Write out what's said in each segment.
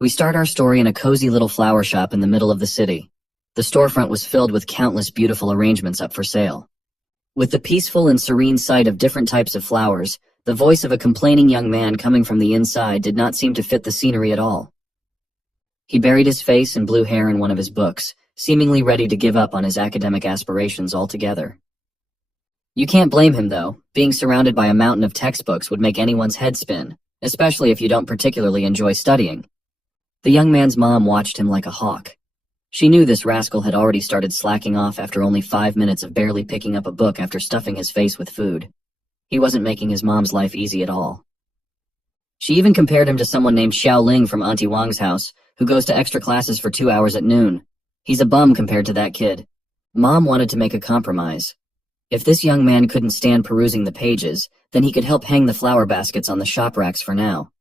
We start our story in a cozy little flower shop in the middle of the city. The storefront was filled with countless beautiful arrangements up for sale. With the peaceful and serene sight of different types of flowers, the voice of a complaining young man coming from the inside did not seem to fit the scenery at all. He buried his face and blue hair in one of his books, seemingly ready to give up on his academic aspirations altogether. You can't blame him, though. Being surrounded by a mountain of textbooks would make anyone's head spin, especially if you don't particularly enjoy studying. The young man's mom watched him like a hawk. She knew this rascal had already started slacking off after only 5 minutes of barely picking up a book after stuffing his face with food. He wasn't making his mom's life easy at all. She even compared him to someone named Xiao Ling from Auntie Wang's house, who goes to extra classes for 2 hours at noon. He's a bum compared to that kid. Mom wanted to make a compromise. If this young man couldn't stand perusing the pages, then he could help hang the flower baskets on the shop racks for now.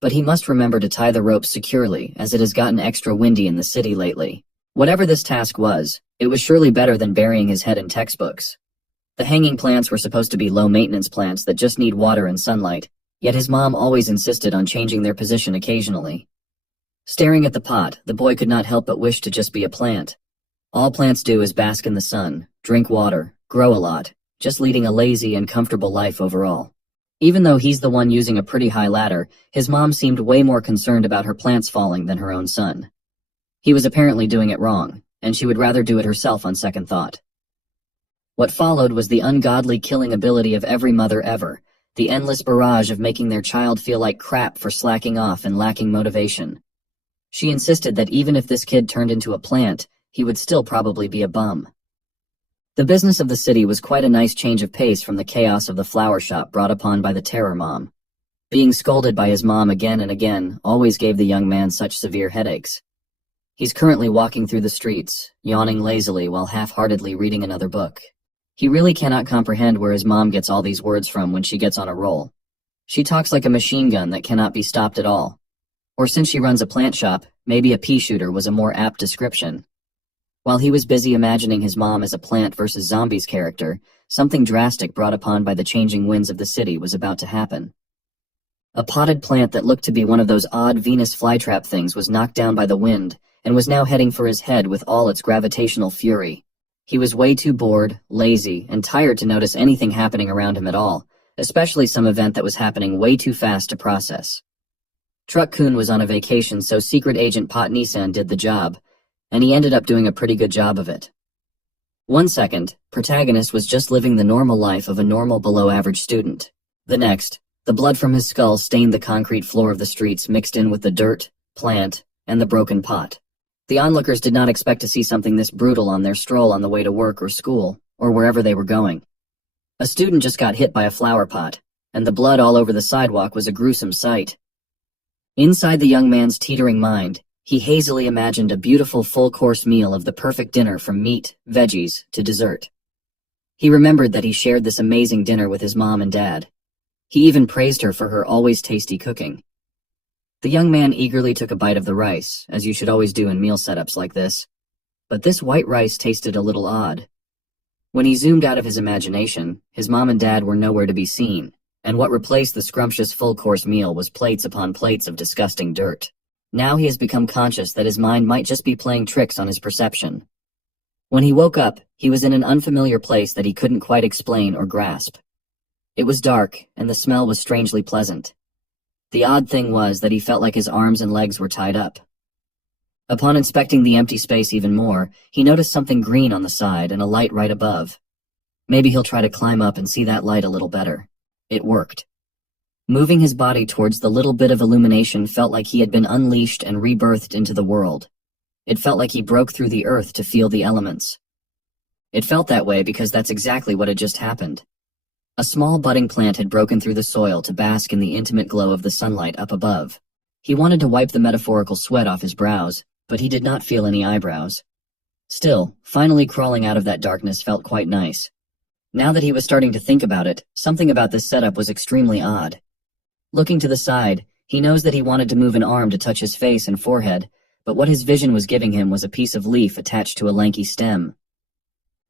But he must remember to tie the ropes securely, as it has gotten extra windy in the city lately. Whatever this task was, it was surely better than burying his head in textbooks. The hanging plants were supposed to be low-maintenance plants that just need water and sunlight, yet his mom always insisted on changing their position occasionally. Staring at the pot, the boy could not help but wish to just be a plant. All plants do is bask in the sun, drink water, grow a lot, just leading a lazy and comfortable life overall. Even though he's the one using a pretty high ladder, his mom seemed way more concerned about her plants falling than her own son. He was apparently doing it wrong, and she would rather do it herself on second thought. What followed was the ungodly killing ability of every mother ever, the endless barrage of making their child feel like crap for slacking off and lacking motivation. She insisted that even if this kid turned into a plant, he would still probably be a bum. The business of the city was quite a nice change of pace from the chaos of the flower shop brought upon by the terror mom. Being scolded by his mom again and again always gave the young man such severe headaches. He's currently walking through the streets, yawning lazily while half-heartedly reading another book. He really cannot comprehend where his mom gets all these words from when she gets on a roll. She talks like a machine gun that cannot be stopped at all. Or since she runs a plant shop, maybe a pea shooter was a more apt description. While he was busy imagining his mom as a Plant vs. Zombies character, something drastic brought upon by the changing winds of the city was about to happen. A potted plant that looked to be one of those odd Venus flytrap things was knocked down by the wind and was now heading for his head with all its gravitational fury. He was way too bored, lazy, and tired to notice anything happening around him at all, especially some event that was happening way too fast to process. Truck-kun was on a vacation, so Secret Agent Pot Nissan did the job, and he ended up doing a pretty good job of it. 1 second, protagonist was just living the normal life of a normal below-average student. The next, the blood from his skull stained the concrete floor of the streets mixed in with the dirt, plant, and the broken pot. The onlookers did not expect to see something this brutal on their stroll on the way to work or school, or wherever they were going. A student just got hit by a flower pot, and the blood all over the sidewalk was a gruesome sight. Inside the young man's teetering mind, he hazily imagined a beautiful full-course meal of the perfect dinner from meat, veggies, to dessert. He remembered that he shared this amazing dinner with his mom and dad. He even praised her for her always tasty cooking. The young man eagerly took a bite of the rice, as you should always do in meal setups like this. But this white rice tasted a little odd. When he zoomed out of his imagination, his mom and dad were nowhere to be seen, and what replaced the scrumptious full-course meal was plates upon plates of disgusting dirt. Now he has become conscious that his mind might just be playing tricks on his perception. When he woke up, he was in an unfamiliar place that he couldn't quite explain or grasp. It was dark, and the smell was strangely pleasant. The odd thing was that he felt like his arms and legs were tied up. Upon inspecting the empty space even more, he noticed something green on the side and a light right above. Maybe he'll try to climb up and see that light a little better. It worked. Moving his body towards the little bit of illumination felt like he had been unleashed and rebirthed into the world. It felt like he broke through the earth to feel the elements. It felt that way because that's exactly what had just happened. A small budding plant had broken through the soil to bask in the intimate glow of the sunlight up above. He wanted to wipe the metaphorical sweat off his brows, but he did not feel any eyebrows. Still, finally crawling out of that darkness felt quite nice. Now that he was starting to think about it, something about this setup was extremely odd. Looking to the side, he knows that he wanted to move an arm to touch his face and forehead, but what his vision was giving him was a piece of leaf attached to a lanky stem.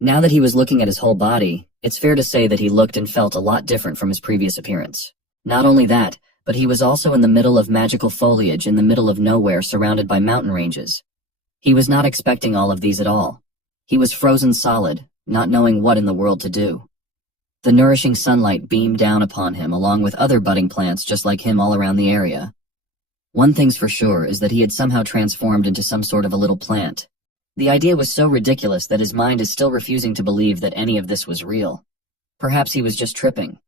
Now that he was looking at his whole body, it's fair to say that he looked and felt a lot different from his previous appearance. Not only that, but he was also in the middle of magical foliage in the middle of nowhere surrounded by mountain ranges. He was not expecting all of these at all. He was frozen solid, not knowing what in the world to do. The nourishing sunlight beamed down upon him along with other budding plants just like him all around the area. One thing's for sure is that he had somehow transformed into some sort of a little plant. The idea was so ridiculous that his mind is still refusing to believe that any of this was real. Perhaps he was just tripping.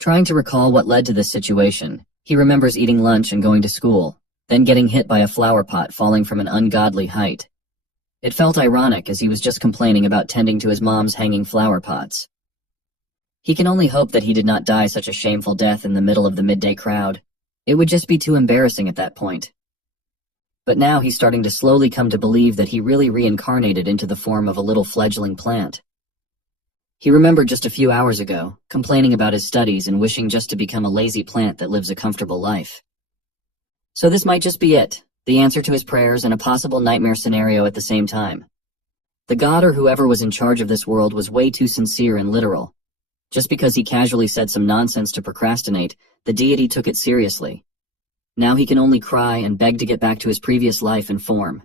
Trying to recall what led to this situation, he remembers eating lunch and going to school, then getting hit by a flower pot falling from an ungodly height. It felt ironic as he was just complaining about tending to his mom's hanging flower pots. He can only hope that he did not die such a shameful death in the middle of the midday crowd. It would just be too embarrassing at that point. But now he's starting to slowly come to believe that he really reincarnated into the form of a little fledgling plant. He remembered just a few hours ago, complaining about his studies and wishing just to become a lazy plant that lives a comfortable life. So this might just be it, the answer to his prayers and a possible nightmare scenario at the same time. The god or whoever was in charge of this world was way too sincere and literal. Just because he casually said some nonsense to procrastinate, the deity took it seriously. Now he can only cry and beg to get back to his previous life and form.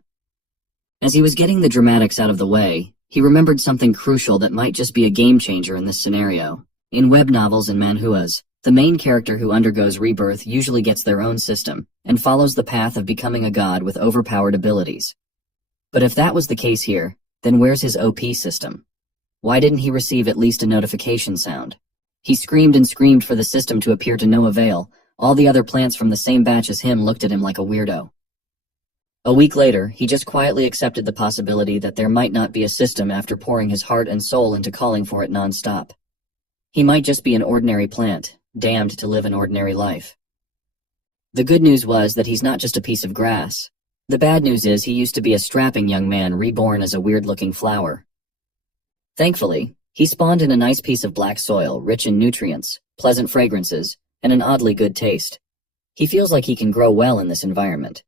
As he was getting the dramatics out of the way, he remembered something crucial that might just be a game changer in this scenario. In web novels and manhwas, the main character who undergoes rebirth usually gets their own system, and follows the path of becoming a god with overpowered abilities. But if that was the case here, then where's his OP system? Why didn't he receive at least a notification sound? He screamed and screamed for the system to appear to no avail. All the other plants from the same batch as him looked at him like a weirdo. A week later, he just quietly accepted the possibility that there might not be a system after pouring his heart and soul into calling for it non-stop. He might just be an ordinary plant, damned to live an ordinary life. The good news was that he's not just a piece of grass. The bad news is he used to be a strapping young man reborn as a weird-looking flower. Thankfully, he spawned in a nice piece of black soil, rich in nutrients, pleasant fragrances, and an oddly good taste. He feels like he can grow well in this environment.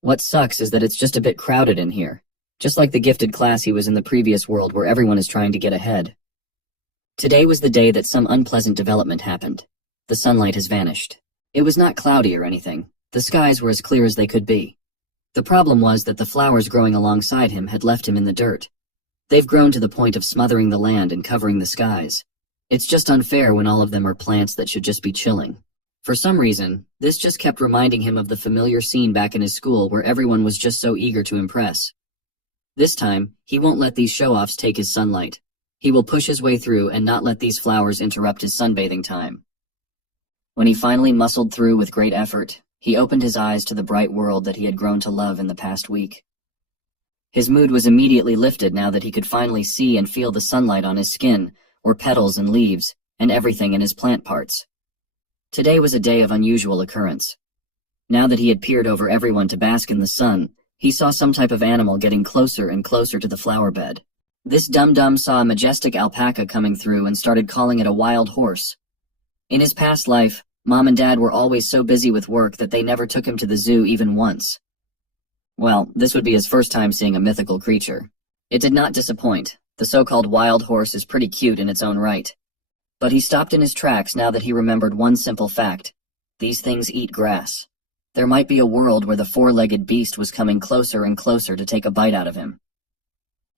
What sucks is that it's just a bit crowded in here, just like the gifted class he was in the previous world where everyone is trying to get ahead. Today was the day that some unpleasant development happened. The sunlight has vanished. It was not cloudy or anything. The skies were as clear as they could be. The problem was that the flowers growing alongside him had left him in the dirt. They've grown to the point of smothering the land and covering the skies. It's just unfair when all of them are plants that should just be chilling. For some reason, this just kept reminding him of the familiar scene back in his school where everyone was just so eager to impress. This time, he won't let these show-offs take his sunlight. He will push his way through and not let these flowers interrupt his sunbathing time. When he finally muscled through with great effort, he opened his eyes to the bright world that he had grown to love in the past week. His mood was immediately lifted now that he could finally see and feel the sunlight on his skin, or petals and leaves, and everything in his plant parts. Today was a day of unusual occurrence. Now that he had peered over everyone to bask in the sun, he saw some type of animal getting closer and closer to the flower bed. This dum-dum saw a majestic alpaca coming through and started calling it a wild horse. In his past life, Mom and Dad were always so busy with work that they never took him to the zoo even once. Well, this would be his first time seeing a mythical creature. It did not disappoint. The so-called wild horse is pretty cute in its own right. But he stopped in his tracks now that he remembered one simple fact. These things eat grass. There might be a world where the four-legged beast was coming closer and closer to take a bite out of him.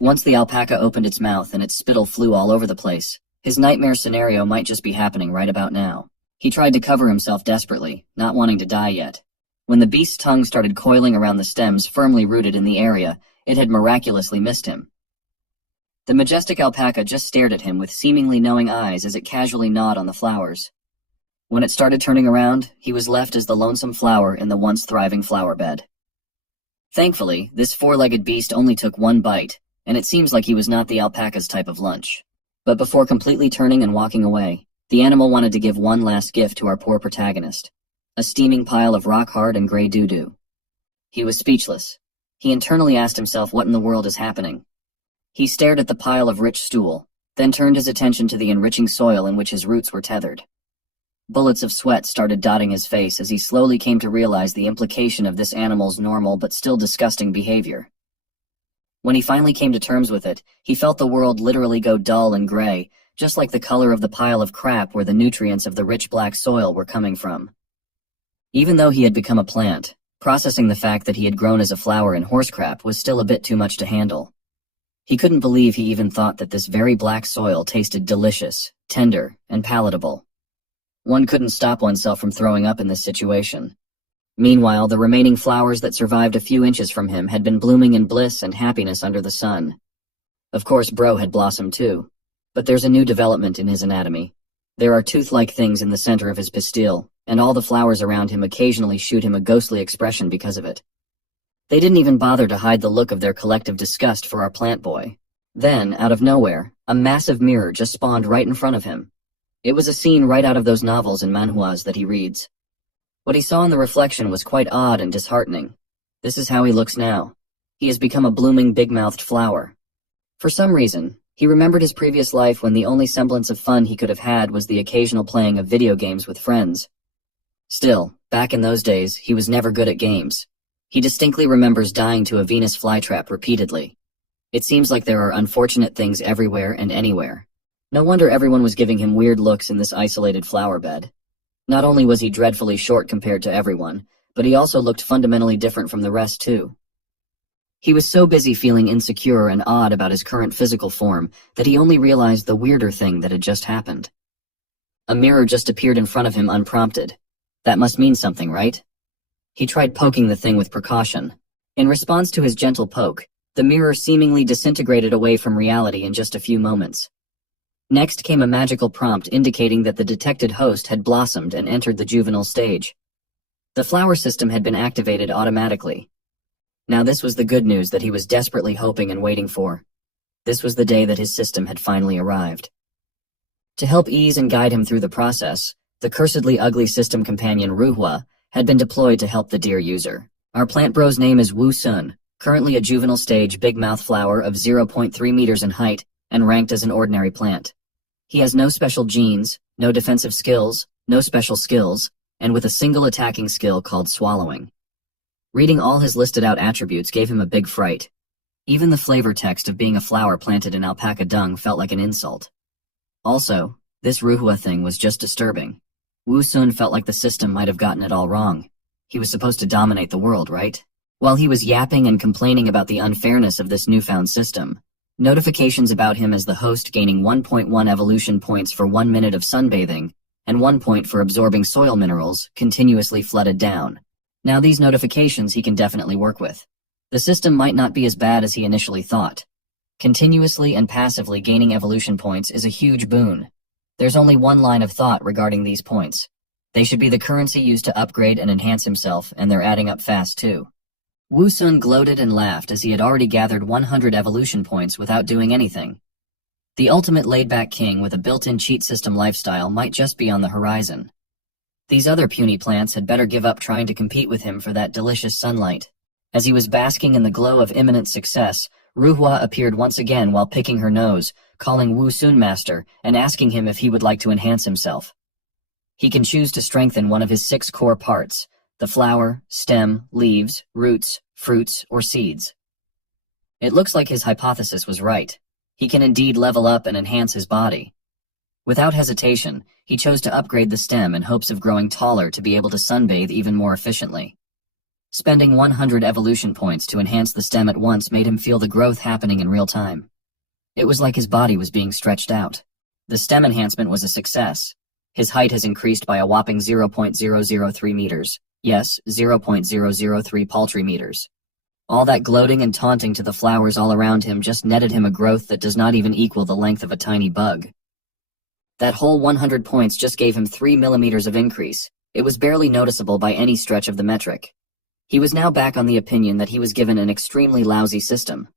Once the alpaca opened its mouth and its spittle flew all over the place, his nightmare scenario might just be happening right about now. He tried to cover himself desperately, not wanting to die yet. When the beast's tongue started coiling around the stems firmly rooted in the area, it had miraculously missed him. The majestic alpaca just stared at him with seemingly knowing eyes as it casually gnawed on the flowers. When it started turning around, he was left as the lonesome flower in the once thriving flower bed. Thankfully, this four-legged beast only took one bite, and it seems like he was not the alpaca's type of lunch. But before completely turning and walking away, the animal wanted to give one last gift to our poor protagonist. A steaming pile of rock-hard and gray doo-doo. He was speechless. He internally asked himself what in the world is happening. He stared at the pile of rich stool, then turned his attention to the enriching soil in which his roots were tethered. Bullets of sweat started dotting his face as he slowly came to realize the implication of this animal's normal but still disgusting behavior. When he finally came to terms with it, he felt the world literally go dull and gray, just like the color of the pile of crap where the nutrients of the rich black soil were coming from. Even though he had become a plant, processing the fact that he had grown as a flower in horse crap was still a bit too much to handle. He couldn't believe he even thought that this very black soil tasted delicious, tender, and palatable. One couldn't stop oneself from throwing up in this situation. Meanwhile, the remaining flowers that survived a few inches from him had been blooming in bliss and happiness under the sun. Of course, Bro had blossomed too. But there's a new development in his anatomy. There are tooth-like things in the center of his pistil, and all the flowers around him occasionally shoot him a ghostly expression because of it. They didn't even bother to hide the look of their collective disgust for our plant boy. Then, out of nowhere, a massive mirror just spawned right in front of him. It was a scene right out of those novels and manhwas that he reads. What he saw in the reflection was quite odd and disheartening. This is how he looks now. He has become a blooming big-mouthed flower. For some reason, he remembered his previous life when the only semblance of fun he could have had was the occasional playing of video games with friends. Still, back in those days, he was never good at games. He distinctly remembers dying to a Venus flytrap repeatedly. It seems like there are unfortunate things everywhere and anywhere. No wonder everyone was giving him weird looks in this isolated flower bed. Not only was he dreadfully short compared to everyone, but he also looked fundamentally different from the rest too. He was so busy feeling insecure and odd about his current physical form that he only realized the weirder thing that had just happened. A mirror just appeared in front of him unprompted. That must mean something, right? He tried poking the thing with precaution. In response to his gentle poke, the mirror seemingly disintegrated away from reality in just a few moments. Next came a magical prompt indicating that the detected host had blossomed and entered the juvenile stage. The flower system had been activated automatically. Now this was the good news that he was desperately hoping and waiting for. This was the day that his system had finally arrived. To help ease and guide him through the process, the cursedly ugly system companion Ruhua had been deployed to help the dear user. Our plant bro's name is Wu Sun, currently a juvenile stage big mouth flower of 0.3 meters in height and ranked as an ordinary plant. He has no special genes, no defensive skills, no special skills, and with a single attacking skill called swallowing. Reading all his listed out attributes gave him a big fright. Even the flavor text of being a flower planted in alpaca dung felt like an insult. Also, this Ruhua thing was just disturbing. Wu Sun felt like the system might have gotten it all wrong. He was supposed to dominate the world, right? While he was yapping and complaining about the unfairness of this newfound system, notifications about him as the host gaining 1.1 evolution points for 1 minute of sunbathing and 1 point for absorbing soil minerals continuously flooded down. Now these notifications he can definitely work with. The system might not be as bad as he initially thought. Continuously and passively gaining evolution points is a huge boon. There's only one line of thought regarding these points. They should be the currency used to upgrade and enhance himself, and they're adding up fast too. Wu Sun gloated and laughed as he had already gathered 100 evolution points without doing anything. The ultimate laid-back king with a built-in cheat system lifestyle might just be on the horizon. These other puny plants had better give up trying to compete with him for that delicious sunlight. As he was basking in the glow of imminent success, Ruhua appeared once again while picking her nose, calling Wu Sun master and asking him if he would like to enhance himself. He can choose to strengthen one of his 6 core parts: the flower, stem, leaves, roots, fruits, or seeds. It looks like his hypothesis was right. He can indeed level up and enhance his body. Without hesitation, he chose to upgrade the stem in hopes of growing taller to be able to sunbathe even more efficiently. Spending 100 evolution points to enhance the stem at once made him feel the growth happening in real time. It was like his body was being stretched out. The stem enhancement was a success. His height has increased by a whopping 0.003 meters. Yes, 0.003 paltry meters. All that gloating and taunting to the flowers all around him just netted him a growth that does not even equal the length of a tiny bug. That whole 100 points just gave him 3 millimeters of increase. It was barely noticeable by any stretch of the metric. He was now back on the opinion that he was given an extremely lousy system.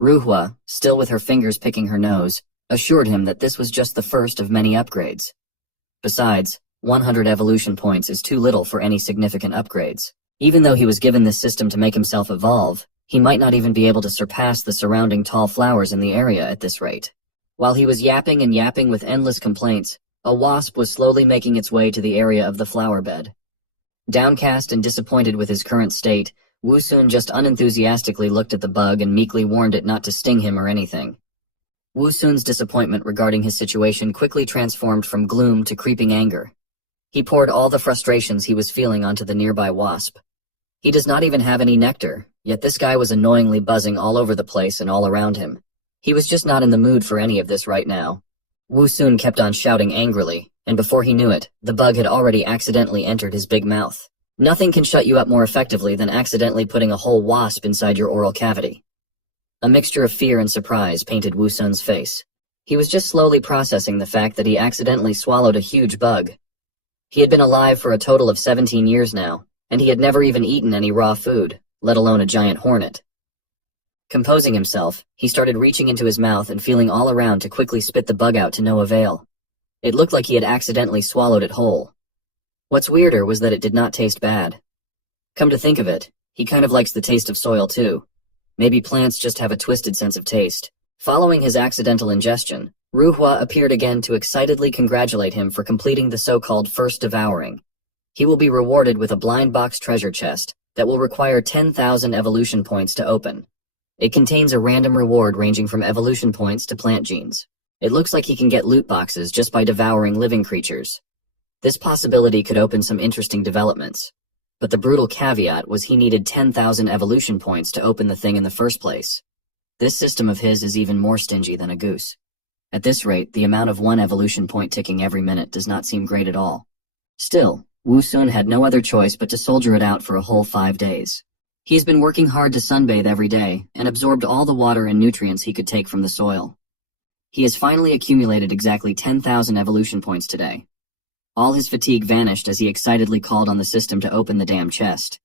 Ruhua, still with her fingers picking her nose, assured him that this was just the first of many upgrades. Besides, 100 evolution points is too little for any significant upgrades. Even though he was given this system to make himself evolve, he might not even be able to surpass the surrounding tall flowers in the area at this rate. While he was yapping and yapping with endless complaints, a wasp was slowly making its way to the area of the flower bed. Downcast and disappointed with his current state, Wu Sun just unenthusiastically looked at the bug and meekly warned it not to sting him or anything. Wu Sun's disappointment regarding his situation quickly transformed from gloom to creeping anger. He poured all the frustrations he was feeling onto the nearby wasp. He does not even have any nectar, yet this guy was annoyingly buzzing all over the place and all around him. He was just not in the mood for any of this right now. Wu Sun kept on shouting angrily, and before he knew it, the bug had already accidentally entered his big mouth. Nothing can shut you up more effectively than accidentally putting a whole wasp inside your oral cavity. A mixture of fear and surprise painted Wu Sun's face. He was just slowly processing the fact that he accidentally swallowed a huge bug. He had been alive for a total of 17 years now, and he had never even eaten any raw food, let alone a giant hornet. Composing himself, he started reaching into his mouth and feeling all around to quickly spit the bug out to no avail. It looked like he had accidentally swallowed it whole. What's weirder was that it did not taste bad. Come to think of it, he kind of likes the taste of soil too. Maybe plants just have a twisted sense of taste. Following his accidental ingestion, Ruhua appeared again to excitedly congratulate him for completing the so-called first devouring. He will be rewarded with a blind box treasure chest that will require 10,000 evolution points to open. It contains a random reward ranging from evolution points to plant genes. It looks like he can get loot boxes just by devouring living creatures. This possibility could open some interesting developments. But the brutal caveat was he needed 10,000 evolution points to open the thing in the first place. This system of his is even more stingy than a goose. At this rate, the amount of 1 evolution point ticking every minute does not seem great at all. Still, Wu Sun had no other choice but to soldier it out for a whole 5 days. He's been working hard to sunbathe every day and absorbed all the water and nutrients he could take from the soil. He has finally accumulated exactly 10,000 evolution points today. All his fatigue vanished as he excitedly called on the system to open the damn chest.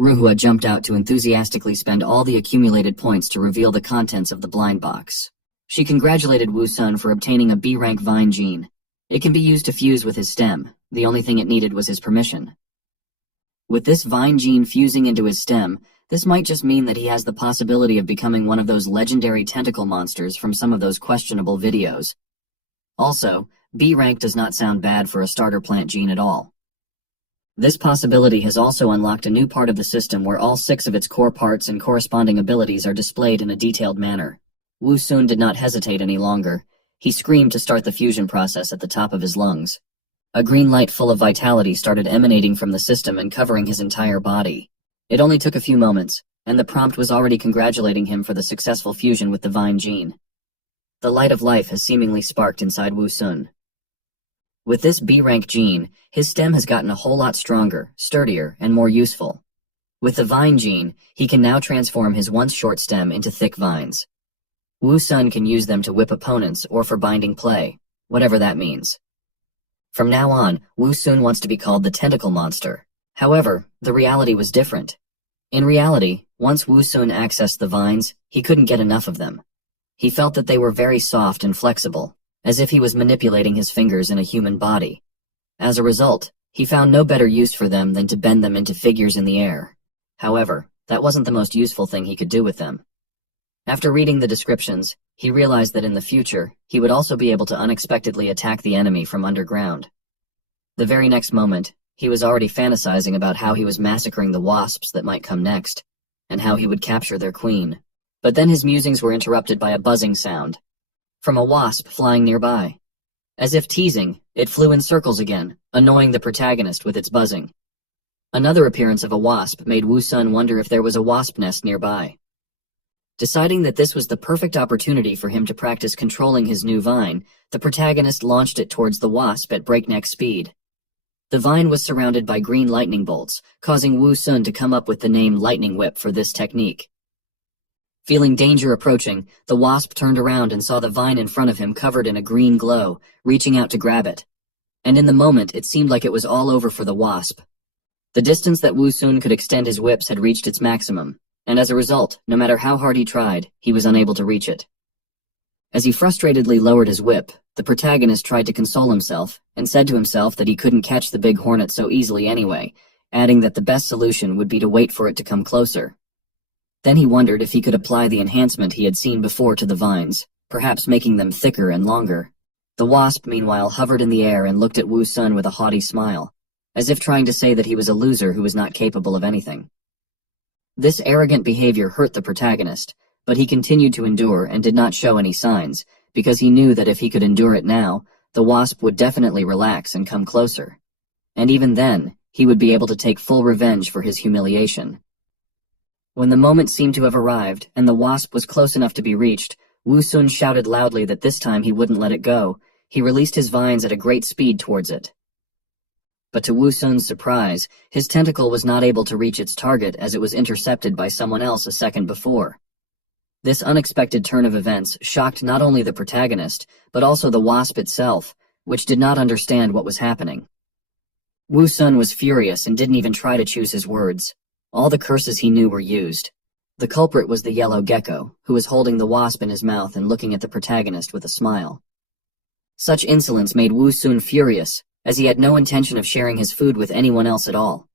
Ruhua jumped out to enthusiastically spend all the accumulated points to reveal the contents of the blind box. She congratulated Wu Sun for obtaining a B-rank vine gene. It can be used to fuse with his stem. The only thing it needed was his permission. With this vine gene fusing into his stem, this might just mean that he has the possibility of becoming one of those legendary tentacle monsters from some of those questionable videos. Also, B-rank does not sound bad for a starter plant gene at all. This possibility has also unlocked a new part of the system where all 6 of its core parts and corresponding abilities are displayed in a detailed manner. Wu Sun did not hesitate any longer. He screamed to start the fusion process at the top of his lungs. A green light full of vitality started emanating from the system and covering his entire body. It only took a few moments, and the prompt was already congratulating him for the successful fusion with the vine gene. The light of life has seemingly sparked inside Wu Sun. With this B-rank gene, his stem has gotten a whole lot stronger, sturdier, and more useful. With the vine gene, he can now transform his once short stem into thick vines. Wu Sun can use them to whip opponents or for binding play, whatever that means. From now on, Wu Sun wants to be called the Tentacle Monster. However, the reality was different. In reality, once Wu Sun accessed the vines, he couldn't get enough of them. He felt that they were very soft and flexible, as if he was manipulating his fingers in a human body. As a result, he found no better use for them than to bend them into figures in the air. However, that wasn't the most useful thing he could do with them. After reading the descriptions, he realized that in the future, he would also be able to unexpectedly attack the enemy from underground. The very next moment, he was already fantasizing about how he was massacring the wasps that might come next, and how he would capture their queen. But then his musings were interrupted by a buzzing sound from a wasp flying nearby. As if teasing, it flew in circles again, annoying the protagonist with its buzzing. Another appearance of a wasp made Wu Sun wonder if there was a wasp nest nearby. Deciding that this was the perfect opportunity for him to practice controlling his new vine, the protagonist launched it towards the wasp at breakneck speed. The vine was surrounded by green lightning bolts, causing Wu Sun to come up with the name Lightning Whip for this technique. Feeling danger approaching, the wasp turned around and saw the vine in front of him covered in a green glow, reaching out to grab it. And in the moment, it seemed like it was all over for the wasp. The distance that Wu Sun could extend his whips had reached its maximum, and as a result, no matter how hard he tried, he was unable to reach it. As he frustratedly lowered his whip, the protagonist tried to console himself, and said to himself that he couldn't catch the big hornet so easily anyway, adding that the best solution would be to wait for it to come closer. Then he wondered if he could apply the enhancement he had seen before to the vines, perhaps making them thicker and longer. The wasp, meanwhile, hovered in the air and looked at Wu Sun with a haughty smile, as if trying to say that he was a loser who was not capable of anything. This arrogant behavior hurt the protagonist, but he continued to endure and did not show any signs, because he knew that if he could endure it now, the wasp would definitely relax and come closer. And even then, he would be able to take full revenge for his humiliation. When the moment seemed to have arrived, and the wasp was close enough to be reached, Wu Sun shouted loudly that this time he wouldn't let it go. He released his vines at a great speed towards it. But to Wu Sun's surprise, his tentacle was not able to reach its target as it was intercepted by someone else a second before. This unexpected turn of events shocked not only the protagonist, but also the wasp itself, which did not understand what was happening. Wu Sun was furious and didn't even try to choose his words. All the curses he knew were used. The culprit was the yellow gecko, who was holding the wasp in his mouth and looking at the protagonist with a smile. Such insolence made Wu Sun furious, as he had no intention of sharing his food with anyone else at all.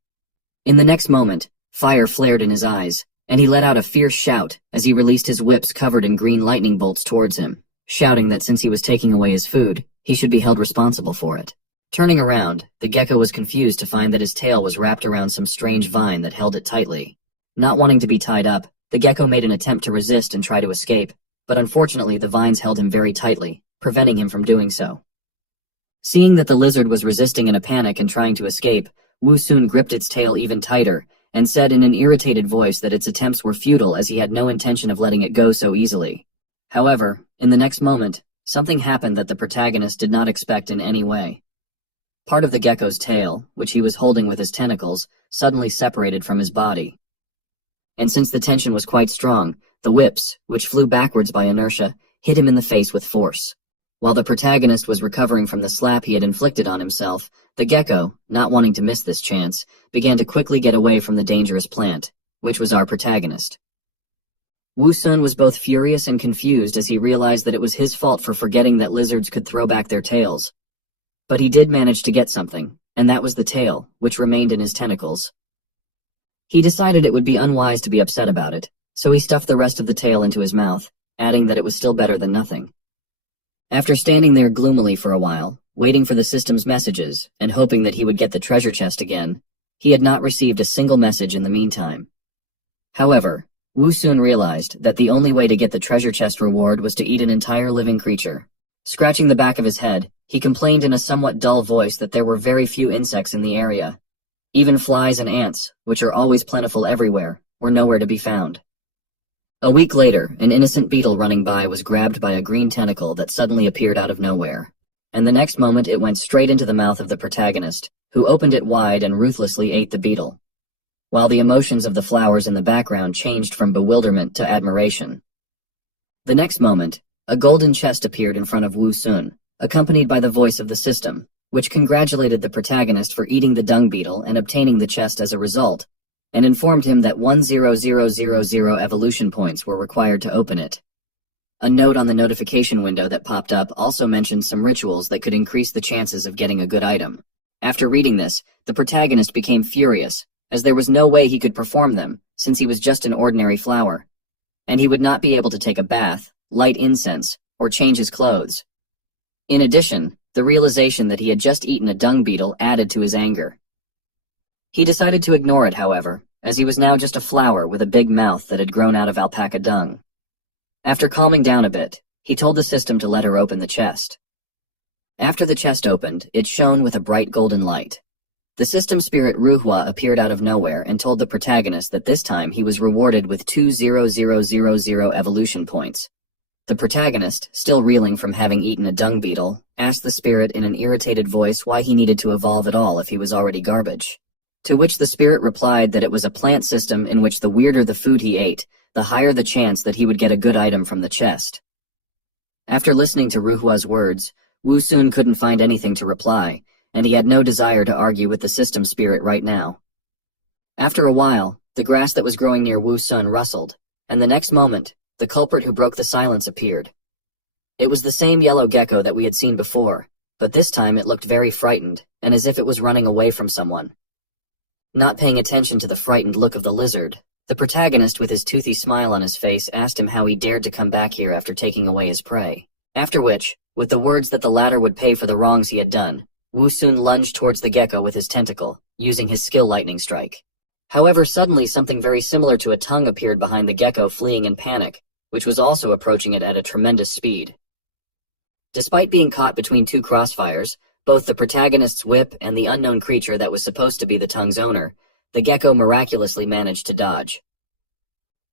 In the next moment, fire flared in his eyes, and he let out a fierce shout as he released his whips covered in green lightning bolts towards him, shouting that since he was taking away his food, he should be held responsible for it. Turning around, the gecko was confused to find that his tail was wrapped around some strange vine that held it tightly. Not wanting to be tied up, the gecko made an attempt to resist and try to escape, but unfortunately the vines held him very tightly, preventing him from doing so. Seeing that the lizard was resisting in a panic and trying to escape, Wu Sun gripped its tail even tighter, and said in an irritated voice that its attempts were futile as he had no intention of letting it go so easily. However, in the next moment, something happened that the protagonist did not expect in any way. Part of the gecko's tail, which he was holding with his tentacles, suddenly separated from his body. And since the tension was quite strong, the whips, which flew backwards by inertia, hit him in the face with force. While the protagonist was recovering from the slap he had inflicted on himself, the gecko, not wanting to miss this chance, began to quickly get away from the dangerous plant, which was our protagonist. Wu Sun was both furious and confused as he realized that it was his fault for forgetting that lizards could throw back their tails. But he did manage to get something, and that was the tail, which remained in his tentacles. He decided it would be unwise to be upset about it, so he stuffed the rest of the tail into his mouth, adding that it was still better than nothing. After standing there gloomily for a while, waiting for the system's messages, and hoping that he would get the treasure chest again, he had not received a single message in the meantime. However, Wu Sun realized that the only way to get the treasure chest reward was to eat an entire living creature. Scratching the back of his head, he complained in a somewhat dull voice that there were very few insects in the area. Even flies and ants, which are always plentiful everywhere, were nowhere to be found. A week later, an innocent beetle running by was grabbed by a green tentacle that suddenly appeared out of nowhere. And the next moment it went straight into the mouth of the protagonist, who opened it wide and ruthlessly ate the beetle. While the emotions of the flowers in the background changed from bewilderment to admiration. The next moment, a golden chest appeared in front of Wu Sun, accompanied by the voice of the system, which congratulated the protagonist for eating the dung beetle and obtaining the chest as a result, and informed him that 100,000 evolution points were required to open it. A note on the notification window that popped up also mentioned some rituals that could increase the chances of getting a good item. After reading this, the protagonist became furious, as there was no way he could perform them, since he was just an ordinary flower, and he would not be able to take a bath, light incense, or change his clothes. In addition, the realization that he had just eaten a dung beetle added to his anger. He decided to ignore it, however, as he was now just a flower with a big mouth that had grown out of alpaca dung. After calming down a bit, he told the system to let her open the chest. After the chest opened, it shone with a bright golden light. The system spirit Ruhua appeared out of nowhere and told the protagonist that this time he was rewarded with 200,000 evolution points. The protagonist, still reeling from having eaten a dung beetle, asked the spirit in an irritated voice why he needed to evolve at all if he was already garbage. To which the spirit replied that it was a plant system in which the weirder the food he ate, the higher the chance that he would get a good item from the chest. After listening to Ruhua's words, Wu Sun couldn't find anything to reply, and he had no desire to argue with the system spirit right now. After a while, the grass that was growing near Wu Sun rustled, and the next moment, the culprit who broke the silence appeared. It was the same yellow gecko that we had seen before, but this time it looked very frightened, and as if it was running away from someone. Not paying attention to the frightened look of the lizard, the protagonist with his toothy smile on his face asked him how he dared to come back here after taking away his prey. After which, with the words that the latter would pay for the wrongs he had done, Wu Sun lunged towards the gecko with his tentacle, using his skill lightning strike. However, suddenly something very similar to a tongue appeared behind the gecko, fleeing in panic, which was also approaching it at a tremendous speed. Despite being caught between two crossfires, both the protagonist's whip and the unknown creature that was supposed to be the tongue's owner, the gecko miraculously managed to dodge.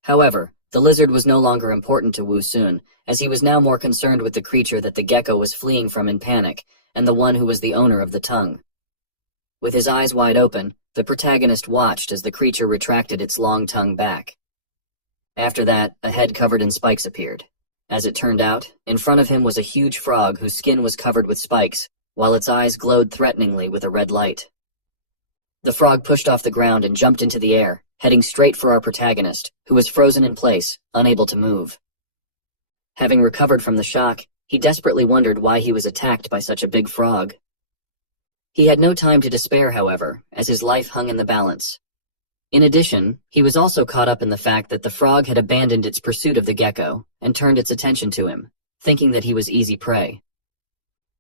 However, the lizard was no longer important to Wu Sun, as he was now more concerned with the creature that the gecko was fleeing from in panic, and the one who was the owner of the tongue. With his eyes wide open, the protagonist watched as the creature retracted its long tongue back. After that, a head covered in spikes appeared. As it turned out, in front of him was a huge frog whose skin was covered with spikes, while its eyes glowed threateningly with a red light. The frog pushed off the ground and jumped into the air, heading straight for our protagonist, who was frozen in place, unable to move. Having recovered from the shock, he desperately wondered why he was attacked by such a big frog. He had no time to despair, however, as his life hung in the balance. In addition, he was also caught up in the fact that the frog had abandoned its pursuit of the gecko and turned its attention to him, thinking that he was easy prey.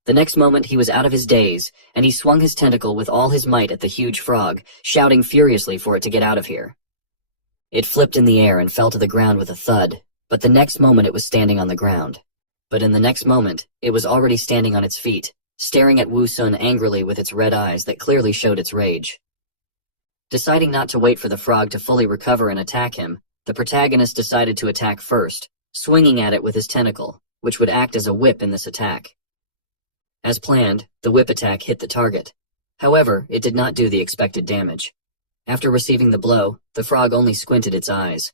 The next moment he was out of his daze, and he swung his tentacle with all his might at the huge frog, shouting furiously for it to get out of here. It flipped in the air and fell to the ground with a thud, but the next moment it was standing on the ground. But in the next moment, it was already standing on its feet, staring at Wu Sun angrily with its red eyes that clearly showed its rage. Deciding not to wait for the frog to fully recover and attack him, the protagonist decided to attack first, swinging at it with his tentacle, which would act as a whip in this attack. As planned, the whip attack hit the target. However, it did not do the expected damage. After receiving the blow, the frog only squinted its eyes.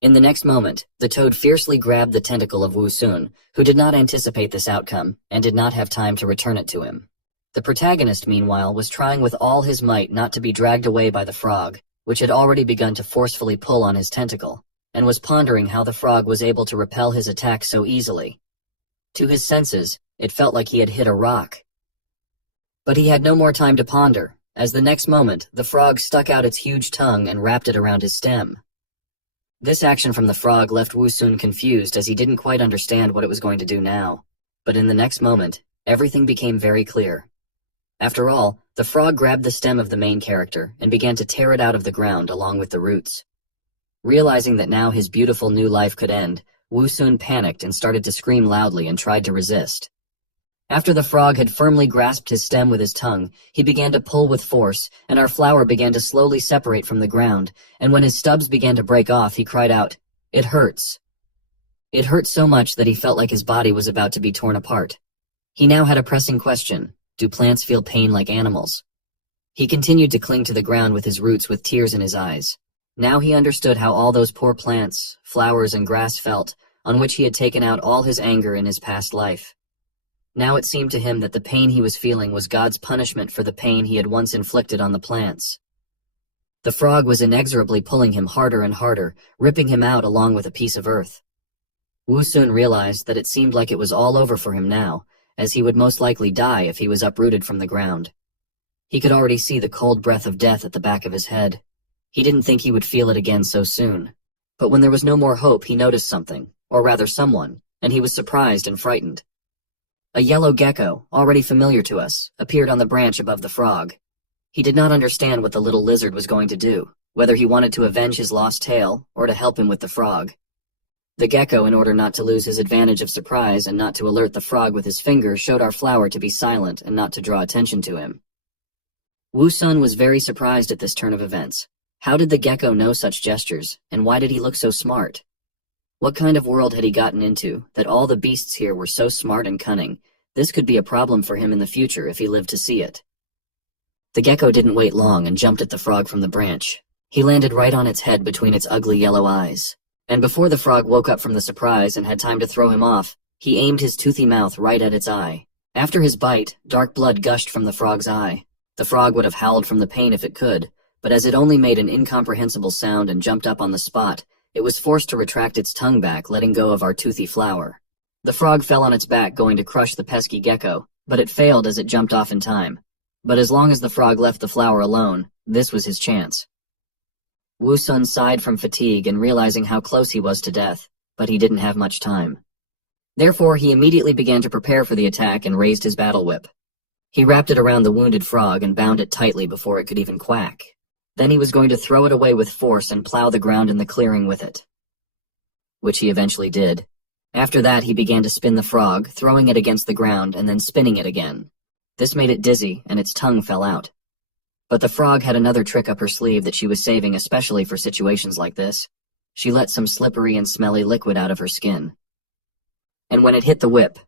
In the next moment, the toad fiercely grabbed the tentacle of Wu Sun, who did not anticipate this outcome and did not have time to return it to him. The protagonist, meanwhile, was trying with all his might not to be dragged away by the frog, which had already begun to forcefully pull on his tentacle, and was pondering how the frog was able to repel his attack so easily. To his senses, it felt like he had hit a rock. But he had no more time to ponder, as the next moment, the frog stuck out its huge tongue and wrapped it around his stem. This action from the frog left Wu Sun confused as he didn't quite understand what it was going to do now. But in the next moment, everything became very clear. After all, the frog grabbed the stem of the main character and began to tear it out of the ground along with the roots. Realizing that now his beautiful new life could end, Wu Sun panicked and started to scream loudly and tried to resist. After the frog had firmly grasped his stem with his tongue, he began to pull with force, and our flower began to slowly separate from the ground, and when his stubs began to break off, he cried out, "It hurts." It hurt so much that he felt like his body was about to be torn apart. He now had a pressing question: do plants feel pain like animals? He continued to cling to the ground with his roots with tears in his eyes. Now he understood how all those poor plants, flowers, and grass felt, on which he had taken out all his anger in his past life. Now it seemed to him that the pain he was feeling was God's punishment for the pain he had once inflicted on the plants. The frog was inexorably pulling him harder and harder, ripping him out along with a piece of earth. Wu Sun realized that it seemed like it was all over for him now, as he would most likely die if he was uprooted from the ground. He could already see the cold breath of death at the back of his head. He didn't think he would feel it again so soon. But when there was no more hope, he noticed something, or rather someone, and he was surprised and frightened. A yellow gecko, already familiar to us, appeared on the branch above the frog. He did not understand what the little lizard was going to do, whether he wanted to avenge his lost tail or to help him with the frog. The gecko, in order not to lose his advantage of surprise and not to alert the frog with his finger, showed our flower to be silent and not to draw attention to him. Wu Sun was very surprised at this turn of events. How did the gecko know such gestures, and why did he look so smart? What kind of world had he gotten into, that all the beasts here were so smart and cunning? This could be a problem for him in the future if he lived to see it. The gecko didn't wait long and jumped at the frog from the branch. He landed right on its head between its ugly yellow eyes. And before the frog woke up from the surprise and had time to throw him off, he aimed his toothy mouth right at its eye. After his bite, dark blood gushed from the frog's eye. The frog would have howled from the pain if it could, but as it only made an incomprehensible sound and jumped up on the spot, it was forced to retract its tongue back, letting go of our toothy flower. The frog fell on its back, going to crush the pesky gecko, but it failed as it jumped off in time. But as long as the frog left the flower alone, this was his chance. Wu Sun sighed from fatigue and realizing how close he was to death, but he didn't have much time. Therefore, he immediately began to prepare for the attack and raised his battle whip. He wrapped it around the wounded frog and bound it tightly before it could even quack. Then he was going to throw it away with force and plow the ground in the clearing with it. Which he eventually did. After that, he began to spin the frog, throwing it against the ground and then spinning it again. This made it dizzy, and its tongue fell out. But the frog had another trick up her sleeve that she was saving especially for situations like this. She let some slippery and smelly liquid out of her skin. And when it hit the whip,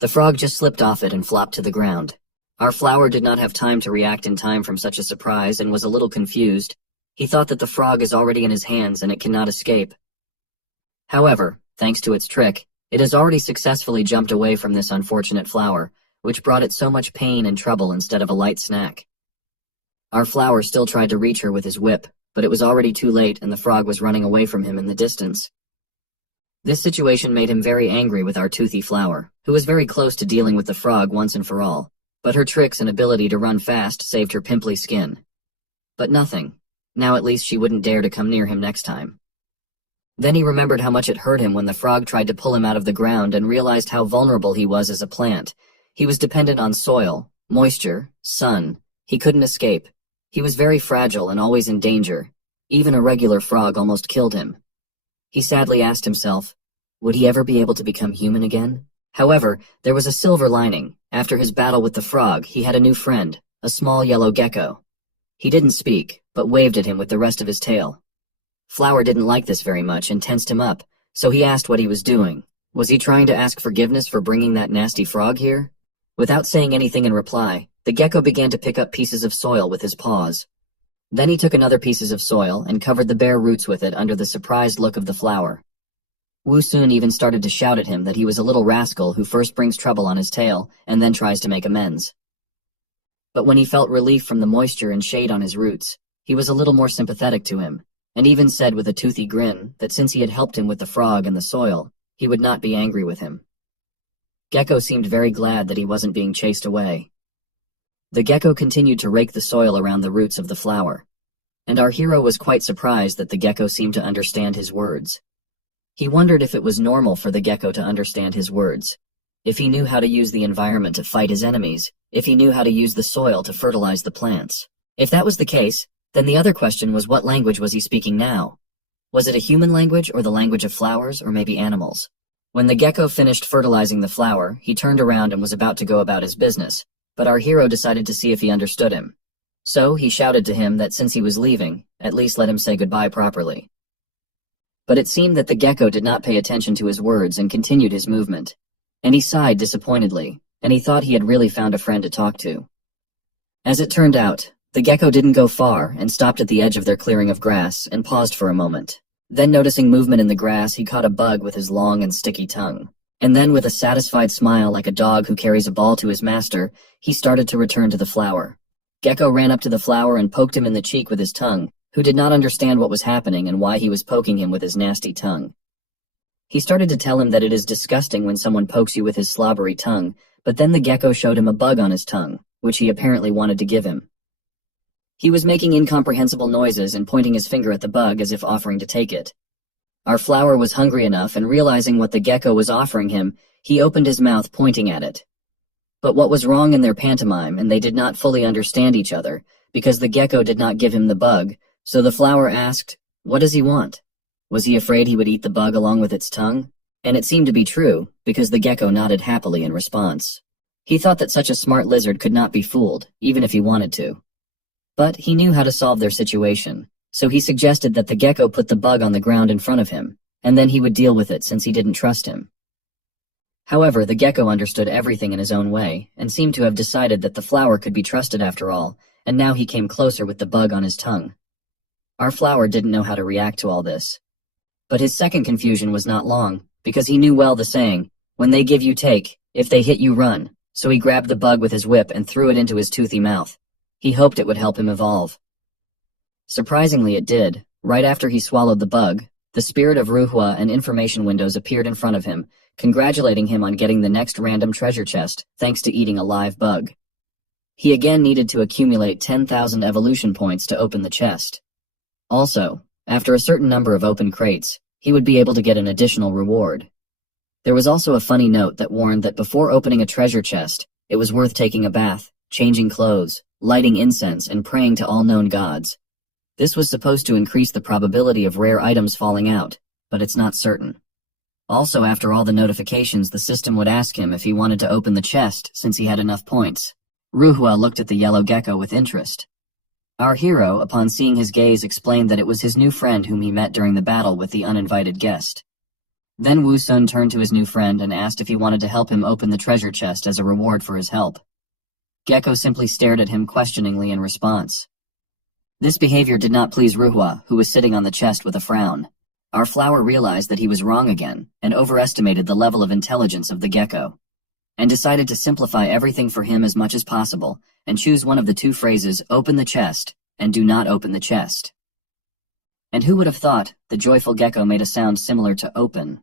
the frog just slipped off it and flopped to the ground. Our flower did not have time to react in time from such a surprise and was a little confused. He thought that the frog is already in his hands and it cannot escape. However, thanks to its trick, it has already successfully jumped away from this unfortunate flower, which brought it so much pain and trouble instead of a light snack. Our flower still tried to reach her with his whip, but it was already too late and the frog was running away from him in the distance. This situation made him very angry with our toothy flower, who was very close to dealing with the frog once and for all, but her tricks and ability to run fast saved her pimply skin. But nothing. Now at least she wouldn't dare to come near him next time. Then he remembered how much it hurt him when the frog tried to pull him out of the ground and realized how vulnerable he was as a plant. He was dependent on soil, moisture, sun. He couldn't escape. He was very fragile and always in danger. Even a regular frog almost killed him. He sadly asked himself, would he ever be able to become human again? However, there was a silver lining. After his battle with the frog, he had a new friend, a small yellow gecko. He didn't speak, but waved at him with the rest of his tail. Flower didn't like this very much and tensed him up, so he asked what he was doing. Was he trying to ask forgiveness for bringing that nasty frog here? Without saying anything in reply, the gecko began to pick up pieces of soil with his paws. Then he took another pieces of soil and covered the bare roots with it under the surprised look of the flower. Wu soon even started to shout at him that he was a little rascal who first brings trouble on his tail and then tries to make amends. But when he felt relief from the moisture and shade on his roots, he was a little more sympathetic to him, and even said with a toothy grin that since he had helped him with the frog and the soil, he would not be angry with him. Gecko seemed very glad that he wasn't being chased away. The gecko continued to rake the soil around the roots of the flower, and our hero was quite surprised that the gecko seemed to understand his words. He wondered if it was normal for the gecko to understand his words, if he knew how to use the environment to fight his enemies, if he knew how to use the soil to fertilize the plants. If that was the case, then the other question was what language was he speaking now? Was it a human language or the language of flowers or maybe animals? When the gecko finished fertilizing the flower, he turned around and was about to go about his business, but our hero decided to see if he understood him. So he shouted to him that since he was leaving, at least let him say goodbye properly. But it seemed that the gecko did not pay attention to his words and continued his movement. And he sighed disappointedly, and he thought he had really found a friend to talk to. As it turned out, the gecko didn't go far and stopped at the edge of their clearing of grass and paused for a moment. Then noticing movement in the grass, he caught a bug with his long and sticky tongue. And then with a satisfied smile like a dog who carries a ball to his master, he started to return to the flower. Gecko ran up to the flower and poked him in the cheek with his tongue, who did not understand what was happening and why he was poking him with his nasty tongue. He started to tell him that it is disgusting when someone pokes you with his slobbery tongue, but then the gecko showed him a bug on his tongue, which he apparently wanted to give him. He was making incomprehensible noises and pointing his finger at the bug as if offering to take it. Our flower was hungry enough, and realizing what the gecko was offering him, he opened his mouth pointing at it. But what was wrong in their pantomime, and they did not fully understand each other, because the gecko did not give him the bug, so the flower asked, "What does he want?" Was he afraid he would eat the bug along with its tongue? And it seemed to be true, because the gecko nodded happily in response. He thought that such a smart lizard could not be fooled, even if he wanted to. But he knew how to solve their situation, so he suggested that the gecko put the bug on the ground in front of him, and then he would deal with it since he didn't trust him. However, the gecko understood everything in his own way, and seemed to have decided that the flower could be trusted after all, and now he came closer with the bug on his tongue. Our flower didn't know how to react to all this. But his second confusion was not long, because he knew well the saying, "When they give you take, if they hit you run," so he grabbed the bug with his whip and threw it into his toothy mouth. He hoped it would help him evolve. Surprisingly, it did. Right after he swallowed the bug, the spirit of Ruhua and information windows appeared in front of him, congratulating him on getting the next random treasure chest, thanks to eating a live bug. He again needed to accumulate 10,000 evolution points to open the chest. Also, after a certain number of open crates, he would be able to get an additional reward. There was also a funny note that warned that before opening a treasure chest, it was worth taking a bath, changing clothes, lighting incense, and praying to all known gods. This was supposed to increase the probability of rare items falling out, but it's not certain. Also, after all the notifications, the system would ask him if he wanted to open the chest since he had enough points. Ruhua looked at the yellow gecko with interest. Our hero, upon seeing his gaze, explained that it was his new friend whom he met during the battle with the uninvited guest. Then Wu Sun turned to his new friend and asked if he wanted to help him open the treasure chest as a reward for his help. Gecko simply stared at him questioningly in response. This behavior did not please Ruhua, who was sitting on the chest with a frown. Our flower realized that he was wrong again, and overestimated the level of intelligence of the gecko, and decided to simplify everything for him as much as possible, and choose one of the two phrases, open the chest, and do not open the chest. And who would have thought, the joyful gecko made a sound similar to open.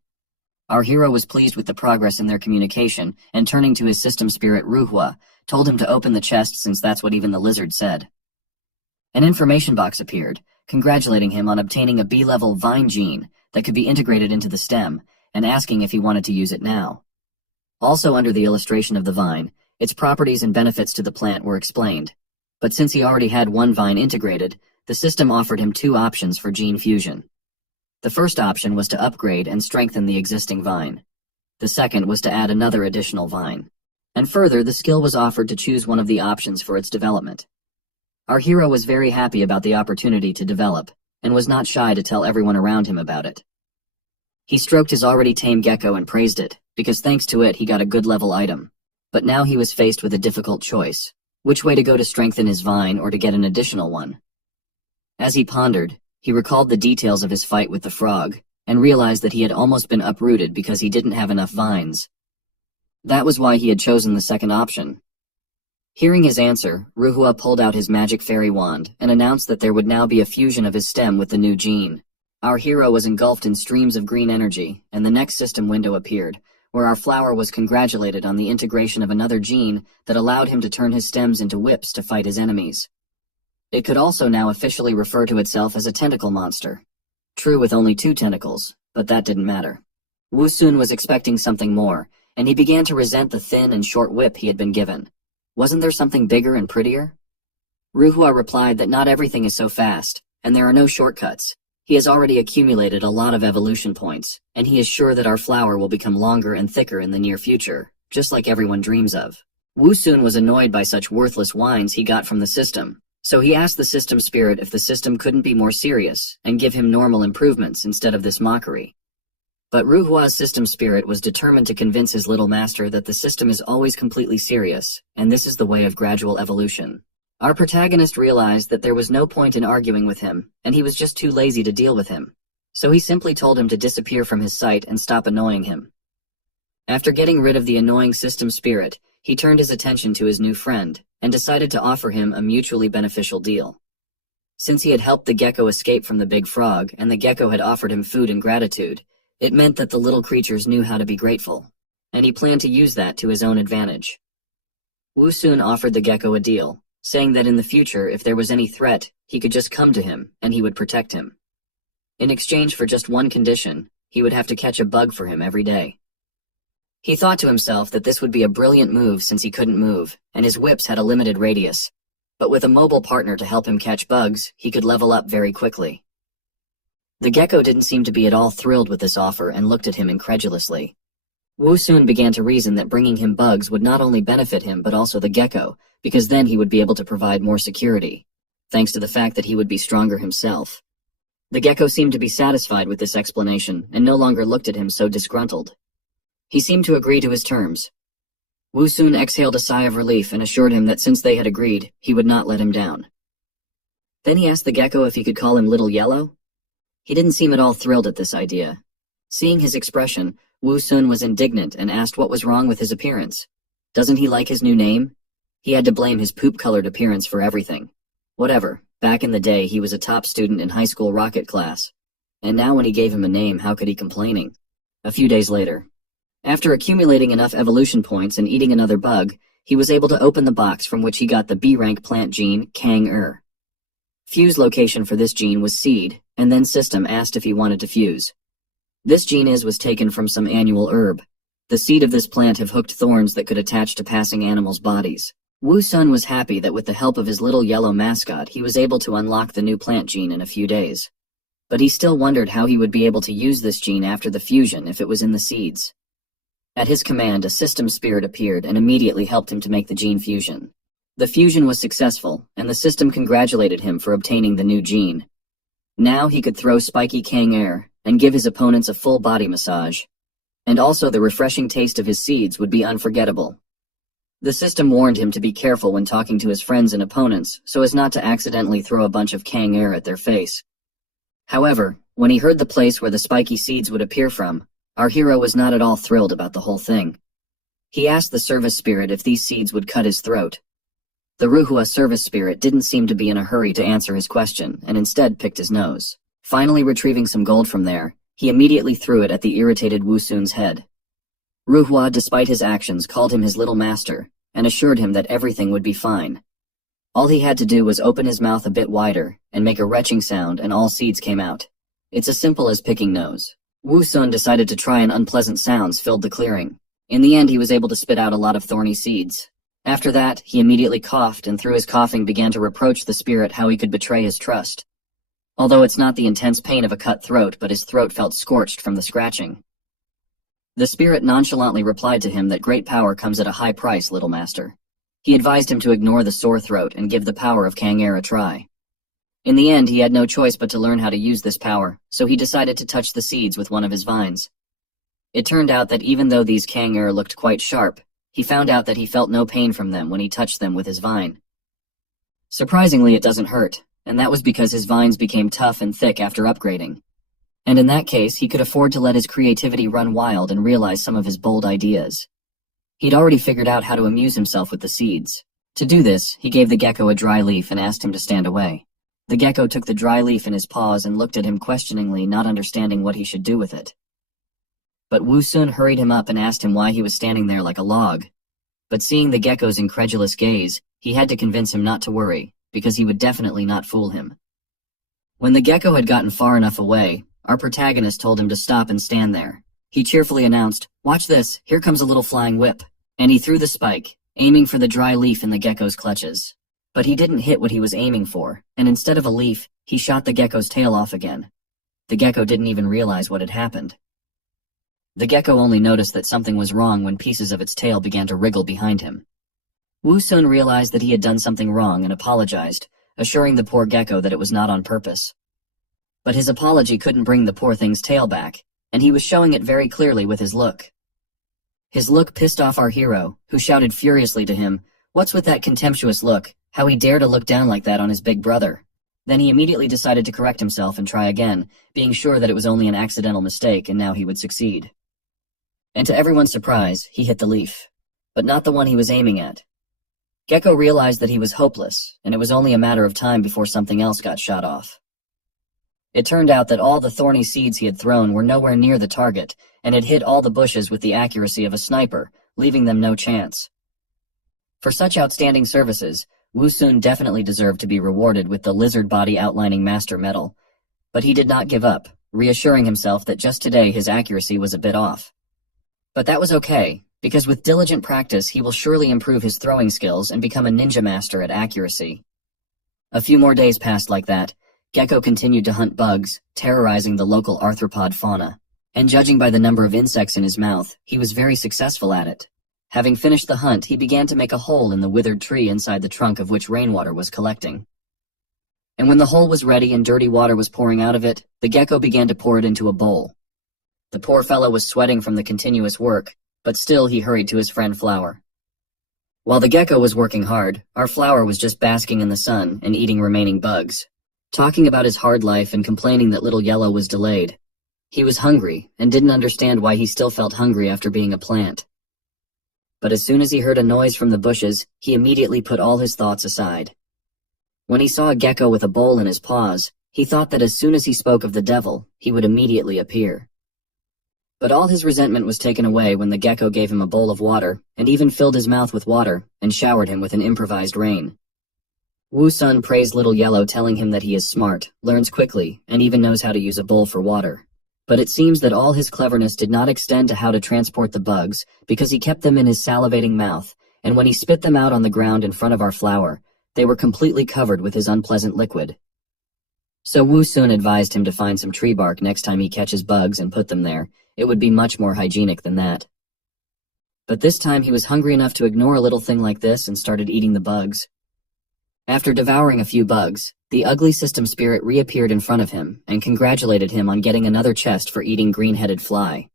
Our hero was pleased with the progress in their communication, and turning to his system spirit Ruhua, told him to open the chest since that's what even the lizard said. An information box appeared, congratulating him on obtaining a B-level vine gene that could be integrated into the stem, and asking if he wanted to use it now. Also under the illustration of the vine, its properties and benefits to the plant were explained, but since he already had one vine integrated, the system offered him two options for gene fusion. The first option was to upgrade and strengthen the existing vine. The second was to add another additional vine. And further, the skill was offered to choose one of the options for its development. Our hero was very happy about the opportunity to develop, and was not shy to tell everyone around him about it. He stroked his already tame gecko and praised it, because thanks to it he got a good level item. But now he was faced with a difficult choice, which way to go to strengthen his vine or to get an additional one. As he pondered, he recalled the details of his fight with the frog, and realized that he had almost been uprooted because he didn't have enough vines. That was why he had chosen the second option. Hearing his answer, Ruhua pulled out his magic fairy wand and announced that there would now be a fusion of his stem with the new gene. Our hero was engulfed in streams of green energy, and the next system window appeared, where our flower was congratulated on the integration of another gene that allowed him to turn his stems into whips to fight his enemies. It could also now officially refer to itself as a tentacle monster. True, with only 2 tentacles, but that didn't matter. Wu Sun was expecting something more, and he began to resent the thin and short whip he had been given. Wasn't there something bigger and prettier? Ruhua replied that not everything is so fast, and there are no shortcuts. He has already accumulated a lot of evolution points, and he is sure that our flower will become longer and thicker in the near future, just like everyone dreams of. Wu Sun was annoyed by such worthless whines he got from the system, so he asked the system spirit if the system couldn't be more serious and give him normal improvements instead of this mockery. But Ruhua's system spirit was determined to convince his little master that the system is always completely serious, and this is the way of gradual evolution. Our protagonist realized that there was no point in arguing with him, and he was just too lazy to deal with him. So he simply told him to disappear from his sight and stop annoying him. After getting rid of the annoying system spirit, he turned his attention to his new friend, and decided to offer him a mutually beneficial deal. Since he had helped the gecko escape from the big frog, and the gecko had offered him food in gratitude, it meant that the little creatures knew how to be grateful, and he planned to use that to his own advantage. Wu Sun offered the gecko a deal, saying that in the future, if there was any threat, he could just come to him, and he would protect him. In exchange for just one condition, he would have to catch a bug for him every day. He thought to himself that this would be a brilliant move since he couldn't move, and his whips had a limited radius. But with a mobile partner to help him catch bugs, he could level up very quickly. The gecko didn't seem to be at all thrilled with this offer and looked at him incredulously. Wu Sun began to reason that bringing him bugs would not only benefit him but also the gecko, because then he would be able to provide more security, thanks to the fact that he would be stronger himself. The gecko seemed to be satisfied with this explanation and no longer looked at him so disgruntled. He seemed to agree to his terms. Wu Sun exhaled a sigh of relief and assured him that since they had agreed, he would not let him down. Then he asked the gecko if he could call him Little Yellow. He didn't seem at all thrilled at this idea. Seeing his expression, Wu Sun was indignant and asked what was wrong with his appearance. Doesn't he like his new name? He had to blame his poop-colored appearance for everything. Whatever, back in the day he was a top student in high school rocket class. And now when he gave him a name, how could he complaining? A few days later, after accumulating enough evolution points and eating another bug, he was able to open the box from which he got the B-rank plant gene, Kang-er. Fuse location for this gene was seed, and then system asked if he wanted to fuse. This gene was taken from some annual herb. The seed of this plant have hooked thorns that could attach to passing animals' bodies. Wu Sun was happy that with the help of his little yellow mascot he was able to unlock the new plant gene in a few days. but he still wondered how he would be able to use this gene after the fusion if it was in the seeds. At his command, a system spirit appeared and immediately helped him to make the gene fusion. The fusion was successful, and the system congratulated him for obtaining the new gene. Now he could throw spiky Kang air and give his opponents a full body massage. And also the refreshing taste of his seeds would be unforgettable. The system warned him to be careful when talking to his friends and opponents so as not to accidentally throw a bunch of Kang air at their face. However, when he heard the place where the spiky seeds would appear from, our hero was not at all thrilled about the whole thing. He asked the service spirit if these seeds would cut his throat. The Ruhua service spirit didn't seem to be in a hurry to answer his question and instead picked his nose. Finally retrieving some gold from there, he immediately threw it at the irritated Wusun's head. Ruhua, despite his actions, called him his little master and assured him that everything would be fine. All he had to do was open his mouth a bit wider and make a retching sound and all seeds came out. It's as simple as picking nose. Wusun decided to try and unpleasant sounds filled the clearing. In the end, he was able to spit out a lot of thorny seeds. After that, he immediately coughed and through his coughing began to reproach the spirit how he could betray his trust. Although it's not the intense pain of a cut throat, but his throat felt scorched from the scratching. The spirit nonchalantly replied to him that great power comes at a high price, little master. He advised him to ignore the sore throat and give the power of Kang air a try. In the end, he had no choice but to learn how to use this power, so he decided to touch the seeds with one of his vines. It turned out that even though these Kang air looked quite sharp, he found out that he felt no pain from them when he touched them with his vine. Surprisingly, it doesn't hurt, and that was because his vines became tough and thick after upgrading. And in that case, he could afford to let his creativity run wild and realize some of his bold ideas. He'd already figured out how to amuse himself with the seeds. To do this, he gave the gecko a dry leaf and asked him to stand away. The gecko took the dry leaf in his paws and looked at him questioningly, not understanding what he should do with it. But Wusun hurried him up and asked him why he was standing there like a log. But seeing the gecko's incredulous gaze, he had to convince him not to worry, because he would definitely not fool him. When the gecko had gotten far enough away, our protagonist told him to stop and stand there. He cheerfully announced, "Watch this, here comes a little flying whip," and he threw the spike, aiming for the dry leaf in the gecko's clutches. But he didn't hit what he was aiming for, and instead of a leaf, he shot the gecko's tail off again. The gecko didn't even realize what had happened. The gecko only noticed that something was wrong when pieces of its tail began to wriggle behind him. Wusun realized that he had done something wrong and apologized, assuring the poor gecko that it was not on purpose. But his apology couldn't bring the poor thing's tail back, and he was showing it very clearly with his look. His look pissed off our hero, who shouted furiously to him, "What's with that contemptuous look? How he dare to look down like that on his big brother?" Then he immediately decided to correct himself and try again, being sure that it was only an accidental mistake and now he would succeed. And to everyone's surprise, he hit the leaf, but not the one he was aiming at. Gecko realized that he was hopeless, and it was only a matter of time before something else got shot off. It turned out that all the thorny seeds he had thrown were nowhere near the target, and had hit all the bushes with the accuracy of a sniper, leaving them no chance. For such outstanding services, Wusun definitely deserved to be rewarded with the lizard body outlining master medal, but he did not give up, reassuring himself that just today his accuracy was a bit off. But that was okay, because with diligent practice he will surely improve his throwing skills and become a ninja master at accuracy. A few more days passed like that. Gecko continued to hunt bugs, terrorizing the local arthropod fauna, and judging by the number of insects in his mouth, he was very successful at it. Having finished the hunt, he began to make a hole in the withered tree inside the trunk of which rainwater was collecting. And when the hole was ready and dirty water was pouring out of it, the gecko began to pour it into a bowl. The poor fellow was sweating from the continuous work, but still he hurried to his friend Flower. While the gecko was working hard, our Flower was just basking in the sun and eating remaining bugs, talking about his hard life and complaining that little Yellow was delayed. He was hungry and didn't understand why he still felt hungry after being a plant. But as soon as he heard a noise from the bushes, he immediately put all his thoughts aside. When he saw a gecko with a bowl in his paws, he thought that as soon as he spoke of the devil, he would immediately appear. But all his resentment was taken away when the gecko gave him a bowl of water, and even filled his mouth with water, and showered him with an improvised rain. Wusun praised little Yellow, telling him that he is smart, learns quickly, and even knows how to use a bowl for water. But it seems that all his cleverness did not extend to how to transport the bugs, because he kept them in his salivating mouth, and when he spit them out on the ground in front of our Flower, they were completely covered with his unpleasant liquid. So Wu Sun advised him to find some tree bark next time he catches bugs and put them there. It would be much more hygienic than that. But this time he was hungry enough to ignore a little thing like this and started eating the bugs. After devouring a few bugs, the ugly system spirit reappeared in front of him and congratulated him on getting another chest for eating green-headed fly.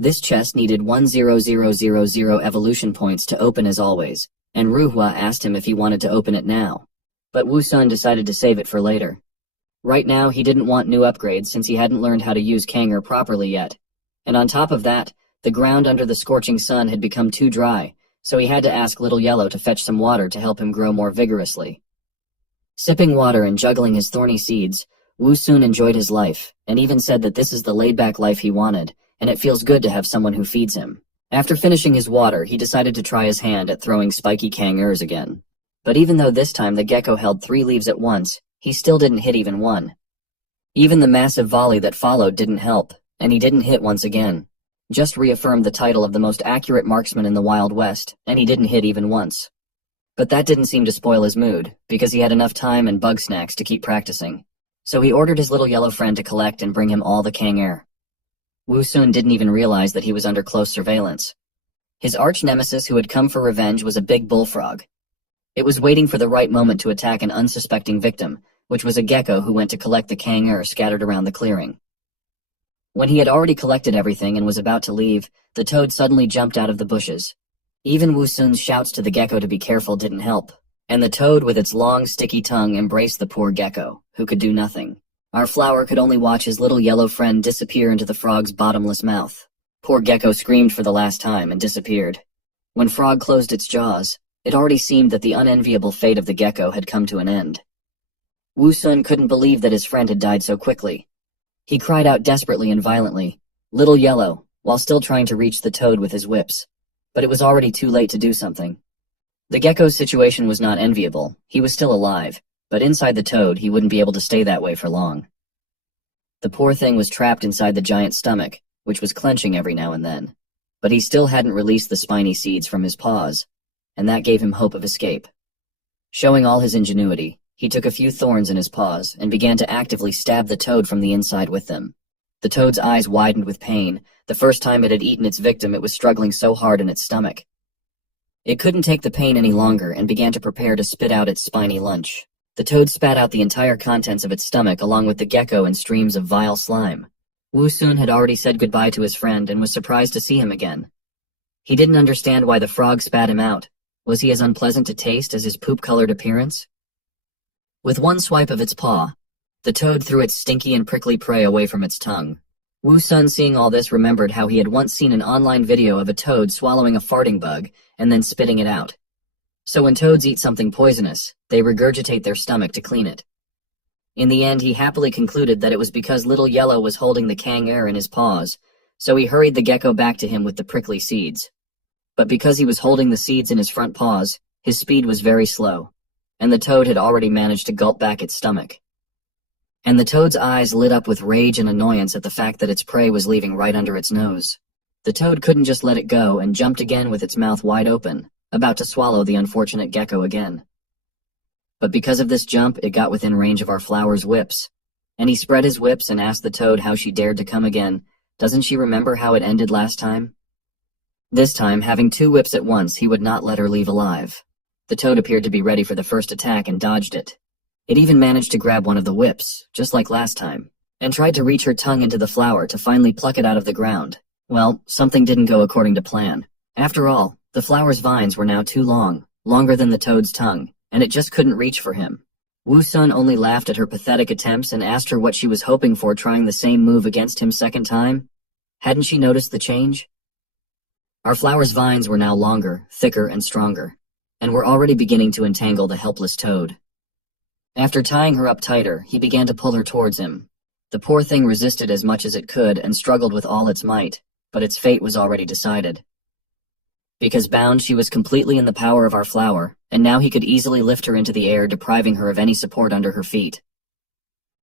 This chest needed 10000 evolution points to open as always, and Ruhua asked him if he wanted to open it now. But Wu Sun decided to save it for later. Right now he didn't want new upgrades since he hadn't learned how to use Kanger properly yet. And on top of that, the ground under the scorching sun had become too dry, so he had to ask Little Yellow to fetch some water to help him grow more vigorously. Sipping water and juggling his thorny seeds, Wu Sun enjoyed his life, and even said that this is the laid-back life he wanted, and it feels good to have someone who feeds him. After finishing his water, he decided to try his hand at throwing spiky Kangers again. But even though this time the gecko held 3 leaves at once, he still didn't hit even one. Even the massive volley that followed didn't help, and he didn't hit once again. Just reaffirmed the title of the most accurate marksman in the Wild West, and he didn't hit even once. But that didn't seem to spoil his mood, because he had enough time and bug snacks to keep practicing. So he ordered his little yellow friend to collect and bring him all the Kanger. Wu Sun didn't even realize that he was under close surveillance. His arch-nemesis who had come for revenge was a big bullfrog. It was waiting for the right moment to attack an unsuspecting victim, which was a gecko who went to collect the Kanger scattered around the clearing. When he had already collected everything and was about to leave, the toad suddenly jumped out of the bushes. Even Wu Sun's shouts to the gecko to be careful didn't help, and the toad with its long, sticky tongue embraced the poor gecko, who could do nothing. Our flower could only watch his little yellow friend disappear into the frog's bottomless mouth. Poor gecko screamed for the last time and disappeared. When Frog closed its jaws, it already seemed that the unenviable fate of the gecko had come to an end. Wu Sun couldn't believe that his friend had died so quickly. He cried out desperately and violently, "Little Yellow," while still trying to reach the toad with his whips. But it was already too late to do something. The gecko's situation was not enviable. He was still alive, but inside the toad he wouldn't be able to stay that way for long. The poor thing was trapped inside the giant's stomach, which was clenching every now and then. But he still hadn't released the spiny seeds from his paws, and that gave him hope of escape. Showing all his ingenuity, he took a few thorns in his paws and began to actively stab the toad from the inside with them. The toad's eyes widened with pain. The first time it had eaten its victim, it was struggling so hard in its stomach. It couldn't take the pain any longer and began to prepare to spit out its spiny lunch. The toad spat out the entire contents of its stomach along with the gecko in streams of vile slime. Wu Sun had already said goodbye to his friend and was surprised to see him again. He didn't understand why the frog spat him out. Was he as unpleasant to taste as his poop-colored appearance? With one swipe of its paw, the toad threw its stinky and prickly prey away from its tongue. Wu Sun, seeing all this, remembered how he had once seen an online video of a toad swallowing a farting bug and then spitting it out. So when toads eat something poisonous, they regurgitate their stomach to clean it. In the end, he happily concluded that it was because Little Yellow was holding the Kanger in his paws, so he hurried the gecko back to him with the prickly seeds. But because he was holding the seeds in his front paws, his speed was very slow, and the toad had already managed to gulp back its stomach. And the toad's eyes lit up with rage and annoyance at the fact that its prey was leaving right under its nose. The toad couldn't just let it go and jumped again with its mouth wide open, about to swallow the unfortunate gecko again. But because of this jump, it got within range of our flower's whips, and he spread his whips and asked the toad how she dared to come again. Doesn't she remember how it ended last time? This time, having 2 whips at once, he would not let her leave alive. The toad appeared to be ready for the first attack and dodged it. It even managed to grab one of the whips, just like last time, and tried to reach her tongue into the flower to finally pluck it out of the ground. Well, something didn't go according to plan. After all, the flower's vines were now too long, longer than the toad's tongue, and it just couldn't reach for him. Wu Sun only laughed at her pathetic attempts and asked her what she was hoping for trying the same move against him second time. Hadn't she noticed the change? Our flower's vines were now longer, thicker, and stronger, and were already beginning to entangle the helpless toad. After tying her up tighter, he began to pull her towards him. The poor thing resisted as much as it could and struggled with all its might, but its fate was already decided. Because bound, she was completely in the power of our flower, and now he could easily lift her into the air, depriving her of any support under her feet.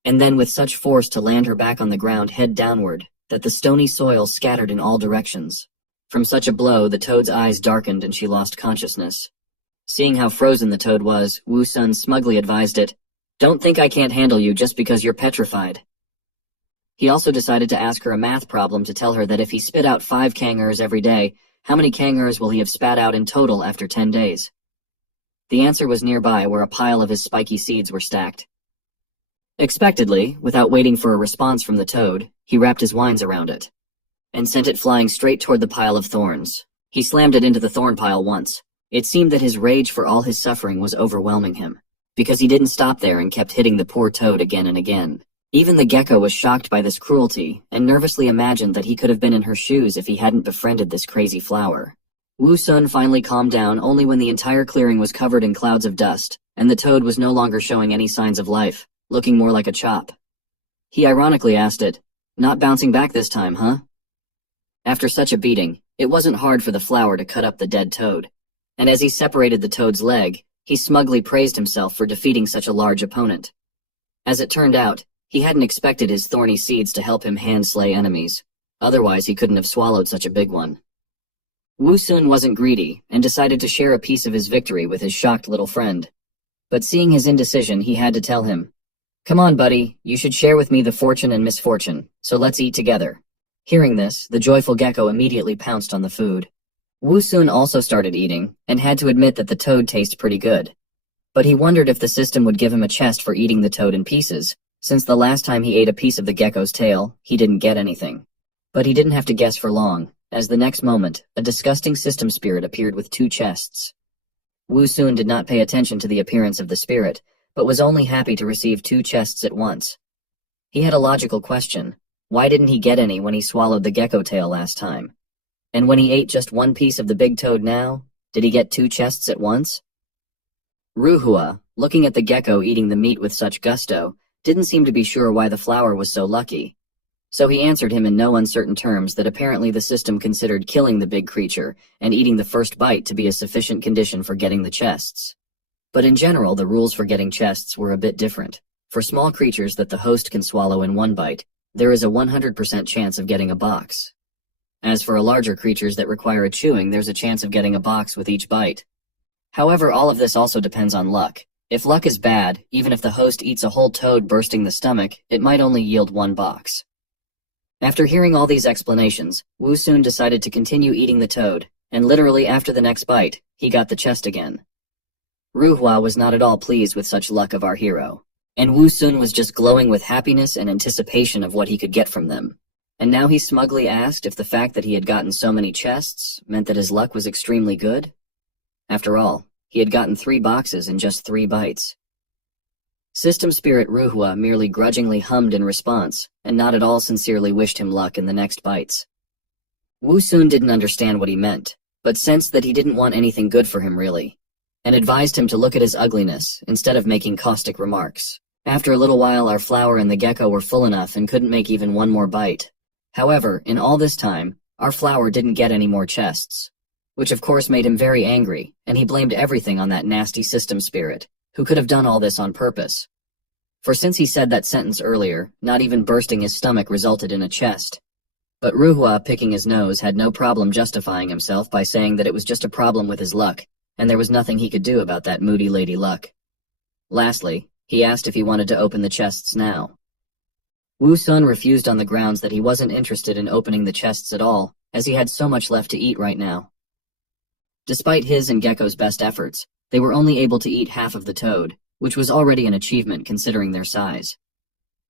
And then with such force to land her back on the ground head downward, that the stony soil scattered in all directions. From such a blow, the toad's eyes darkened and she lost consciousness. Seeing how frozen the toad was, Wu Sun smugly advised it, Don't think I can't handle you just because you're petrified. He also decided to ask her a math problem to tell her that if he spit out 5 kangurs every day, how many kangurs will he have spat out in total after 10 days? The answer was nearby, where a pile of his spiky seeds were stacked. Expectedly, without waiting for a response from the toad, he wrapped his vines around it and sent it flying straight toward the pile of thorns. He slammed it into the thorn pile once. It seemed that his rage for all his suffering was overwhelming him, because he didn't stop there and kept hitting the poor toad again and again. Even the gecko was shocked by this cruelty and nervously imagined that he could have been in her shoes if he hadn't befriended this crazy flower. Wu Sun finally calmed down only when the entire clearing was covered in clouds of dust, and the toad was no longer showing any signs of life, looking more like a chop. He ironically asked it, "Not bouncing back this time, huh?" After such a beating, it wasn't hard for the flower to cut up the dead toad, and as he separated the toad's leg, he smugly praised himself for defeating such a large opponent. As it turned out, he hadn't expected his thorny seeds to help him hand-slay enemies. Otherwise, he couldn't have swallowed such a big one. Wu Sun wasn't greedy and decided to share a piece of his victory with his shocked little friend. But seeing his indecision, he had to tell him, "Come on, buddy, you should share with me the fortune and misfortune, so let's eat together." Hearing this, the joyful gecko immediately pounced on the food. Wu Sun also started eating, and had to admit that the toad tastes pretty good. But he wondered if the system would give him a chest for eating the toad in pieces, since the last time he ate a piece of the gecko's tail, he didn't get anything. But he didn't have to guess for long, as the next moment, a disgusting system spirit appeared with 2 chests. Wu Sun did not pay attention to the appearance of the spirit, but was only happy to receive 2 chests at once. He had a logical question. Why didn't he get any when he swallowed the gecko tail last time? And when he ate just 1 piece of the big toad now, did he get 2 chests at once? Ruhua, looking at the gecko eating the meat with such gusto, didn't seem to be sure why the flower was so lucky. So he answered him in no uncertain terms that apparently the system considered killing the big creature and eating the first bite to be a sufficient condition for getting the chests. But in general, the rules for getting chests were a bit different. For small creatures that the host can swallow in 1 bite, there is a 100% chance of getting a box. As for larger creatures that require a chewing, there's a chance of getting a box with each bite. However, all of this also depends on luck. If luck is bad, even if the host eats a whole toad bursting the stomach, it might only yield 1 box. After hearing all these explanations, Wu Sun decided to continue eating the toad, and literally after the next bite, he got the chest again. Ruhua was not at all pleased with such luck of our hero, and Wu Sun was just glowing with happiness and anticipation of what he could get from them. And now he smugly asked if the fact that he had gotten so many chests meant that his luck was extremely good? After all, he had gotten 3 boxes in just 3 bites. System Spirit Ruhua merely grudgingly hummed in response, and not at all sincerely wished him luck in the next bites. Wu Sun didn't understand what he meant, but sensed that he didn't want anything good for him really, and advised him to look at his ugliness instead of making caustic remarks. After a little while, our flower and the gecko were full enough and couldn't make even 1 more bite. However, in all this time, our flower didn't get any more chests, which of course made him very angry, and he blamed everything on that nasty system spirit, who could have done all this on purpose. For since he said that sentence earlier, not even bursting his stomach resulted in a chest. But Ruhua, picking his nose, had no problem justifying himself by saying that it was just a problem with his luck, and there was nothing he could do about that moody lady luck. Lastly, he asked if he wanted to open the chests now. Wu Sun refused on the grounds that he wasn't interested in opening the chests at all, as he had so much left to eat right now. Despite his and Gecko's best efforts, they were only able to eat half of the toad, which was already an achievement considering their size.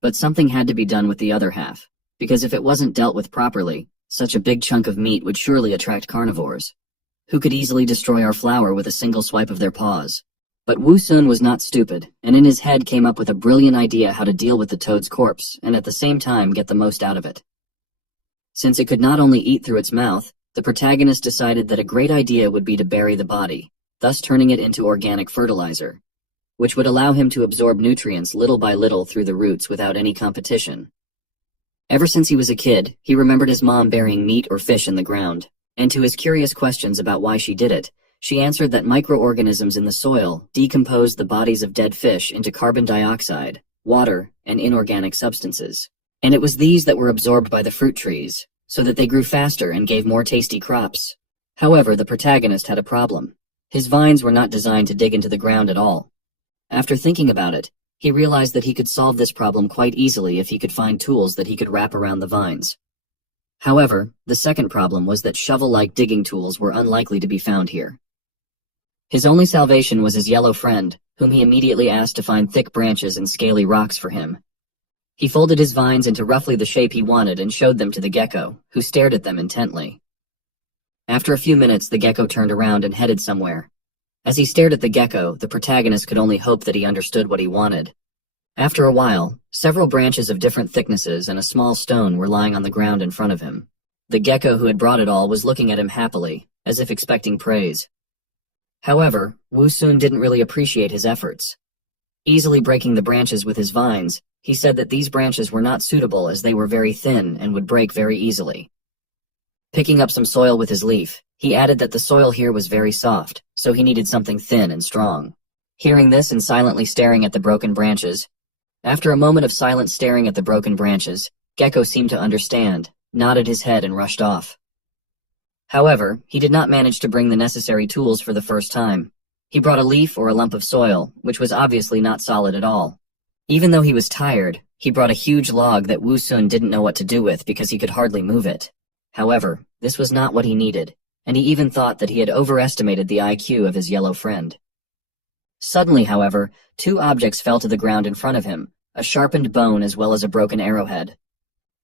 But something had to be done with the other half, because if it wasn't dealt with properly, such a big chunk of meat would surely attract carnivores, who could easily destroy our flower with a single swipe of their paws. But Wu Sun was not stupid, and in his head came up with a brilliant idea how to deal with the toad's corpse and at the same time get the most out of it. Since it could not only eat through its mouth, the protagonist decided that a great idea would be to bury the body, thus turning it into organic fertilizer, which would allow him to absorb nutrients little by little through the roots without any competition. Ever since he was a kid, he remembered his mom burying meat or fish in the ground, and to his curious questions about why she did it, she answered that microorganisms in the soil decomposed the bodies of dead fish into carbon dioxide, water, and inorganic substances. And it was these that were absorbed by the fruit trees, so that they grew faster and gave more tasty crops. However, the protagonist had a problem. His vines were not designed to dig into the ground at all. After thinking about it, He realized that he could solve this problem quite easily if he could find tools that he could wrap around the vines. However, the second problem was that shovel-like digging tools were unlikely to be found here. His only salvation was his yellow friend, whom he immediately asked to find thick branches and scaly rocks for him. He folded his vines into roughly the shape he wanted and showed them to the gecko, who stared at them intently. After a few minutes, the gecko turned around and headed somewhere. As he stared at the gecko, the protagonist could only hope that he understood what he wanted. After a while, several branches of different thicknesses and a small stone were lying on the ground in front of him. The gecko who had brought it all was looking at him happily, as if expecting praise. However, Wu Sun didn't really appreciate his efforts. Easily breaking the branches with his vines, he said that these branches were not suitable as they were very thin and would break very easily. Picking up some soil with his leaf, he added that the soil here was very soft, so he needed something thin and strong. Hearing this and silently staring at the broken branches, after a moment of silent staring at the broken branches, Gecko seemed to understand, nodded his head and rushed off. However, he did not manage to bring the necessary tools for the first time. He brought a leaf or a lump of soil, which was obviously not solid at all. Even though he was tired, he brought a huge log that Wu Sun didn't know what to do with because he could hardly move it. However, this was not what he needed, and he even thought that he had overestimated the IQ of his yellow friend. Suddenly, however, two objects fell to the ground in front of him, a sharpened bone as well as a broken arrowhead.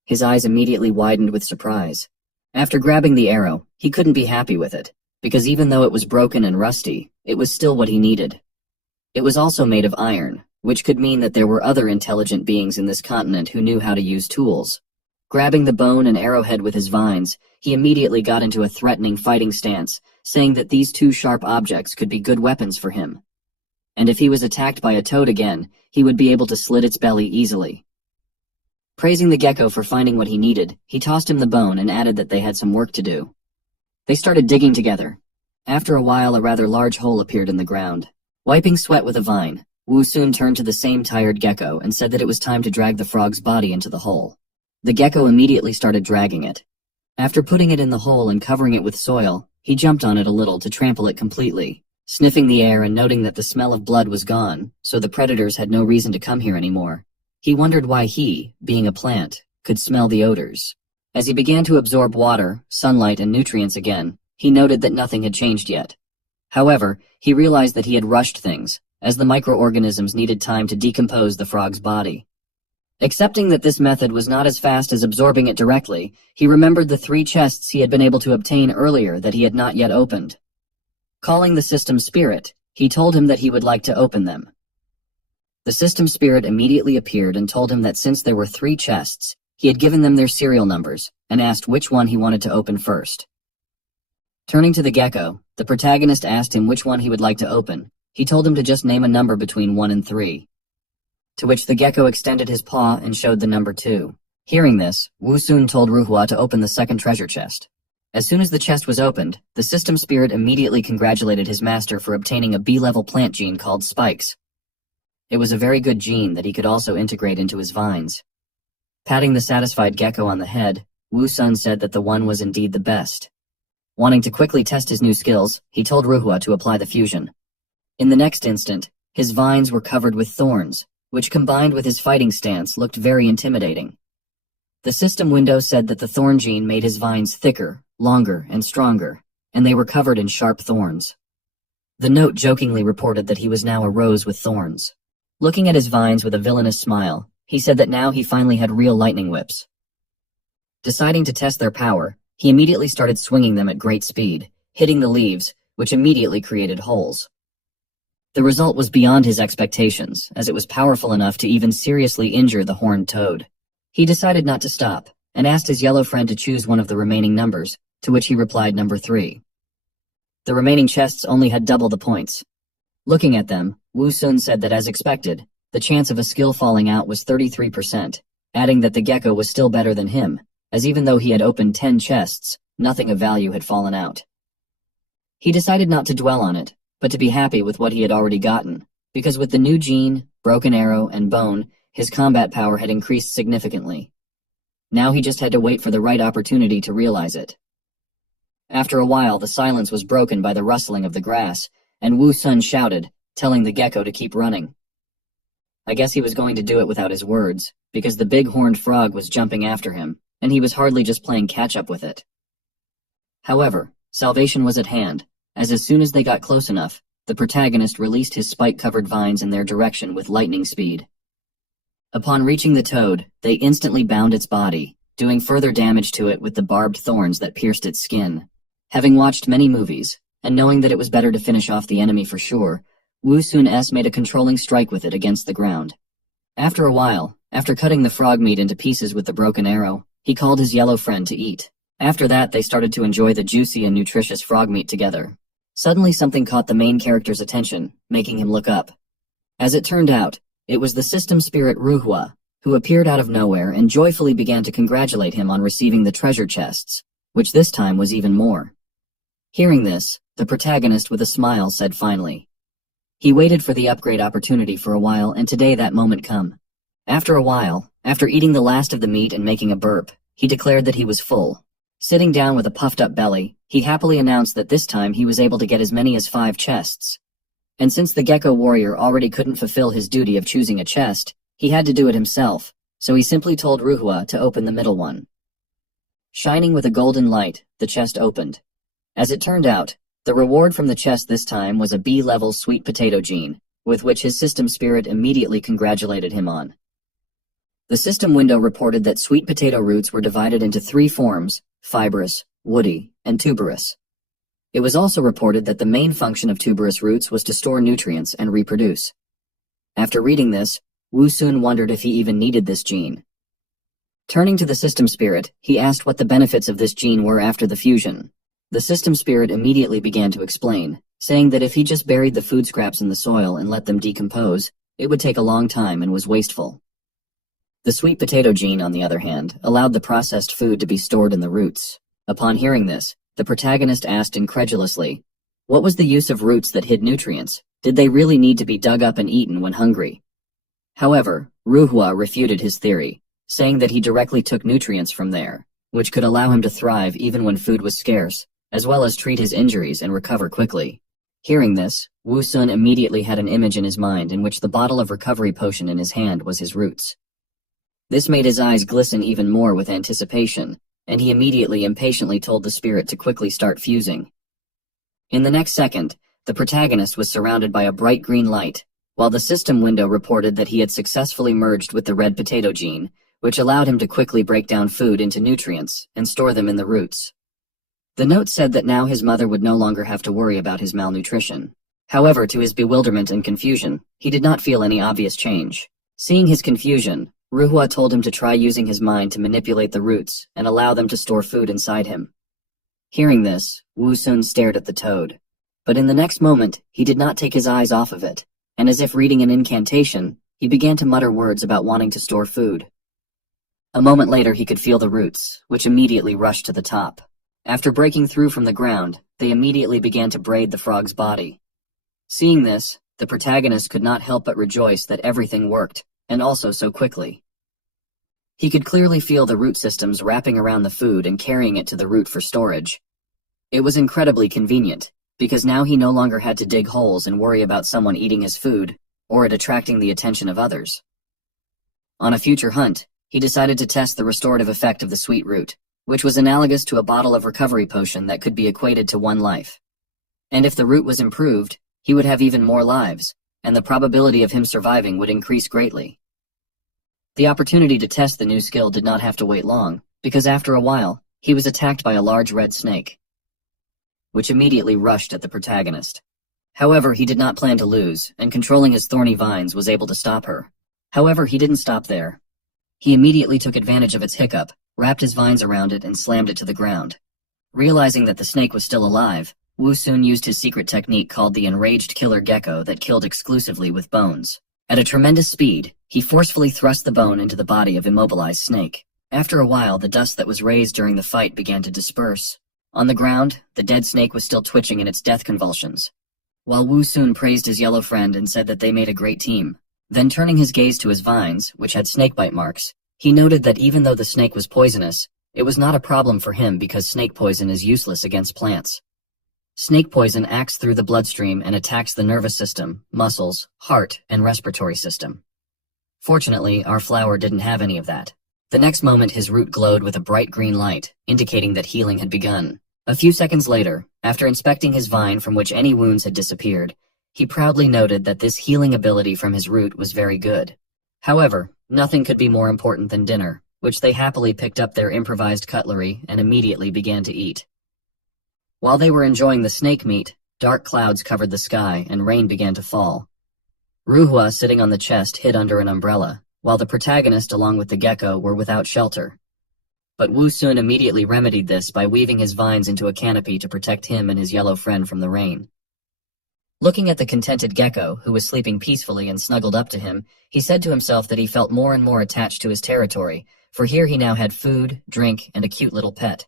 His eyes immediately widened with surprise. After grabbing the arrow, he couldn't be happy with it, because even though it was broken and rusty, it was still what he needed. It was also made of iron, which could mean that there were other intelligent beings in this continent who knew how to use tools. Grabbing the bone and arrowhead with his vines, he immediately got into a threatening fighting stance, saying that these two sharp objects could be good weapons for him. And if he was attacked by a toad again, he would be able to slit its belly easily. Praising the gecko for finding what he needed, he tossed him the bone and added that they had some work to do. They started digging together. After a while, a rather large hole appeared in the ground. Wiping sweat with a vine, Wu Sun turned to the same tired gecko and said that it was time to drag the frog's body into the hole. The gecko immediately started dragging it. After putting it in the hole and covering it with soil, he jumped on it a little to trample it completely, sniffing the air and noting that the smell of blood was gone, so the predators had no reason to come here anymore. He wondered why he, being a plant, could smell the odors. As he began to absorb water, sunlight, and nutrients again, he noted that nothing had changed yet. However, he realized that he had rushed things, as the microorganisms needed time to decompose the frog's body. Accepting that this method was not as fast as absorbing it directly, he remembered the 3 chests he had been able to obtain earlier that he had not yet opened. Calling the system spirit, he told him that he would like to open them. The system spirit immediately appeared and told him that since there were 3 chests, he had given them their serial numbers and asked which one he wanted to open first. Turning to the gecko, the protagonist asked him which one he would like to open. He told him to just name a number between 1 and 3. To which the gecko extended his paw and showed the number 2. Hearing this, Wu Sun told Ruhua to open the second treasure chest. As soon as the chest was opened, the system spirit immediately congratulated his master for obtaining a B-level plant gene called Spikes. It was a very good gene that he could also integrate into his vines. Patting the satisfied gecko on the head, Wu Sun said that the one was indeed the best. Wanting to quickly test his new skills, he told Ruhua to apply the fusion. In the next instant, his vines were covered with thorns, which combined with his fighting stance looked very intimidating. The system window said that the thorn gene made his vines thicker, longer, and stronger, and they were covered in sharp thorns. The note jokingly reported that he was now a rose with thorns. Looking at his vines with a villainous smile, he said that now he finally had real lightning whips. Deciding to test their power, he immediately started swinging them at great speed, hitting the leaves, which immediately created holes. The result was beyond his expectations, as it was powerful enough to even seriously injure the horned toad. He decided not to stop, and asked his yellow friend to choose one of the remaining numbers, to which he replied number 3. The remaining chests only had double the points. Looking at them, Wu Sun said that as expected, the chance of a skill falling out was 33%, adding that the gecko was still better than him, as even though he had opened 10 chests, nothing of value had fallen out. He decided not to dwell on it, but to be happy with what he had already gotten, because with the new gene, broken arrow, and bone, his combat power had increased significantly. Now he just had to wait for the right opportunity to realize it. After a while, the silence was broken by the rustling of the grass, and Wu Sun shouted, telling the gecko to keep running. I guess he was going to do it without his words, because the big horned frog was jumping after him, and he was hardly just playing catch-up with it. However, salvation was at hand, as soon as they got close enough, the protagonist released his spike-covered vines in their direction with lightning speed. Upon reaching the toad, they instantly bound its body, doing further damage to it with the barbed thorns that pierced its skin. Having watched many movies, and knowing that it was better to finish off the enemy for sure, Wu Sun-S made a controlling strike with it against the ground. After a while, after cutting the frog meat into pieces with the broken arrow, he called his yellow friend to eat. After that, they started to enjoy the juicy and nutritious frog meat together. Suddenly something caught the main character's attention, making him look up. As it turned out, it was the system spirit Ruhua, who appeared out of nowhere and joyfully began to congratulate him on receiving the treasure chests, which this time was even more. Hearing this, the protagonist with a smile said finally. He waited for the upgrade opportunity for a while, and today that moment come. After a while, after eating the last of the meat and making a burp, he declared that he was full. Sitting down with a puffed-up belly, he happily announced that this time he was able to get as many as 5 chests. And since the gecko warrior already couldn't fulfill his duty of choosing a chest, he had to do it himself, so he simply told Ruhua to open the middle one. Shining with a golden light, the chest opened. As it turned out, the reward from the chest this time was a B-level sweet potato gene, with which his system spirit immediately congratulated him on. The system window reported that sweet potato roots were divided into 3 forms: fibrous, woody, and tuberous. It was also reported that the main function of tuberous roots was to store nutrients and reproduce. After reading this, Wu Sun wondered if he even needed this gene. Turning to the system spirit, he asked what the benefits of this gene were after the fusion. The system spirit immediately began to explain, saying that if he just buried the food scraps in the soil and let them decompose, it would take a long time and was wasteful. The sweet potato gene, on the other hand, allowed the processed food to be stored in the roots. Upon hearing this, the protagonist asked incredulously, what was the use of roots that hid nutrients? Did they really need to be dug up and eaten when hungry? However, Ruhua refuted his theory, saying that he directly took nutrients from there, which could allow him to thrive even when food was scarce, as well as treat his injuries and recover quickly. Hearing this, Wu Sun immediately had an image in his mind in which the bottle of recovery potion in his hand was his roots. This made his eyes glisten even more with anticipation, and he immediately impatiently told the spirit to quickly start fusing. In the next second, the protagonist was surrounded by a bright green light, while the system window reported that he had successfully merged with the red potato gene, which allowed him to quickly break down food into nutrients and store them in the roots. The note said that now his mother would no longer have to worry about his malnutrition. However, to his bewilderment and confusion, he did not feel any obvious change. Seeing his confusion, Ruhua told him to try using his mind to manipulate the roots and allow them to store food inside him. Hearing this, Wu Sun stared at the toad. But in the next moment, he did not take his eyes off of it, and as if reading an incantation, he began to mutter words about wanting to store food. A moment later, he could feel the roots, which immediately rushed to the top. After breaking through from the ground, they immediately began to braid the frog's body. Seeing this, the protagonist could not help but rejoice that everything worked, and also so quickly. He could clearly feel the root systems wrapping around the food and carrying it to the root for storage. It was incredibly convenient, because now he no longer had to dig holes and worry about someone eating his food, or it attracting the attention of others. On a future hunt, he decided to test the restorative effect of the sweet root, which was analogous to a bottle of recovery potion that could be equated to 1 life. And if the root was improved, he would have even more lives, and the probability of him surviving would increase greatly. The opportunity to test the new skill did not have to wait long, because after a while, he was attacked by a large red snake, which immediately rushed at the protagonist. However, he did not plan to lose, and controlling his thorny vines was able to stop her. However, he didn't stop there. He immediately took advantage of its hiccup, wrapped his vines around it, and slammed it to the ground. Realizing that the snake was still alive, Wu Sun used his secret technique called the enraged killer gecko that killed exclusively with bones. At a tremendous speed, he forcefully thrust the bone into the body of immobilized snake. After a while, the dust that was raised during the fight began to disperse. On the ground, the dead snake was still twitching in its death convulsions. While Wu Sun praised his yellow friend and said that they made a great team, then turning his gaze to his vines, which had snakebite marks, he noted that even though the snake was poisonous, it was not a problem for him because snake poison is useless against plants. Snake poison acts through the bloodstream and attacks the nervous system, muscles, heart, and respiratory system. Fortunately, our flower didn't have any of that. The next moment his root glowed with a bright green light, indicating that healing had begun. A few seconds later, after inspecting his vine from which any wounds had disappeared, he proudly noted that this healing ability from his root was very good. However, nothing could be more important than dinner, which they happily picked up their improvised cutlery and immediately began to eat. While they were enjoying the snake meat, dark clouds covered the sky and rain began to fall. Ruhua, sitting on the chest, hid under an umbrella, while the protagonist along with the gecko were without shelter. But Wu Sun immediately remedied this by weaving his vines into a canopy to protect him and his yellow friend from the rain. Looking at the contented gecko, who was sleeping peacefully and snuggled up to him, he said to himself that he felt more and more attached to his territory, for here he now had food, drink, and a cute little pet.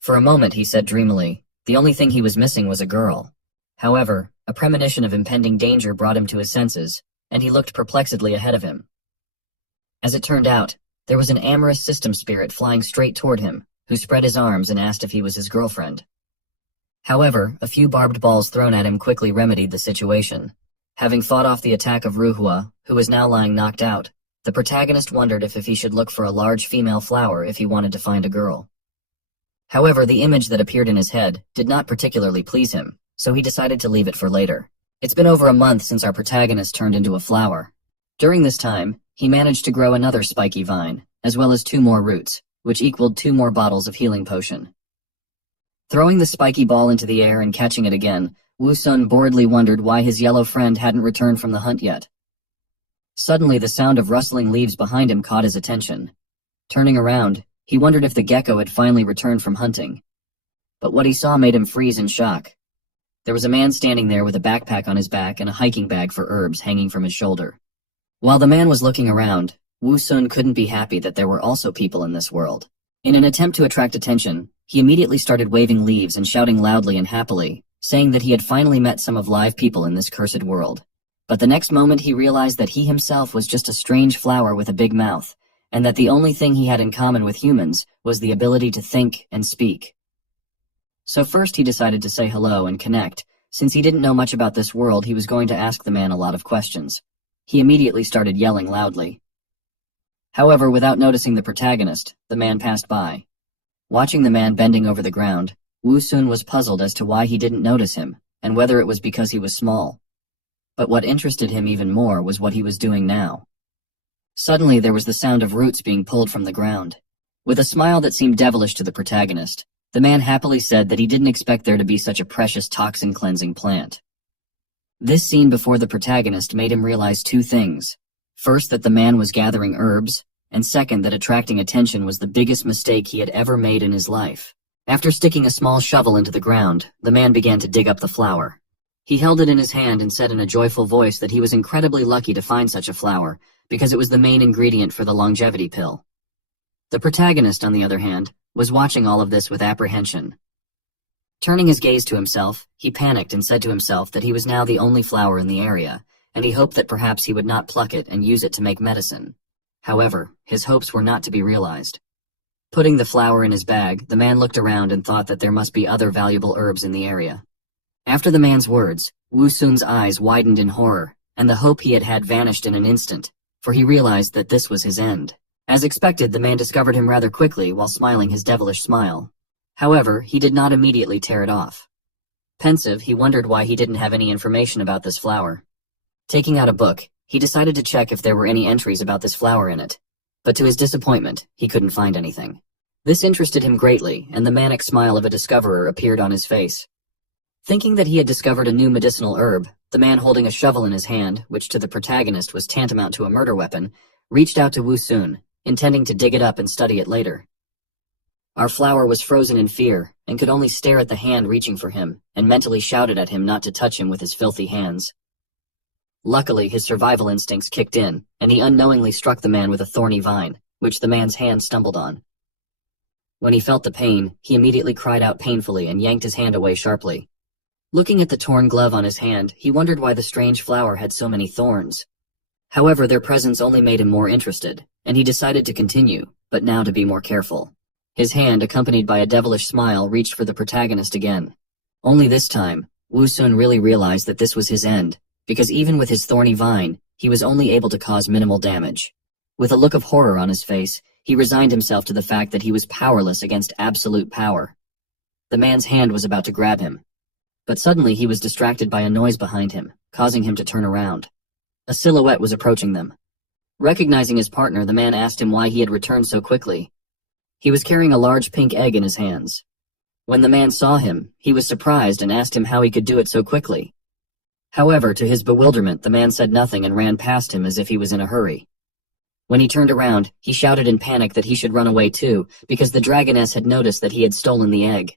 For a moment, he said dreamily, the only thing he was missing was a girl. However, a premonition of impending danger brought him to his senses, and he looked perplexedly ahead of him. As it turned out, there was an amorous system spirit flying straight toward him, who spread his arms and asked if he was his girlfriend. However, a few barbed balls thrown at him quickly remedied the situation. Having fought off the attack of Ruhua, who was now lying knocked out, the protagonist wondered if he should look for a large female flower if he wanted to find a girl. However, the image that appeared in his head did not particularly please him, so he decided to leave it for later. It's been over a month since our protagonist turned into a flower. During this time, he managed to grow another spiky vine, as well as 2 more roots, which equaled 2 more bottles of healing potion. Throwing the spiky ball into the air and catching it again, Wu Sun boredly wondered why his yellow friend hadn't returned from the hunt yet. Suddenly, the sound of rustling leaves behind him caught his attention. Turning around, he wondered if the gecko had finally returned from hunting. But what he saw made him freeze in shock. There was a man standing there with a backpack on his back and a hiking bag for herbs hanging from his shoulder. While the man was looking around, Wu Sun couldn't be happy that there were also people in this world. In an attempt to attract attention, he immediately started waving leaves and shouting loudly and happily, saying that he had finally met some of live people in this cursed world. But the next moment he realized that he himself was just a strange flower with a big mouth, and that the only thing he had in common with humans was the ability to think and speak. So first he decided to say hello and connect. Since he didn't know much about this world, he was going to ask the man a lot of questions. He immediately started yelling loudly. However, without noticing the protagonist, the man passed by. Watching the man bending over the ground, Wu Sun was puzzled as to why he didn't notice him, and whether it was because he was small. But what interested him even more was what he was doing now. Suddenly there was the sound of roots being pulled from the ground. With a smile that seemed devilish to the protagonist, the man happily said that he didn't expect there to be such a precious toxin-cleansing plant. This scene before the protagonist made him realize 2 things. First, that the man was gathering herbs, and second, that attracting attention was the biggest mistake he had ever made in his life. After sticking a small shovel into the ground, the man began to dig up the flower. He held it in his hand and said in a joyful voice that he was incredibly lucky to find such a flower, because it was the main ingredient for the longevity pill. The protagonist, on the other hand, was watching all of this with apprehension. Turning his gaze to himself, he panicked and said to himself that he was now the only flower in the area, and he hoped that perhaps he would not pluck it and use it to make medicine. However, his hopes were not to be realized. Putting the flower in his bag, the man looked around and thought that there must be other valuable herbs in the area. After the man's words, Wu Sun's eyes widened in horror, and the hope he had had vanished in an instant, for he realized that this was his end. As expected, the man discovered him rather quickly while smiling his devilish smile. However, he did not immediately tear it off. Pensive, he wondered why he didn't have any information about this flower. Taking out a book, he decided to check if there were any entries about this flower in it. But to his disappointment, he couldn't find anything. This interested him greatly, and the manic smile of a discoverer appeared on his face. Thinking that he had discovered a new medicinal herb, the man holding a shovel in his hand, which to the protagonist was tantamount to a murder weapon, reached out to Wu Sun, intending to dig it up and study it later. Our flower was frozen in fear, and could only stare at the hand reaching for him, and mentally shouted at him not to touch him with his filthy hands. Luckily, his survival instincts kicked in, and he unknowingly struck the man with a thorny vine, which the man's hand stumbled on. When he felt the pain, he immediately cried out painfully and yanked his hand away sharply. Looking at the torn glove on his hand, he wondered why the strange flower had so many thorns. However, their presence only made him more interested, and he decided to continue, but now to be more careful. His hand, accompanied by a devilish smile, reached for the protagonist again. Only this time, Wu Sun really realized that this was his end, because even with his thorny vine, he was only able to cause minimal damage. With a look of horror on his face, he resigned himself to the fact that he was powerless against absolute power. The man's hand was about to grab him. But suddenly he was distracted by a noise behind him, causing him to turn around. A silhouette was approaching them. Recognizing his partner, the man asked him why he had returned so quickly. He was carrying a large pink egg in his hands. When the man saw him, he was surprised and asked him how he could do it so quickly. However, to his bewilderment, the man said nothing and ran past him as if he was in a hurry. When he turned around, he shouted in panic that he should run away too, because the dragoness had noticed that he had stolen the egg.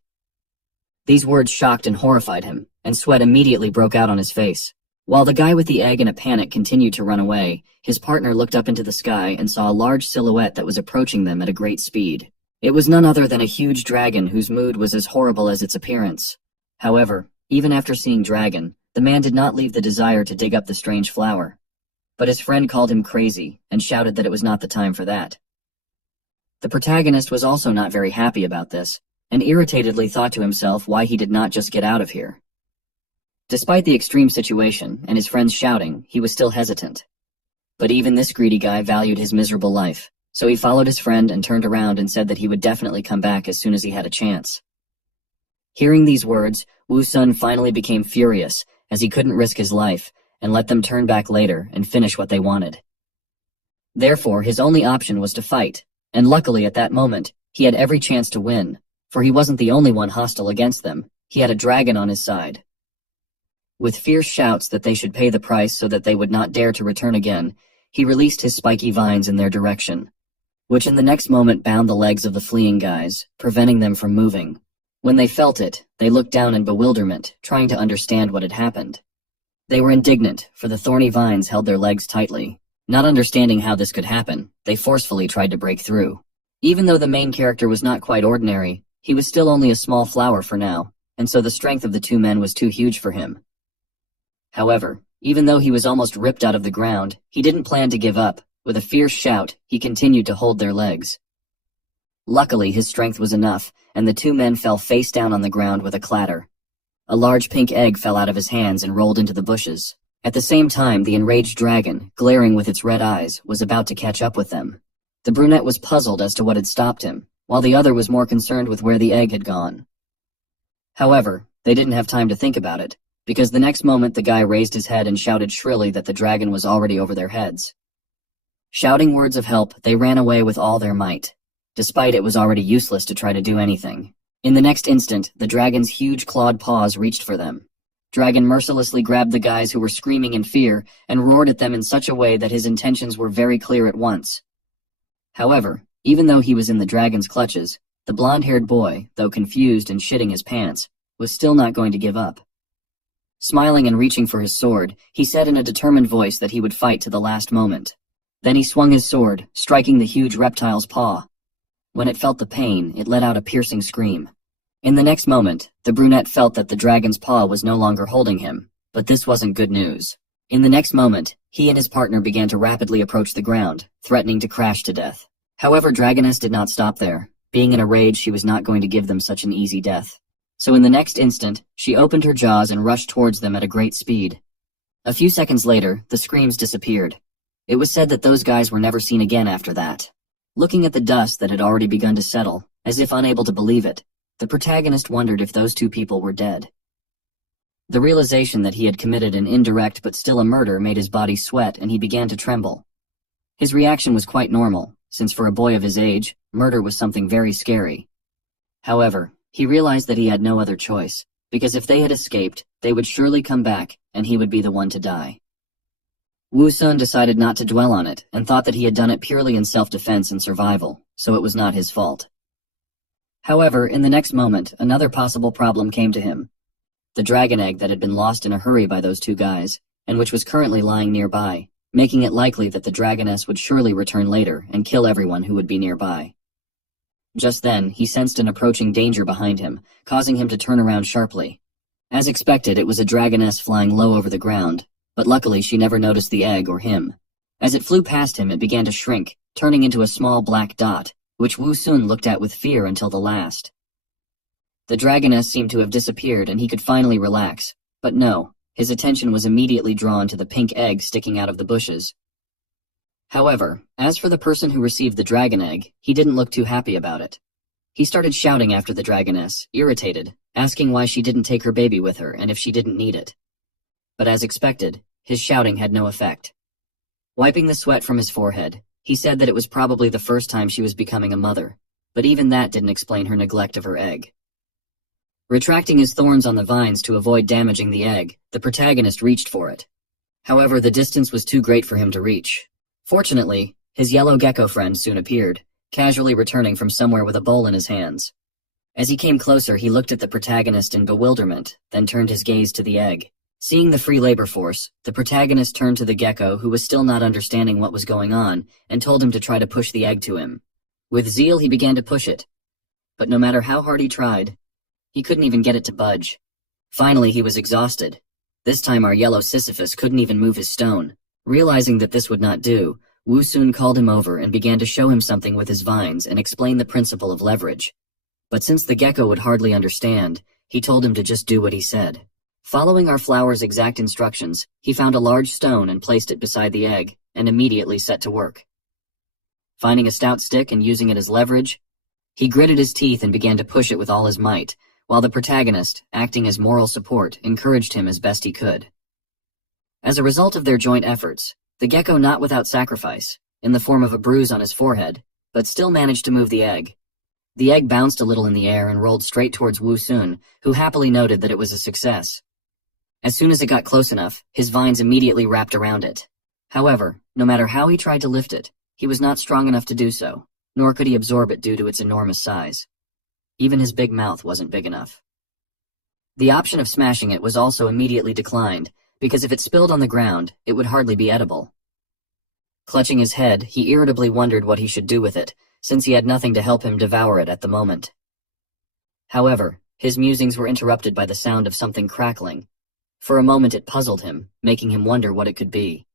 These words shocked and horrified him, and sweat immediately broke out on his face. While the guy with the egg in a panic continued to run away, his partner looked up into the sky and saw a large silhouette that was approaching them at a great speed. It was none other than a huge dragon whose mood was as horrible as its appearance. However, even after seeing dragon, the man did not leave the desire to dig up the strange flower. But his friend called him crazy and shouted that it was not the time for that. The protagonist was also not very happy about this, and irritatedly thought to himself why he did not just get out of here. Despite the extreme situation and his friend's shouting, he was still hesitant. But even this greedy guy valued his miserable life, so he followed his friend and turned around and said that he would definitely come back as soon as he had a chance. Hearing these words, Wu Sun finally became furious, as he couldn't risk his life, and let them turn back later and finish what they wanted. Therefore, his only option was to fight, and luckily at that moment, he had every chance to win, for he wasn't the only one hostile against them. He had a dragon on his side. With fierce shouts that they should pay the price so that they would not dare to return again, he released his spiky vines in their direction, which in the next moment bound the legs of the fleeing guys, preventing them from moving. When they felt it, they looked down in bewilderment, trying to understand what had happened. They were indignant, for the thorny vines held their legs tightly. Not understanding how this could happen, they forcefully tried to break through. Even though the main character was not quite ordinary, he was still only a small flower for now, and so the strength of the two men was too huge for him. However, even though he was almost ripped out of the ground, he didn't plan to give up. With a fierce shout, he continued to hold their legs. Luckily, his strength was enough, and the two men fell face down on the ground with a clatter. A large pink egg fell out of his hands and rolled into the bushes. At the same time, the enraged dragon, glaring with its red eyes, was about to catch up with them. The brunette was puzzled as to what had stopped him, while the other was more concerned with where the egg had gone. However, they didn't have time to think about it, because the next moment the guy raised his head and shouted shrilly that the dragon was already over their heads. Shouting words of help, they ran away with all their might, despite it was already useless to try to do anything. In the next instant, the dragon's huge clawed paws reached for them. Dragon mercilessly grabbed the guys who were screaming in fear and roared at them in such a way that his intentions were very clear at once. However, even though he was in the dragon's clutches, the blonde-haired boy, though confused and shitting his pants, was still not going to give up. Smiling and reaching for his sword, he said in a determined voice that he would fight to the last moment. Then he swung his sword, striking the huge reptile's paw. When it felt the pain, it let out a piercing scream. In the next moment, the brunette felt that the dragon's paw was no longer holding him, but this wasn't good news. In the next moment, he and his partner began to rapidly approach the ground, threatening to crash to death. However, Dragoness did not stop there. Being in a rage, she was not going to give them such an easy death. So in the next instant, she opened her jaws and rushed towards them at a great speed. A few seconds later, the screams disappeared. It was said that those guys were never seen again after that. Looking at the dust that had already begun to settle, as if unable to believe it, the protagonist wondered if those two people were dead. The realization that he had committed an indirect but still a murder made his body sweat and he began to tremble. His reaction was quite normal, since for a boy of his age, murder was something very scary. However, he realized that he had no other choice, because if they had escaped, they would surely come back, and he would be the one to die. Wu Sun decided not to dwell on it, and thought that he had done it purely in self-defense and survival, so it was not his fault. However, in the next moment, another possible problem came to him. The dragon egg that had been lost in a hurry by those two guys, and which was currently lying nearby, making it likely that the dragoness would surely return later and kill everyone who would be nearby. Just then, he sensed an approaching danger behind him, causing him to turn around sharply. As expected, it was a dragoness flying low over the ground, but luckily she never noticed the egg or him. As it flew past him, it began to shrink, turning into a small black dot, which Wu Sun looked at with fear until the last. The dragoness seemed to have disappeared and he could finally relax, but no, his attention was immediately drawn to the pink egg sticking out of the bushes. However, as for the person who received the dragon egg, he didn't look too happy about it. He started shouting after the dragoness, irritated, asking why she didn't take her baby with her and if she didn't need it. But as expected, his shouting had no effect. Wiping the sweat from his forehead, he said that it was probably the first time she was becoming a mother, but even that didn't explain her neglect of her egg. Retracting his thorns on the vines to avoid damaging the egg, the protagonist reached for it. However, the distance was too great for him to reach. Fortunately, his yellow gecko friend soon appeared, casually returning from somewhere with a bowl in his hands. As he came closer, he looked at the protagonist in bewilderment, then turned his gaze to the egg. Seeing the free labor force, the protagonist turned to the gecko, who was still not understanding what was going on, and told him to try to push the egg to him. With zeal, he began to push it. But no matter how hard he tried, he couldn't even get it to budge. Finally, he was exhausted. This time our yellow Sisyphus couldn't even move his stone. Realizing that this would not do, Wu Sun called him over and began to show him something with his vines and explain the principle of leverage. But since the gecko would hardly understand, he told him to just do what he said. Following our flower's exact instructions, he found a large stone and placed it beside the egg, and immediately set to work. Finding a stout stick and using it as leverage, he gritted his teeth and began to push it with all his might, while the protagonist, acting as moral support, encouraged him as best he could. As a result of their joint efforts, the gecko, not without sacrifice, in the form of a bruise on his forehead, but still managed to move the egg. The egg bounced a little in the air and rolled straight towards Wu Sun, who happily noted that it was a success. As soon as it got close enough, his vines immediately wrapped around it. However, no matter how he tried to lift it, he was not strong enough to do so, nor could he absorb it due to its enormous size. Even his big mouth wasn't big enough. The option of smashing it was also immediately declined, because if it spilled on the ground, it would hardly be edible. Clutching his head, he irritably wondered what he should do with it, since he had nothing to help him devour it at the moment. However, his musings were interrupted by the sound of something crackling. For a moment it puzzled him, making him wonder what it could be.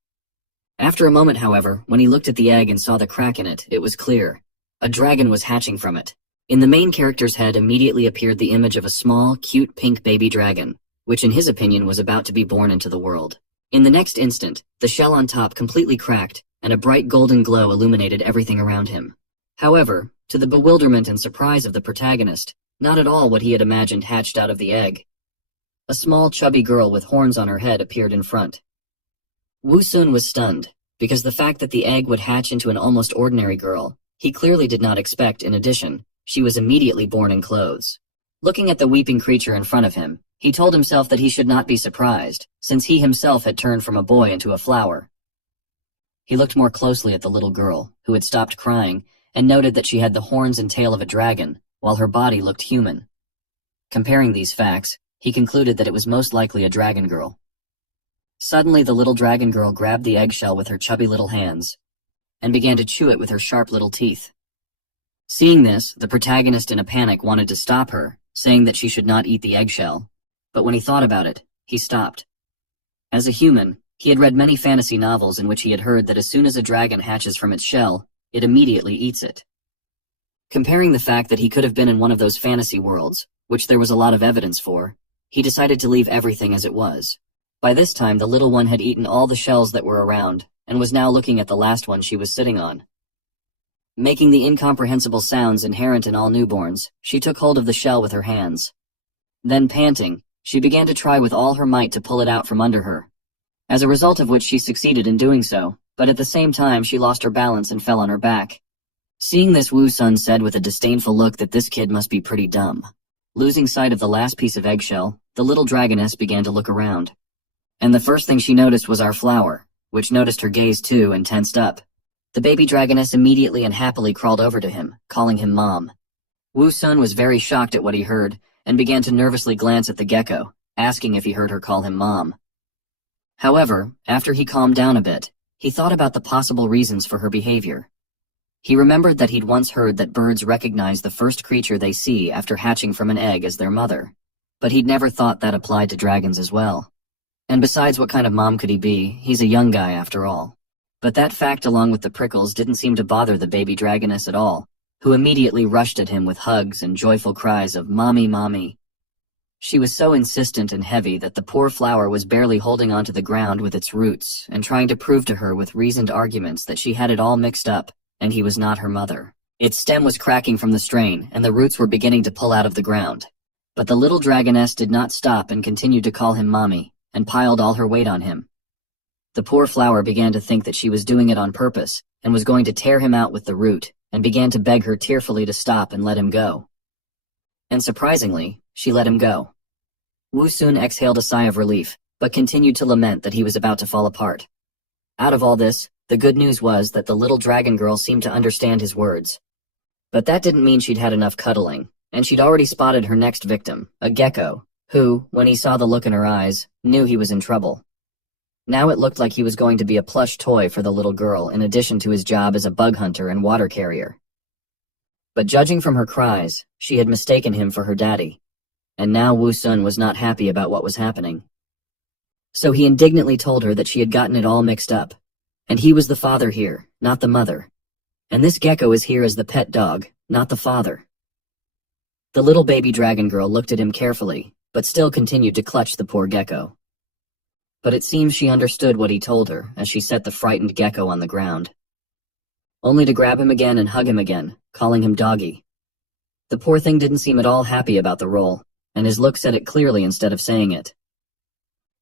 After a moment, however, when he looked at the egg and saw the crack in it, it was clear. A dragon was hatching from it. In the main character's head immediately appeared the image of a small, cute pink baby dragon, which in his opinion was about to be born into the world. In the next instant, the shell on top completely cracked, and a bright golden glow illuminated everything around him. However, to the bewilderment and surprise of the protagonist, not at all what he had imagined hatched out of the egg. A small, chubby girl with horns on her head appeared in front. Wu Sun was stunned, because the fact that the egg would hatch into an almost ordinary girl, he clearly did not expect. In addition, she was immediately born in clothes. Looking at the weeping creature in front of him, he told himself that he should not be surprised, since he himself had turned from a boy into a flower. He looked more closely at the little girl, who had stopped crying, and noted that she had the horns and tail of a dragon, while her body looked human. Comparing these facts, he concluded that it was most likely a dragon girl. Suddenly the little dragon girl grabbed the eggshell with her chubby little hands, and began to chew it with her sharp little teeth. Seeing this, the protagonist in a panic wanted to stop her, saying that she should not eat the eggshell, but when he thought about it, he stopped. As a human, he had read many fantasy novels in which he had heard that as soon as a dragon hatches from its shell, it immediately eats it. Comparing the fact that he could have been in one of those fantasy worlds, which there was a lot of evidence for, he decided to leave everything as it was. By this time, the little one had eaten all the shells that were around, and was now looking at the last one she was sitting on. Making the incomprehensible sounds inherent in all newborns, she took hold of the shell with her hands. Then, panting, she began to try with all her might to pull it out from under her. As a result of which she succeeded in doing so, but at the same time she lost her balance and fell on her back. Seeing this, Wu Sun said with a disdainful look that this kid must be pretty dumb. Losing sight of the last piece of eggshell, the little dragoness began to look around. And the first thing she noticed was our flower, which noticed her gaze too and tensed up. The baby dragoness immediately and happily crawled over to him, calling him Mom. Wu Sun was very shocked at what he heard, and began to nervously glance at the gecko, asking if he heard her call him Mom. However, after he calmed down a bit, he thought about the possible reasons for her behavior. He remembered that he'd once heard that birds recognize the first creature they see after hatching from an egg as their mother, but he'd never thought that applied to dragons as well. And besides, what kind of mom could he be? He's a young guy after all. But that fact, along with the prickles, didn't seem to bother the baby dragoness at all, who immediately rushed at him with hugs and joyful cries of "Mommy, Mommy." She was so insistent and heavy that the poor flower was barely holding onto the ground with its roots and trying to prove to her with reasoned arguments that she had it all mixed up, and he was not her mother. Its stem was cracking from the strain, and the roots were beginning to pull out of the ground. But the little dragoness did not stop and continued to call him mommy, and piled all her weight on him. The poor flower began to think that she was doing it on purpose, and was going to tear him out with the root, and began to beg her tearfully to stop and let him go. And surprisingly, she let him go. Wu Sun exhaled a sigh of relief, but continued to lament that he was about to fall apart. Out of all this, the good news was that the little dragon girl seemed to understand his words. But that didn't mean she'd had enough cuddling, and she'd already spotted her next victim, a gecko, who, when he saw the look in her eyes, knew he was in trouble. Now it looked like he was going to be a plush toy for the little girl in addition to his job as a bug hunter and water carrier. But judging from her cries, she had mistaken him for her daddy, and now Wu Sun was not happy about what was happening. So he indignantly told her that she had gotten it all mixed up, and he was the father here, not the mother. And this gecko is here as the pet dog, not the father. The little baby dragon girl looked at him carefully, but still continued to clutch the poor gecko. But it seems she understood what he told her as she set the frightened gecko on the ground, only to grab him again and hug him again, calling him doggy. The poor thing didn't seem at all happy about the role, and his look said it clearly instead of saying it.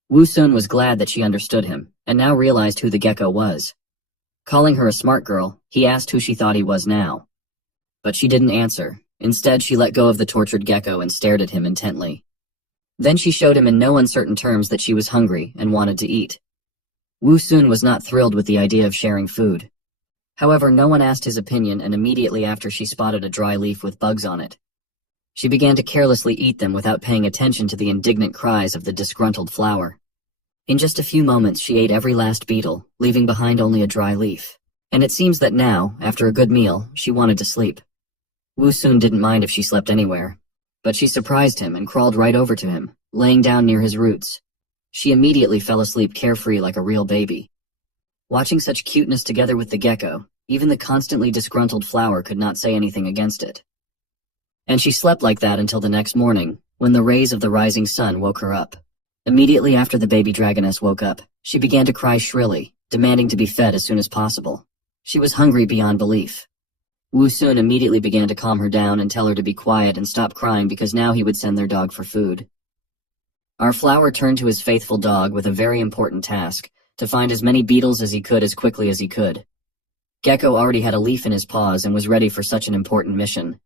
Wu Sun was glad that she understood him, and now realized who the gecko was. Calling her a smart girl, he asked who she thought he was now. But she didn't answer. Instead, she let go of the tortured gecko and stared at him intently. Then she showed him in no uncertain terms that she was hungry and wanted to eat. Wu Sun was not thrilled with the idea of sharing food. However, no one asked his opinion, and immediately after she spotted a dry leaf with bugs on it, she began to carelessly eat them without paying attention to the indignant cries of the disgruntled flower. In just a few moments she ate every last beetle, leaving behind only a dry leaf. And it seems that now, after a good meal, she wanted to sleep. Wu Sun didn't mind if she slept anywhere, but she surprised him and crawled right over to him, laying down near his roots. She immediately fell asleep carefree like a real baby. Watching such cuteness together with the gecko, even the constantly disgruntled flower could not say anything against it. And she slept like that until the next morning, when the rays of the rising sun woke her up. Immediately after the baby dragoness woke up, she began to cry shrilly, demanding to be fed as soon as possible. She was hungry beyond belief. Wu Sun immediately began to calm her down and tell her to be quiet and stop crying because now he would send their dog for food. Our flower turned to his faithful dog with a very important task, to find as many beetles as he could as quickly as he could. Gecko already had a leaf in his paws and was ready for such an important mission.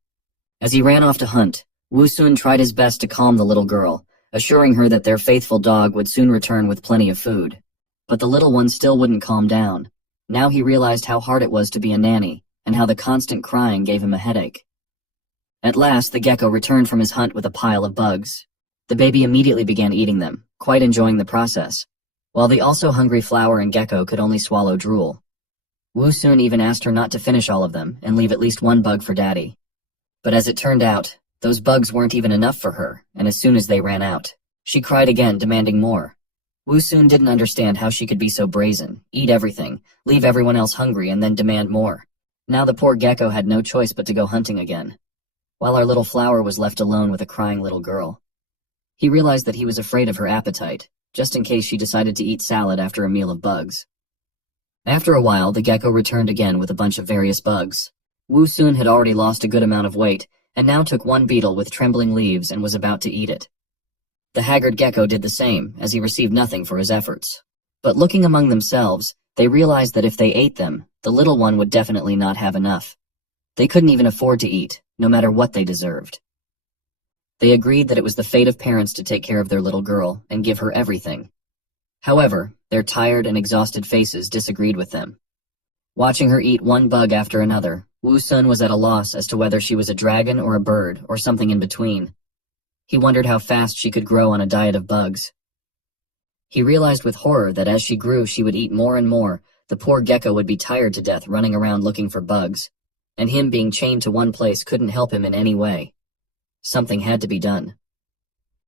As he ran off to hunt, Wu Sun tried his best to calm the little girl, assuring her that their faithful dog would soon return with plenty of food. But the little one still wouldn't calm down. Now he realized how hard it was to be a nanny, and how the constant crying gave him a headache. At last, the gecko returned from his hunt with a pile of bugs. The baby immediately began eating them, quite enjoying the process, while the also hungry flower and gecko could only swallow drool. Wu Sun even asked her not to finish all of them and leave at least one bug for Daddy. But as it turned out, those bugs weren't even enough for her, and as soon as they ran out, she cried again, demanding more. Wu Sun didn't understand how she could be so brazen, eat everything, leave everyone else hungry, and then demand more. Now the poor gecko had no choice but to go hunting again, while our little flower was left alone with a crying little girl. He realized that he was afraid of her appetite, just in case she decided to eat salad after a meal of bugs. After a while, the gecko returned again with a bunch of various bugs. Wu Sun had already lost a good amount of weight, and now took one beetle with trembling leaves and was about to eat it. The haggard gecko did the same, as he received nothing for his efforts. But looking among themselves, they realized that if they ate them, the little one would definitely not have enough. They couldn't even afford to eat, no matter what they deserved. They agreed that it was the fate of parents to take care of their little girl and give her everything. However, their tired and exhausted faces disagreed with them. Watching her eat one bug after another, Wu Sun was at a loss as to whether she was a dragon or a bird or something in between. He wondered how fast she could grow on a diet of bugs. He realized with horror that as she grew she would eat more and more. The poor gecko would be tired to death running around looking for bugs, and him being chained to one place couldn't help him in any way. Something had to be done.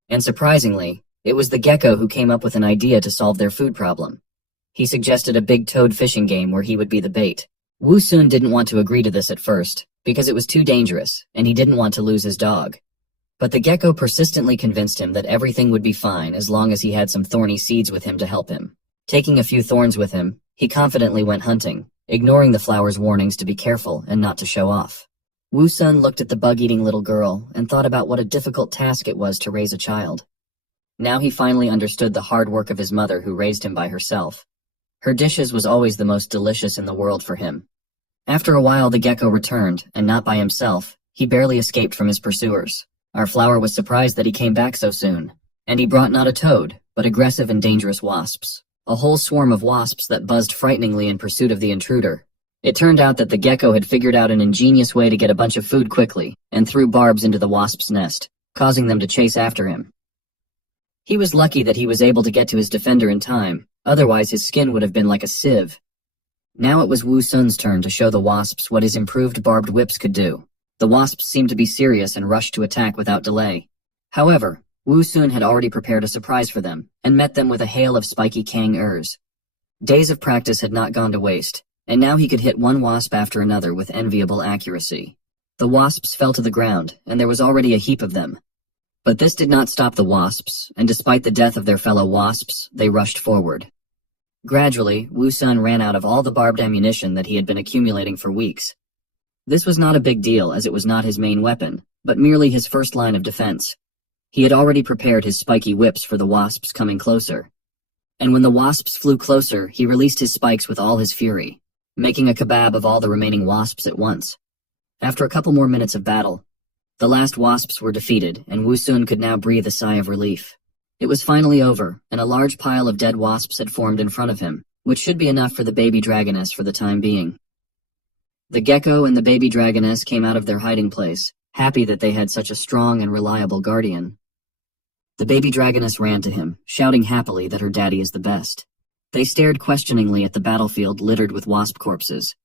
And surprisingly, it was the gecko who came up with an idea to solve their food problem. He suggested a big toad fishing game where he would be the bait. Wu Sun didn't want to agree to this at first, because it was too dangerous, and he didn't want to lose his dog. But the gecko persistently convinced him that everything would be fine as long as he had some thorny seeds with him to help him. Taking a few thorns with him, he confidently went hunting, ignoring the flower's warnings to be careful and not to show off. Wu Sun looked at the bug-eating little girl and thought about what a difficult task it was to raise a child. Now he finally understood the hard work of his mother who raised him by herself. Her dishes was always the most delicious in the world for him. After a while the gecko returned, and not by himself. He barely escaped from his pursuers. Our flower was surprised that he came back so soon. And he brought not a toad, but aggressive and dangerous wasps. A whole swarm of wasps that buzzed frighteningly in pursuit of the intruder. It turned out that the gecko had figured out an ingenious way to get a bunch of food quickly, and threw barbs into the wasp's nest, causing them to chase after him. He was lucky that he was able to get to his defender in time, otherwise his skin would have been like a sieve. Now it was Wu Sun's turn to show the wasps what his improved barbed whips could do. The wasps seemed to be serious and rushed to attack without delay. However, Wu Sun had already prepared a surprise for them, and met them with a hail of spiky kang-ers. Days of practice had not gone to waste, and now he could hit one wasp after another with enviable accuracy. The wasps fell to the ground, and there was already a heap of them. But this did not stop the wasps, and despite the death of their fellow wasps, they rushed forward. Gradually, Wu Sun ran out of all the barbed ammunition that he had been accumulating for weeks. This was not a big deal as it was not his main weapon, but merely his first line of defense. He had already prepared his spiky whips for the wasps coming closer. And when the wasps flew closer, he released his spikes with all his fury, making a kebab of all the remaining wasps at once. After a couple more minutes of battle, the last wasps were defeated, and Wu Sun could now breathe a sigh of relief. It was finally over, and a large pile of dead wasps had formed in front of him, which should be enough for the baby dragoness for the time being. The gecko and the baby dragoness came out of their hiding place, happy that they had such a strong and reliable guardian. The baby dragoness ran to him, shouting happily that her daddy is the best. They stared questioningly at the battlefield littered with wasp corpses.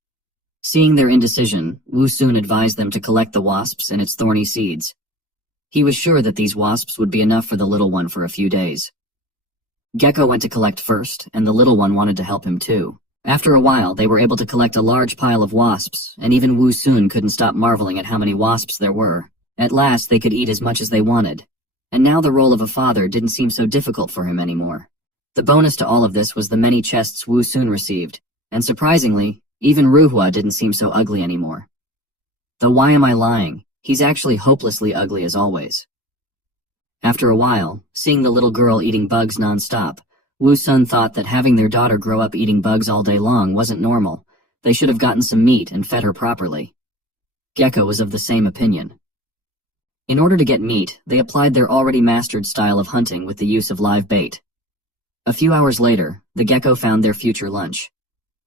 Seeing their indecision, Wu Sun advised them to collect the wasps and its thorny seeds. He was sure that these wasps would be enough for the little one for a few days. Gecko went to collect first, and the little one wanted to help him too. After a while, they were able to collect a large pile of wasps, and even Wu Sun couldn't stop marveling at how many wasps there were. At last, they could eat as much as they wanted. And now the role of a father didn't seem so difficult for him anymore. The bonus to all of this was the many chests Wu Sun received, and surprisingly, even Ruhua didn't seem so ugly anymore. Though why am I lying? He's actually hopelessly ugly as always. After a while, seeing the little girl eating bugs non-stop, Wu Sun thought that having their daughter grow up eating bugs all day long wasn't normal. They should have gotten some meat and fed her properly. Gecko was of the same opinion. In order to get meat, they applied their already mastered style of hunting with the use of live bait. A few hours later, the gecko found their future lunch.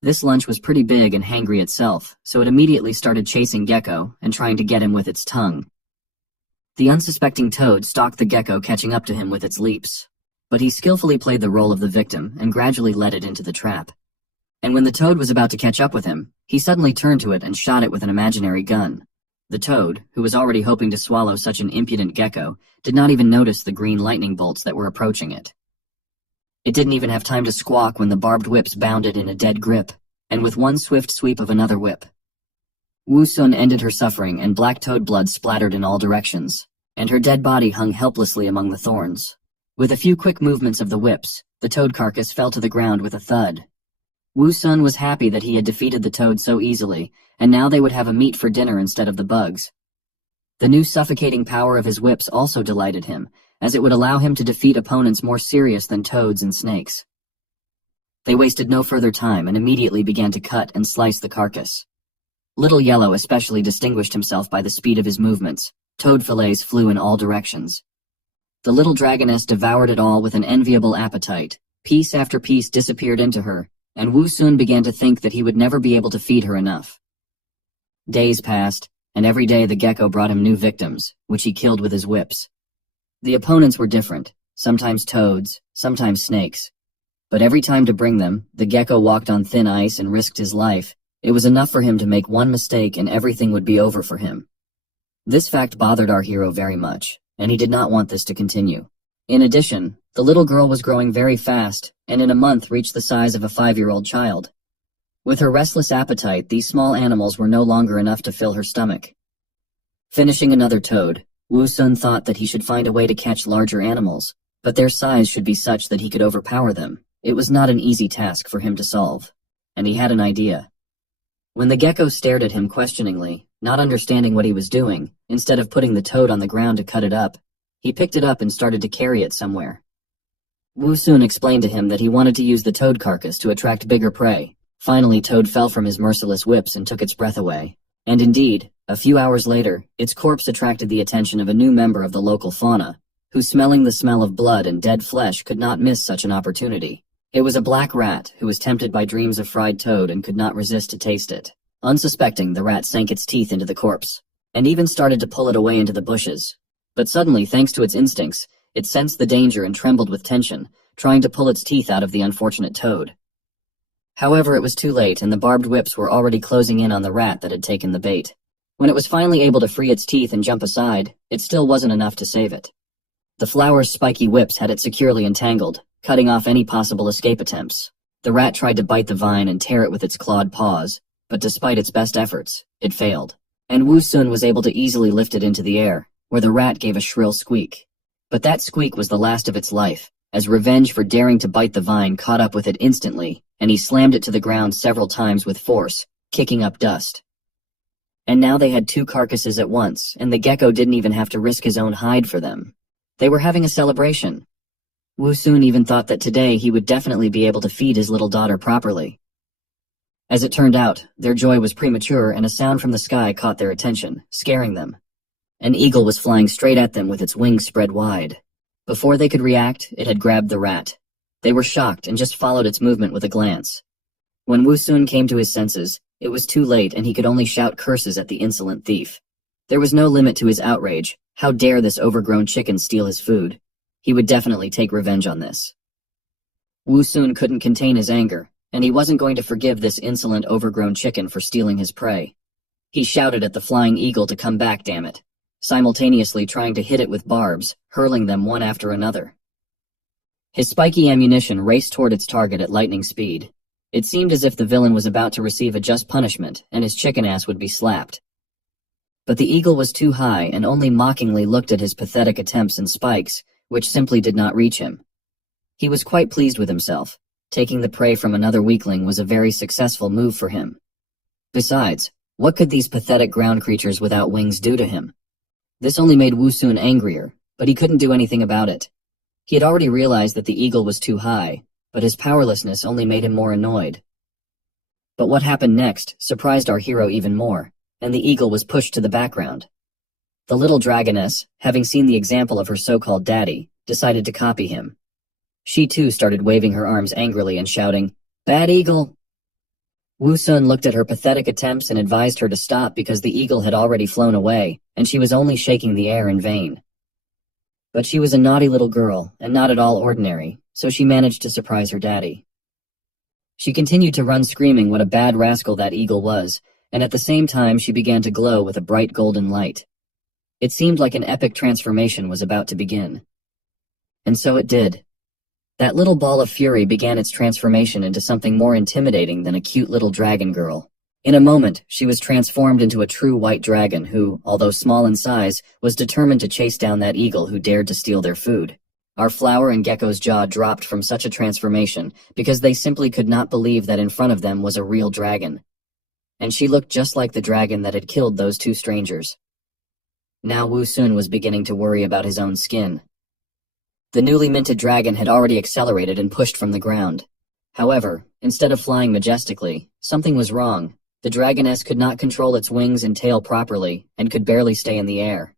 This lunch was pretty big and hangry itself, so it immediately started chasing Gecko and trying to get him with its tongue. The unsuspecting toad stalked the gecko, catching up to him with its leaps. But he skillfully played the role of the victim and gradually led it into the trap. And when the toad was about to catch up with him, he suddenly turned to it and shot it with an imaginary gun. The toad, who was already hoping to swallow such an impudent gecko, did not even notice the green lightning bolts that were approaching it. It didn't even have time to squawk when the barbed whips bounded in a dead grip, and with one swift sweep of another whip, Wu Sun ended her suffering and black toad blood splattered in all directions, and her dead body hung helplessly among the thorns. With a few quick movements of the whips, the toad carcass fell to the ground with a thud. Wu Sun was happy that he had defeated the toad so easily, and now they would have a meat for dinner instead of the bugs. The new suffocating power of his whips also delighted him, as it would allow him to defeat opponents more serious than toads and snakes. They wasted no further time and immediately began to cut and slice the carcass. Little Yellow especially distinguished himself by the speed of his movements. Toad fillets flew in all directions. The little dragoness devoured it all with an enviable appetite. Piece after piece disappeared into her, and Wu Sun began to think that he would never be able to feed her enough. Days passed, and every day the gecko brought him new victims, which he killed with his whips. The opponents were different, sometimes toads, sometimes snakes. But every time to bring them, the gecko walked on thin ice and risked his life. It was enough for him to make one mistake and everything would be over for him. This fact bothered our hero very much, and he did not want this to continue. In addition, the little girl was growing very fast, and in a month reached the size of a 5-year-old child. With her restless appetite, these small animals were no longer enough to fill her stomach. Finishing another toad, Wu Sun thought that he should find a way to catch larger animals, but their size should be such that he could overpower them. It was not an easy task for him to solve. And he had an idea. When the gecko stared at him questioningly, not understanding what he was doing, instead of putting the toad on the ground to cut it up, he picked it up and started to carry it somewhere. Wu Sun explained to him that he wanted to use the toad carcass to attract bigger prey. Finally, Toad fell from his merciless whips and took its breath away. And indeed, a few hours later, its corpse attracted the attention of a new member of the local fauna, who, smelling the smell of blood and dead flesh, could not miss such an opportunity. It was a black rat who was tempted by dreams of fried toad and could not resist to taste it. Unsuspecting, the rat sank its teeth into the corpse, and even started to pull it away into the bushes. But suddenly, thanks to its instincts, it sensed the danger and trembled with tension, trying to pull its teeth out of the unfortunate toad. However, it was too late, and the barbed whips were already closing in on the rat that had taken the bait. When it was finally able to free its teeth and jump aside, it still wasn't enough to save it. The flower's spiky whips had it securely entangled, cutting off any possible escape attempts. The rat tried to bite the vine and tear it with its clawed paws, but despite its best efforts, it failed. And Wu Sun was able to easily lift it into the air, where the rat gave a shrill squeak. But that squeak was the last of its life, as revenge for daring to bite the vine caught up with it instantly, and he slammed it to the ground several times with force, kicking up dust. And now they had two carcasses at once, and the gecko didn't even have to risk his own hide for them. They were having a celebration. Wu Sun even thought that today he would definitely be able to feed his little daughter properly. As it turned out, their joy was premature, and a sound from the sky caught their attention, scaring them. An eagle was flying straight at them with its wings spread wide. Before they could react, it had grabbed the rat. They were shocked and just followed its movement with a glance. When Wu Sun came to his senses, it was too late and he could only shout curses at the insolent thief. There was no limit to his outrage. How dare this overgrown chicken steal his food? He would definitely take revenge on this. Wu Sun couldn't contain his anger, and he wasn't going to forgive this insolent overgrown chicken for stealing his prey. He shouted at the flying eagle to come back, damn it, simultaneously trying to hit it with barbs, hurling them one after another. His spiky ammunition raced toward its target at lightning speed. It seemed as if the villain was about to receive a just punishment, and his chicken ass would be slapped. But the eagle was too high and only mockingly looked at his pathetic attempts and spikes, which simply did not reach him. He was quite pleased with himself. Taking the prey from another weakling was a very successful move for him. Besides, what could these pathetic ground creatures without wings do to him? This only made Wu Sun angrier, but he couldn't do anything about it. He had already realized that the eagle was too high, but his powerlessness only made him more annoyed. But what happened next surprised our hero even more, and the eagle was pushed to the background. The little dragoness, having seen the example of her so-called daddy, decided to copy him. She too started waving her arms angrily and shouting, "Bad eagle!" Wu Sun looked at her pathetic attempts and advised her to stop because the eagle had already flown away, and she was only shaking the air in vain. But she was a naughty little girl, and not at all ordinary, so she managed to surprise her daddy. She continued to run screaming what a bad rascal that eagle was, and at the same time she began to glow with a bright golden light. It seemed like an epic transformation was about to begin. And so it did. That little ball of fury began its transformation into something more intimidating than a cute little dragon girl. In a moment, she was transformed into a true white dragon who, although small in size, was determined to chase down that eagle who dared to steal their food. Our flower and gecko's jaw dropped from such a transformation because they simply could not believe that in front of them was a real dragon. And she looked just like the dragon that had killed those two strangers. Now Wu Sun was beginning to worry about his own skin. The newly minted dragon had already accelerated and pushed from the ground. However, instead of flying majestically, something was wrong. The dragoness could not control its wings and tail properly, and could barely stay in the air.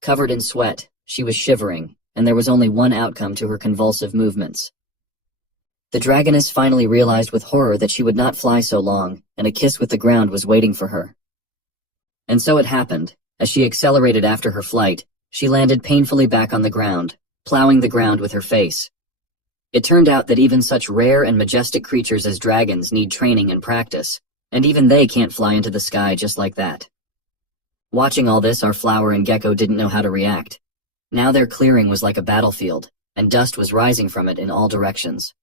Covered in sweat, she was shivering, and there was only one outcome to her convulsive movements. The dragoness finally realized with horror that she would not fly so long, and a kiss with the ground was waiting for her. And so it happened. As she accelerated after her flight, she landed painfully back on the ground, plowing the ground with her face. It turned out that even such rare and majestic creatures as dragons need training and practice, and even they can't fly into the sky just like that. Watching all this, our flower and gecko didn't know how to react. Now their clearing was like a battlefield, and dust was rising from it in all directions.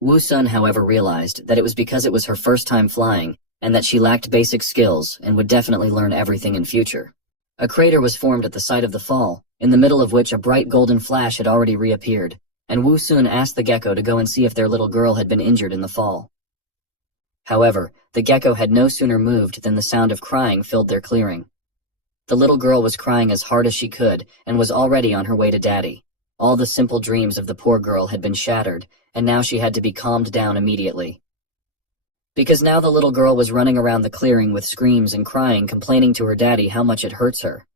Wu Sun, however, realized that it was because it was her first time flying, and that she lacked basic skills and would definitely learn everything in future. A crater was formed at the site of the fall, in the middle of which a bright golden flash had already reappeared, and Wu Sun asked the gecko to go and see if their little girl had been injured in the fall. However, the gecko had no sooner moved than the sound of crying filled their clearing. The little girl was crying as hard as she could and was already on her way to Daddy. All the simple dreams of the poor girl had been shattered, and now she had to be calmed down immediately. Because now the little girl was running around the clearing with screams and crying, complaining to her daddy how much it hurts her.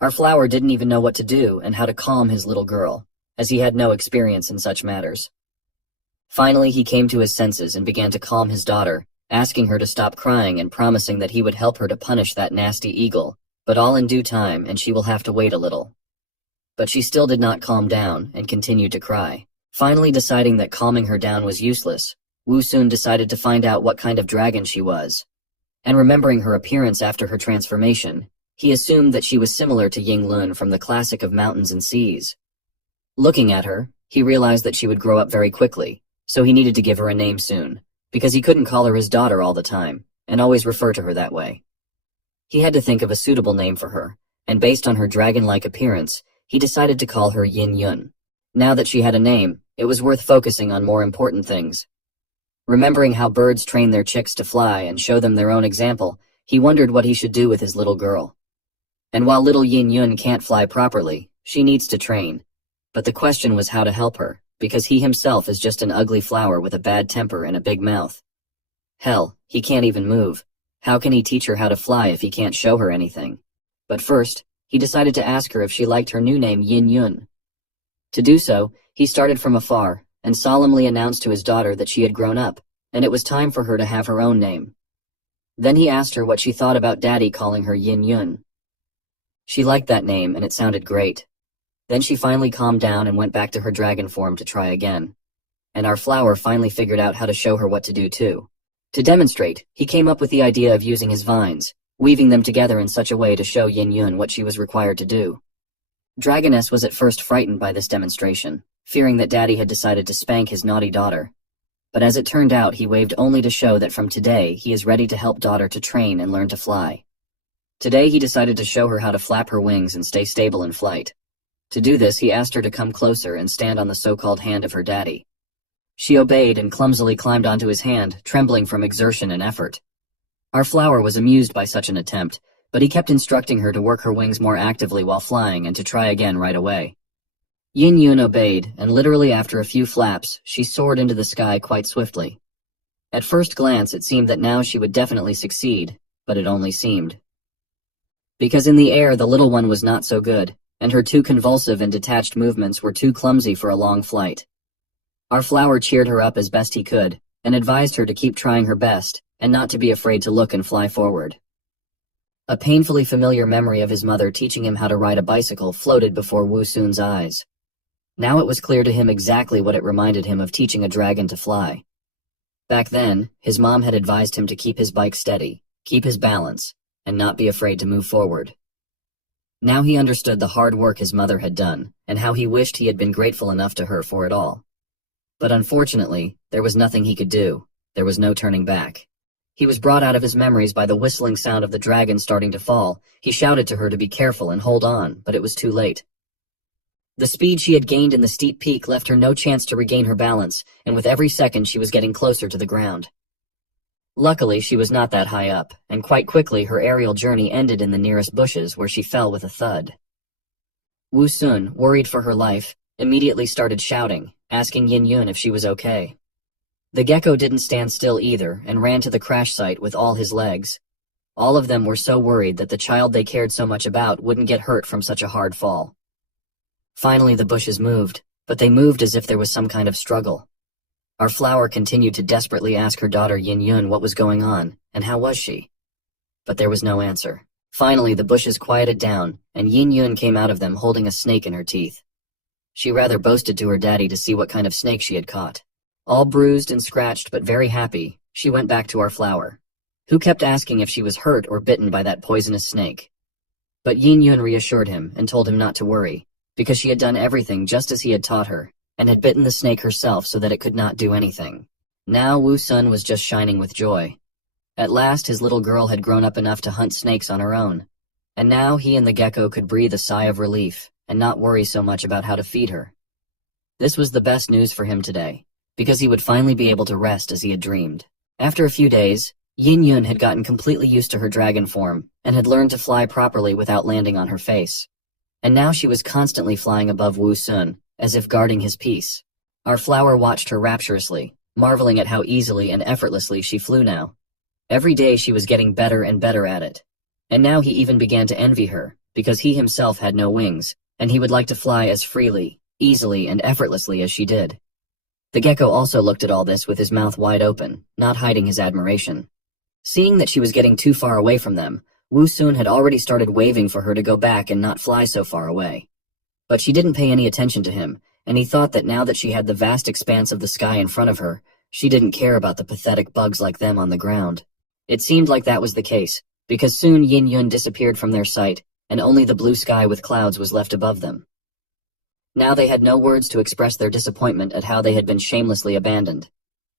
Our flower didn't even know what to do and how to calm his little girl, as he had no experience in such matters. Finally, he came to his senses and began to calm his daughter, asking her to stop crying and promising that he would help her to punish that nasty eagle, but all in due time, and she will have to wait a little. But she still did not calm down and continued to cry. Finally, deciding that calming her down was useless, Wu Sun decided to find out what kind of dragon she was. And remembering her appearance after her transformation, he assumed that she was similar to Ying Lun from the classic of Mountains and Seas. Looking at her, he realized that she would grow up very quickly, so he needed to give her a name soon, because he couldn't call her his daughter all the time, and always refer to her that way. He had to think of a suitable name for her, and based on her dragon-like appearance, he decided to call her Yin Yun. Now that she had a name, it was worth focusing on more important things. Remembering how birds train their chicks to fly and show them their own example, he wondered what he should do with his little girl. And while little Yin Yun can't fly properly, she needs to train. But the question was how to help her, because he himself is just an ugly flower with a bad temper and a big mouth. Hell, he can't even move. How can he teach her how to fly if he can't show her anything? But first, he decided to ask her if she liked her new name Yin Yun. To do so, he started from afar, and solemnly announced to his daughter that she had grown up, and it was time for her to have her own name. Then he asked her what she thought about Daddy calling her Yin Yun. She liked that name, and it sounded great. Then she finally calmed down and went back to her dragon form to try again. And our flower finally figured out how to show her what to do too. To demonstrate, he came up with the idea of using his vines, weaving them together in such a way to show Yin Yun what she was required to do. Dragoness was at first frightened by this demonstration, fearing that Daddy had decided to spank his naughty daughter. But as it turned out, he waved only to show that from today he is ready to help daughter to train and learn to fly. Today he decided to show her how to flap her wings and stay stable in flight. To do this, he asked her to come closer and stand on the so-called hand of her daddy. She obeyed and clumsily climbed onto his hand, trembling from exertion and effort. Our flower was amused by such an attempt, but he kept instructing her to work her wings more actively while flying and to try again right away. Yin Yun obeyed, and literally after a few flaps, she soared into the sky quite swiftly. At first glance, it seemed that now she would definitely succeed, but it only seemed. Because in the air, the little one was not so good, and her too convulsive and detached movements were too clumsy for a long flight. Our flower cheered her up as best he could, and advised her to keep trying her best, and not to be afraid to look and fly forward. A painfully familiar memory of his mother teaching him how to ride a bicycle floated before Wu Sun's eyes. Now it was clear to him exactly what it reminded him of teaching a dragon to fly. Back then, his mom had advised him to keep his bike steady, keep his balance, and not be afraid to move forward. Now he understood the hard work his mother had done, and how he wished he had been grateful enough to her for it all. But unfortunately, there was nothing he could do. There was no turning back. He was brought out of his memories by the whistling sound of the dragon starting to fall. He shouted to her to be careful and hold on, but it was too late. The speed she had gained in the steep peak left her no chance to regain her balance, and with every second she was getting closer to the ground. Luckily, she was not that high up, and quite quickly her aerial journey ended in the nearest bushes where she fell with a thud. Wu Sun, worried for her life, immediately started shouting, asking Yin Yun if she was okay. The gecko didn't stand still either and ran to the crash site with all his legs. All of them were so worried that the child they cared so much about wouldn't get hurt from such a hard fall. Finally, the bushes moved, but they moved as if there was some kind of struggle. Our flower continued to desperately ask her daughter Yin Yun what was going on, and how was she? But there was no answer. Finally, the bushes quieted down, and Yin Yun came out of them holding a snake in her teeth. She rather boasted to her daddy to see what kind of snake she had caught. All bruised and scratched but very happy, she went back to our flower, who kept asking if she was hurt or bitten by that poisonous snake. But Yin Yun reassured him and told him not to worry, because she had done everything just as he had taught her, and had bitten the snake herself so that it could not do anything. Now Wu Sun was just shining with joy. At last his little girl had grown up enough to hunt snakes on her own. And now he and the gecko could breathe a sigh of relief and not worry so much about how to feed her. This was the best news for him today, because he would finally be able to rest as he had dreamed. After a few days, Yin Yun had gotten completely used to her dragon form and had learned to fly properly without landing on her face. And now she was constantly flying above Wu Sun, as if guarding his peace. Our flower watched her rapturously, marveling at how easily and effortlessly she flew now. Every day she was getting better and better at it. And now he even began to envy her, because he himself had no wings, and he would like to fly as freely, easily, and effortlessly as she did. The gecko also looked at all this with his mouth wide open, not hiding his admiration. Seeing that she was getting too far away from them, Wu Sun had already started waving for her to go back and not fly so far away. But she didn't pay any attention to him, and he thought that now that she had the vast expanse of the sky in front of her, she didn't care about the pathetic bugs like them on the ground. It seemed like that was the case, because soon Yin Yun disappeared from their sight, and only the blue sky with clouds was left above them. Now they had no words to express their disappointment at how they had been shamelessly abandoned.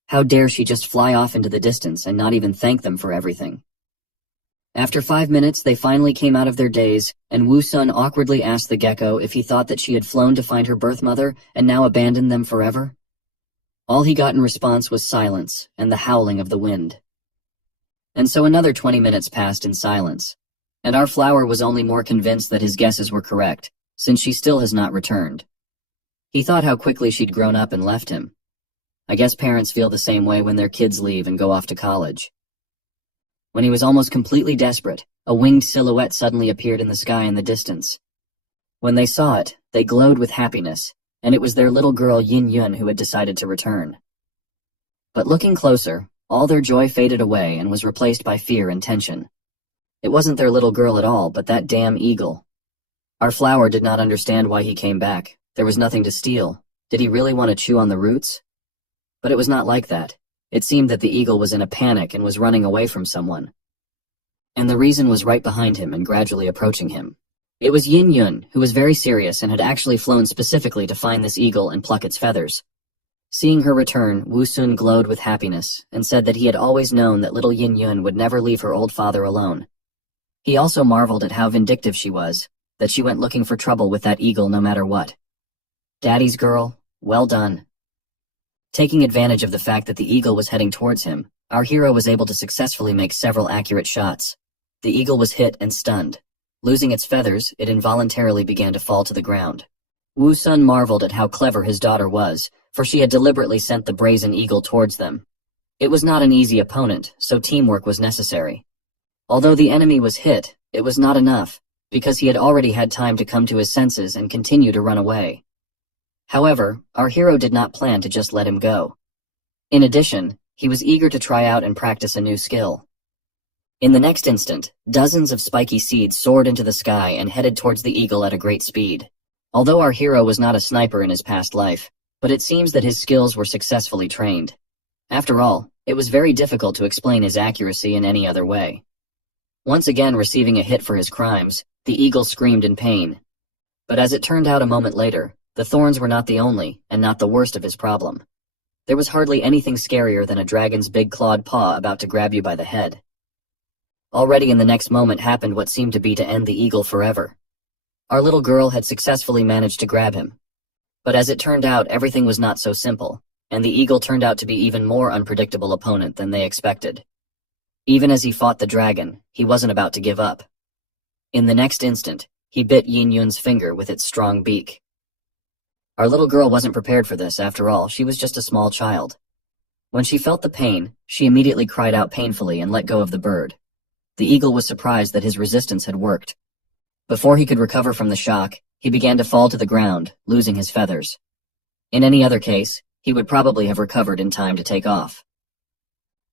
How dare she just fly off into the distance and not even thank them for everything? After 5 minutes, they finally came out of their daze, and Wu Sun awkwardly asked the gecko if he thought that she had flown to find her birth mother and now abandoned them forever. All he got in response was silence and the howling of the wind. And so another 20 minutes passed in silence, and our flower was only more convinced that his guesses were correct, since she still has not returned. He thought how quickly she'd grown up and left him. I guess parents feel the same way when their kids leave and go off to college. When he was almost completely desperate, a winged silhouette suddenly appeared in the sky in the distance. When they saw it, they glowed with happiness, and it was their little girl Yin Yun who had decided to return. But looking closer, all their joy faded away and was replaced by fear and tension. It wasn't their little girl at all, but that damn eagle. Our flower did not understand why he came back. There was nothing to steal. Did he really want to chew on the roots? But it was not like that. It seemed that the eagle was in a panic and was running away from someone. And the reason was right behind him and gradually approaching him. It was Yin Yun, who was very serious and had actually flown specifically to find this eagle and pluck its feathers. Seeing her return, Wu Sun glowed with happiness and said that he had always known that little Yin Yun would never leave her old father alone. He also marveled at how vindictive she was, that she went looking for trouble with that eagle no matter what. Daddy's girl, well done. Taking advantage of the fact that the eagle was heading towards him, our hero was able to successfully make several accurate shots. The eagle was hit and stunned. Losing its feathers, it involuntarily began to fall to the ground. Wu Sun marveled at how clever his daughter was, for she had deliberately sent the brazen eagle towards them. It was not an easy opponent, so teamwork was necessary. Although the enemy was hit, it was not enough, because he had already had time to come to his senses and continue to run away. However, our hero did not plan to just let him go. In addition, he was eager to try out and practice a new skill. In the next instant, dozens of spiky seeds soared into the sky and headed towards the eagle at a great speed. Although our hero was not a sniper in his past life, but it seems that his skills were successfully trained. After all, it was very difficult to explain his accuracy in any other way. Once again receiving a hit for his crimes, the eagle screamed in pain. But as it turned out a moment later, the thorns were not the only, and not the worst of his problem. There was hardly anything scarier than a dragon's big clawed paw about to grab you by the head. Already in the next moment happened what seemed to be to end the eagle forever. Our little girl had successfully managed to grab him. But as it turned out, everything was not so simple, and the eagle turned out to be even more unpredictable opponent than they expected. Even as he fought the dragon, he wasn't about to give up. In the next instant, he bit Yin Yun's finger with its strong beak. Our little girl wasn't prepared for this, after all, she was just a small child. When she felt the pain, she immediately cried out painfully and let go of the bird. The eagle was surprised that his resistance had worked. Before he could recover from the shock, he began to fall to the ground, losing his feathers. In any other case, he would probably have recovered in time to take off.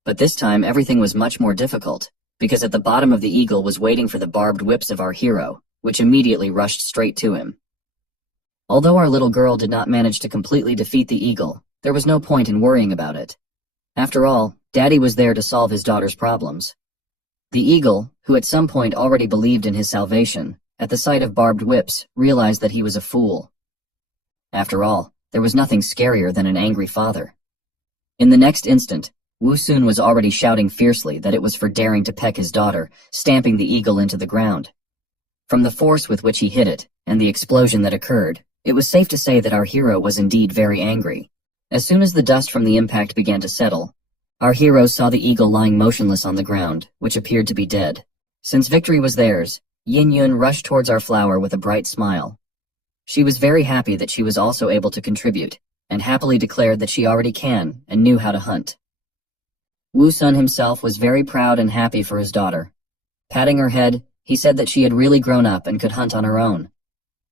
But this time everything was much more difficult, because at the bottom of the eagle was waiting for the barbed whips of our hero, which immediately rushed straight to him. Although our little girl did not manage to completely defeat the eagle, there was no point in worrying about it. After all, Daddy was there to solve his daughter's problems. The eagle, who at some point already believed in his salvation, at the sight of barbed whips, realized that he was a fool. After all, there was nothing scarier than an angry father. In the next instant, Wu Sun was already shouting fiercely that it was for daring to peck his daughter, stamping the eagle into the ground. From the force with which he hit it, and the explosion that occurred, it was safe to say that our hero was indeed very angry. As soon as the dust from the impact began to settle, our hero saw the eagle lying motionless on the ground, which appeared to be dead. Since victory was theirs, Yin Yun rushed towards our flower with a bright smile. She was very happy that she was also able to contribute, and happily declared that she already can and knew how to hunt. Wu Sun himself was very proud and happy for his daughter. Patting her head, he said that she had really grown up and could hunt on her own.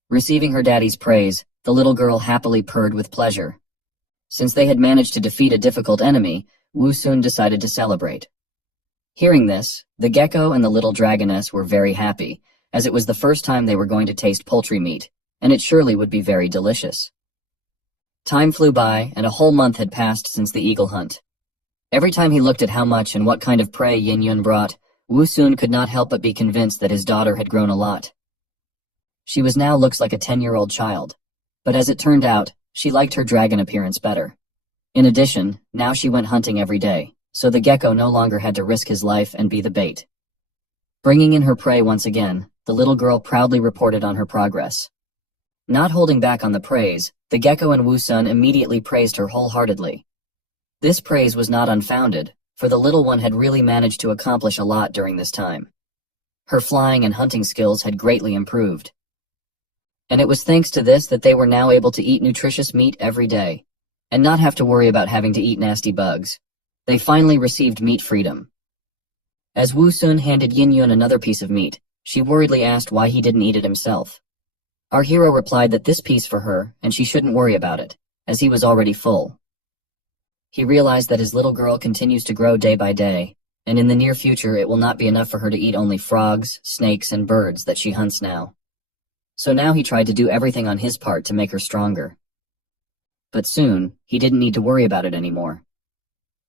Receiving her daddy's praise, the little girl happily purred with pleasure. Since they had managed to defeat a difficult enemy, Wu Sun decided to celebrate. Hearing this, the gecko and the little dragoness were very happy, as it was the first time they were going to taste poultry meat, and it surely would be very delicious. Time flew by, and a whole month had passed since the eagle hunt. Every time he looked at how much and what kind of prey Yin Yun brought, Wu Sun could not help but be convinced that his daughter had grown a lot. She was now looks like a 10-year-old child, but as it turned out, she liked her dragon appearance better. In addition, now she went hunting every day, so the gecko no longer had to risk his life and be the bait. Bringing in her prey once again, the little girl proudly reported on her progress. Not holding back on the praise, the gecko and Wu Sun immediately praised her wholeheartedly. This praise was not unfounded, for the little one had really managed to accomplish a lot during this time. Her flying and hunting skills had greatly improved. And it was thanks to this that they were now able to eat nutritious meat every day, and not have to worry about having to eat nasty bugs. They finally received meat freedom. As Wu Sun handed Yin Yun another piece of meat, she worriedly asked why he didn't eat it himself. Our hero replied that this piece for her, and she shouldn't worry about it, as he was already full. He realized that his little girl continues to grow day by day, and in the near future it will not be enough for her to eat only frogs, snakes, and birds that she hunts now. So now he tried to do everything on his part to make her stronger. But soon, he didn't need to worry about it anymore.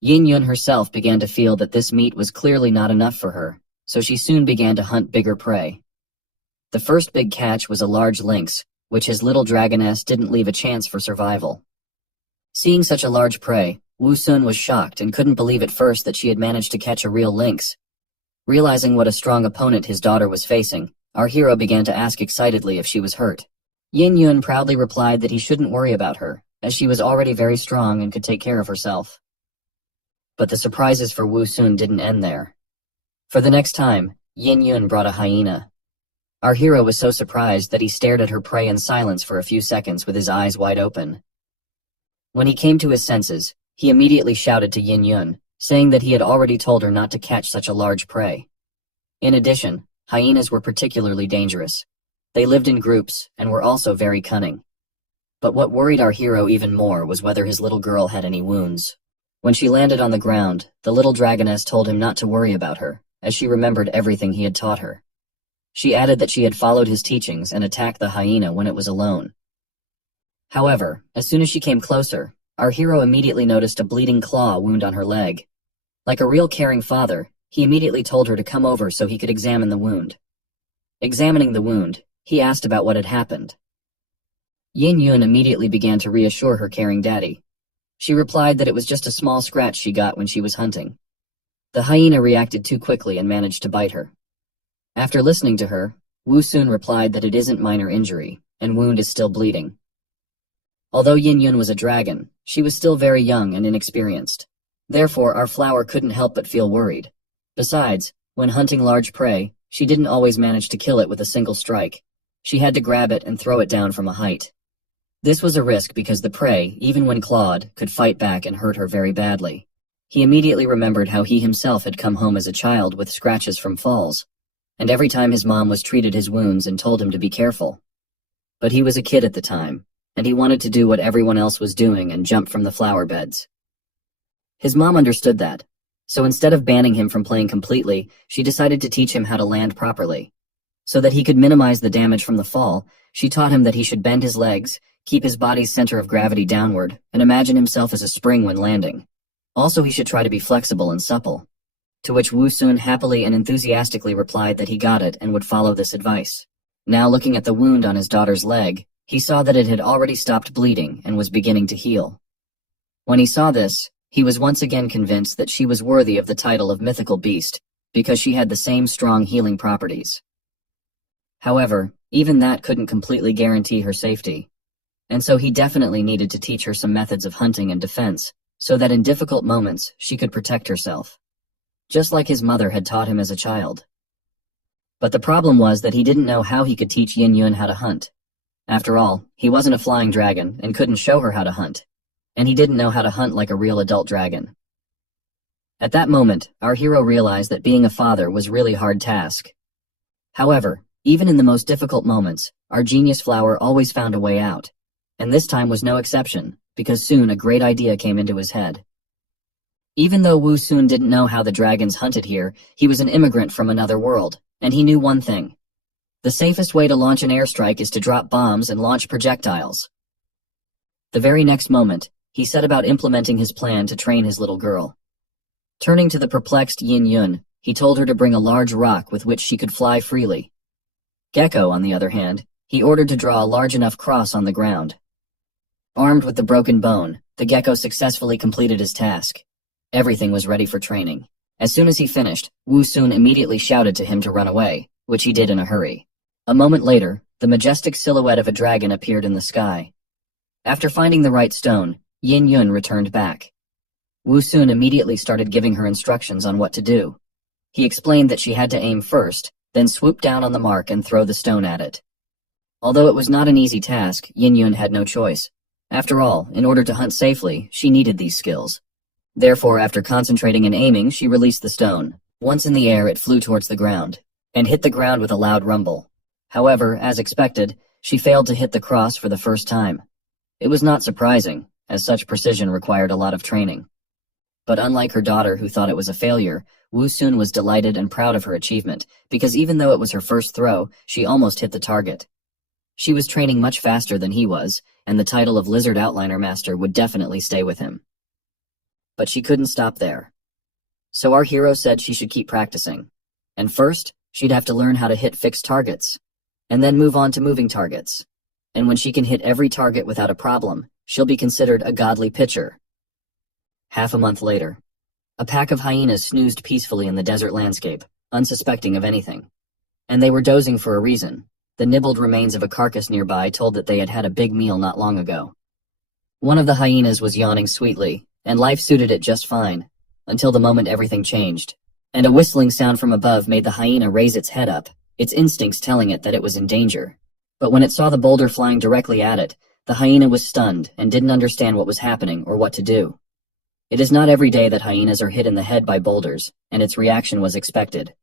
Yin Yun herself began to feel that this meat was clearly not enough for her, so she soon began to hunt bigger prey. The first big catch was a large lynx, which his little dragoness didn't leave a chance for survival. Seeing such a large prey, Wu Sun was shocked and couldn't believe at first that she had managed to catch a real lynx. Realizing what a strong opponent his daughter was facing, our hero began to ask excitedly if she was hurt. Yin Yun proudly replied that he shouldn't worry about her, as she was already very strong and could take care of herself. But the surprises for Wu Sun didn't end there. For the next time, Yin Yun brought a hyena. Our hero was so surprised that he stared at her prey in silence for a few seconds with his eyes wide open. When he came to his senses, he immediately shouted to Yin Yun, saying that he had already told her not to catch such a large prey. In addition, hyenas were particularly dangerous. They lived in groups and were also very cunning. But what worried our hero even more was whether his little girl had any wounds. When she landed on the ground, the little dragoness told him not to worry about her, as she remembered everything he had taught her. She added that she had followed his teachings and attacked the hyena when it was alone. However, as soon as she came closer, our hero immediately noticed a bleeding claw wound on her leg. Like a real caring father, he immediately told her to come over so he could examine the wound. Examining the wound, he asked about what had happened. Yin Yun immediately began to reassure her caring daddy. She replied that it was just a small scratch she got when she was hunting. The hyena reacted too quickly and managed to bite her. After listening to her, Wu Sun replied that it isn't minor injury, and wound is still bleeding. Although Yin Yun was a dragon, she was still very young and inexperienced. Therefore, our flower couldn't help but feel worried. Besides, when hunting large prey, she didn't always manage to kill it with a single strike. She had to grab it and throw it down from a height. This was a risk because the prey, even when clawed, could fight back and hurt her very badly. He immediately remembered how he himself had come home as a child with scratches from falls, and every time his mom was treated his wounds and told him to be careful. But he was a kid at the time, and he wanted to do what everyone else was doing and jump from the flower beds. His mom understood that, so instead of banning him from playing completely, she decided to teach him how to land properly. So that he could minimize the damage from the fall, she taught him that he should bend his legs, keep his body's center of gravity downward, and imagine himself as a spring when landing. Also, he should try to be flexible and supple. To which Wu Sun happily and enthusiastically replied that he got it and would follow this advice. Now looking at the wound on his daughter's leg, he saw that it had already stopped bleeding and was beginning to heal. When he saw this, he was once again convinced that she was worthy of the title of mythical beast, because she had the same strong healing properties. However, even that couldn't completely guarantee her safety. And so he definitely needed to teach her some methods of hunting and defense, so that in difficult moments she could protect herself. Just like his mother had taught him as a child. But the problem was that he didn't know how he could teach Yin Yun how to hunt. After all, he wasn't a flying dragon and couldn't show her how to hunt. And he didn't know how to hunt like a real adult dragon. At that moment, our hero realized that being a father was really hard task. However, even in the most difficult moments, our genius flower always found a way out. And this time was no exception, because soon a great idea came into his head. Even though Wu Sun didn't know how the dragons hunted here, he was an immigrant from another world, and he knew one thing. The safest way to launch an airstrike is to drop bombs and launch projectiles. The very next moment, he set about implementing his plan to train his little girl. Turning to the perplexed Yin Yun, he told her to bring a large rock with which she could fly freely. Gecko, on the other hand, he ordered to draw a large enough cross on the ground. Armed with the broken bone, the gecko successfully completed his task. Everything was ready for training. As soon as he finished, Wu Sun immediately shouted to him to run away, which he did in a hurry. A moment later, the majestic silhouette of a dragon appeared in the sky. After finding the right stone, Yin Yun returned back. Wu Sun immediately started giving her instructions on what to do. He explained that she had to aim first, then swoop down on the mark and throw the stone at it. Although it was not an easy task, Yin Yun had no choice. After all, in order to hunt safely, she needed these skills. Therefore, after concentrating and aiming, she released the stone. Once in the air, it flew towards the ground, and hit the ground with a loud rumble. However, as expected, she failed to hit the cross for the first time. It was not surprising, as such precision required a lot of training. But unlike her daughter who thought it was a failure, Wu Sun was delighted and proud of her achievement, because even though it was her first throw, she almost hit the target. She was training much faster than he was, and the title of Lizard Outliner Master would definitely stay with him. But she couldn't stop there. So our hero said she should keep practicing. And first, she'd have to learn how to hit fixed targets, and then move on to moving targets. And when she can hit every target without a problem, she'll be considered a godly pitcher. Half a month later, a pack of hyenas snoozed peacefully in the desert landscape, unsuspecting of anything. And they were dozing for a reason. The nibbled remains of a carcass nearby told that they had had a big meal not long ago. One of the hyenas was yawning sweetly, and life suited it just fine, until the moment everything changed, and a whistling sound from above made the hyena raise its head up, its instincts telling it that it was in danger. But when it saw the boulder flying directly at it, the hyena was stunned and didn't understand what was happening or what to do. It is not every day that hyenas are hit in the head by boulders, and its reaction was expected.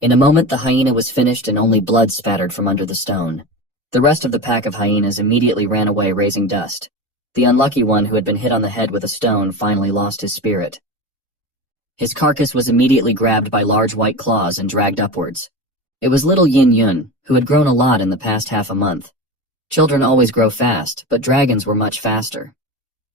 In a moment the hyena was finished and only blood spattered from under the stone. The rest of the pack of hyenas immediately ran away raising dust. The unlucky one who had been hit on the head with a stone finally lost his spirit. His carcass was immediately grabbed by large white claws and dragged upwards. It was little Yin Yun, who had grown a lot in the past half a month. Children always grow fast, but dragons were much faster.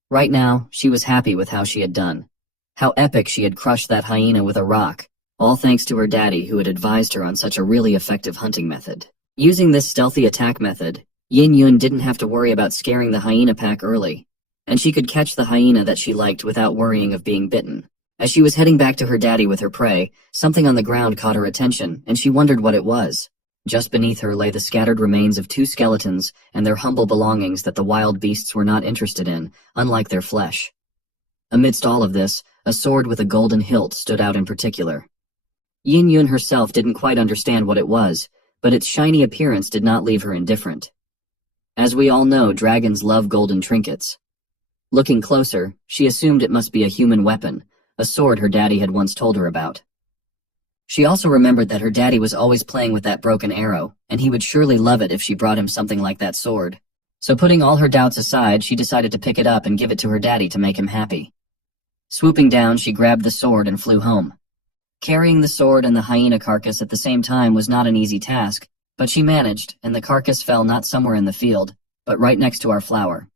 Right now, she was happy with how she had done. How epic she had crushed that hyena with a rock, all thanks to her daddy who had advised her on such a really effective hunting method. Using this stealthy attack method, Yin Yun didn't have to worry about scaring the hyena pack early, and she could catch the hyena that she liked without worrying of being bitten. As she was heading back to her daddy with her prey, something on the ground caught her attention, and she wondered what it was. Just beneath her lay the scattered remains of 2 skeletons and their humble belongings that the wild beasts were not interested in, unlike their flesh. Amidst all of this, a sword with a golden hilt stood out in particular. Yin Yun herself didn't quite understand what it was, but its shiny appearance did not leave her indifferent. As we all know, dragons love golden trinkets. Looking closer, she assumed it must be a human weapon, a sword her daddy had once told her about. She also remembered that her daddy was always playing with that broken arrow, and he would surely love it if she brought him something like that sword. So putting all her doubts aside, she decided to pick it up and give it to her daddy to make him happy. Swooping down, she grabbed the sword and flew home. Carrying the sword and the hyena carcass at the same time was not an easy task, but she managed, and the carcass fell not somewhere in the field, but right next to our flower,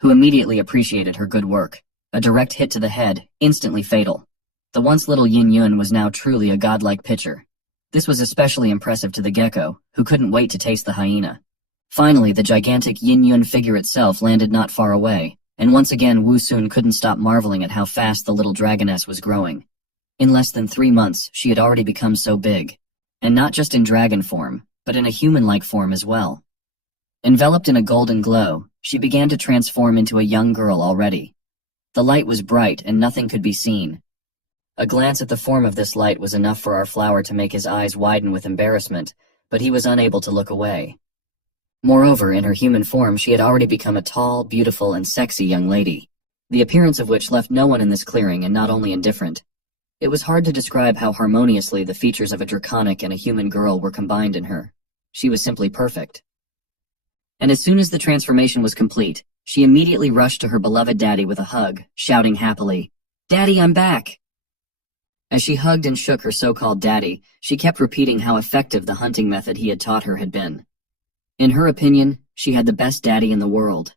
who immediately appreciated her good work. A direct hit to the head, instantly fatal. The once little Yin Yun was now truly a godlike pitcher. This was especially impressive to the gecko, who couldn't wait to taste the hyena. Finally, the gigantic Yin Yun figure itself landed not far away, and once again Wu Sun couldn't stop marveling at how fast the little dragoness was growing. In less than 3 months, she had already become so big. And not just in dragon form, but in a human-like form as well. Enveloped in a golden glow, she began to transform into a young girl already. The light was bright and nothing could be seen. A glance at the form of this light was enough for our flower to make his eyes widen with embarrassment, but he was unable to look away. Moreover, in her human form she had already become a tall, beautiful, and sexy young lady, the appearance of which left no one in this clearing and not only indifferent. It was hard to describe how harmoniously the features of a draconic and a human girl were combined in her. She was simply perfect. And as soon as the transformation was complete, she immediately rushed to her beloved daddy with a hug, shouting happily, "Daddy, I'm back!" As she hugged and shook her so-called daddy, she kept repeating how effective the hunting method he had taught her had been. In her opinion, she had the best daddy in the world.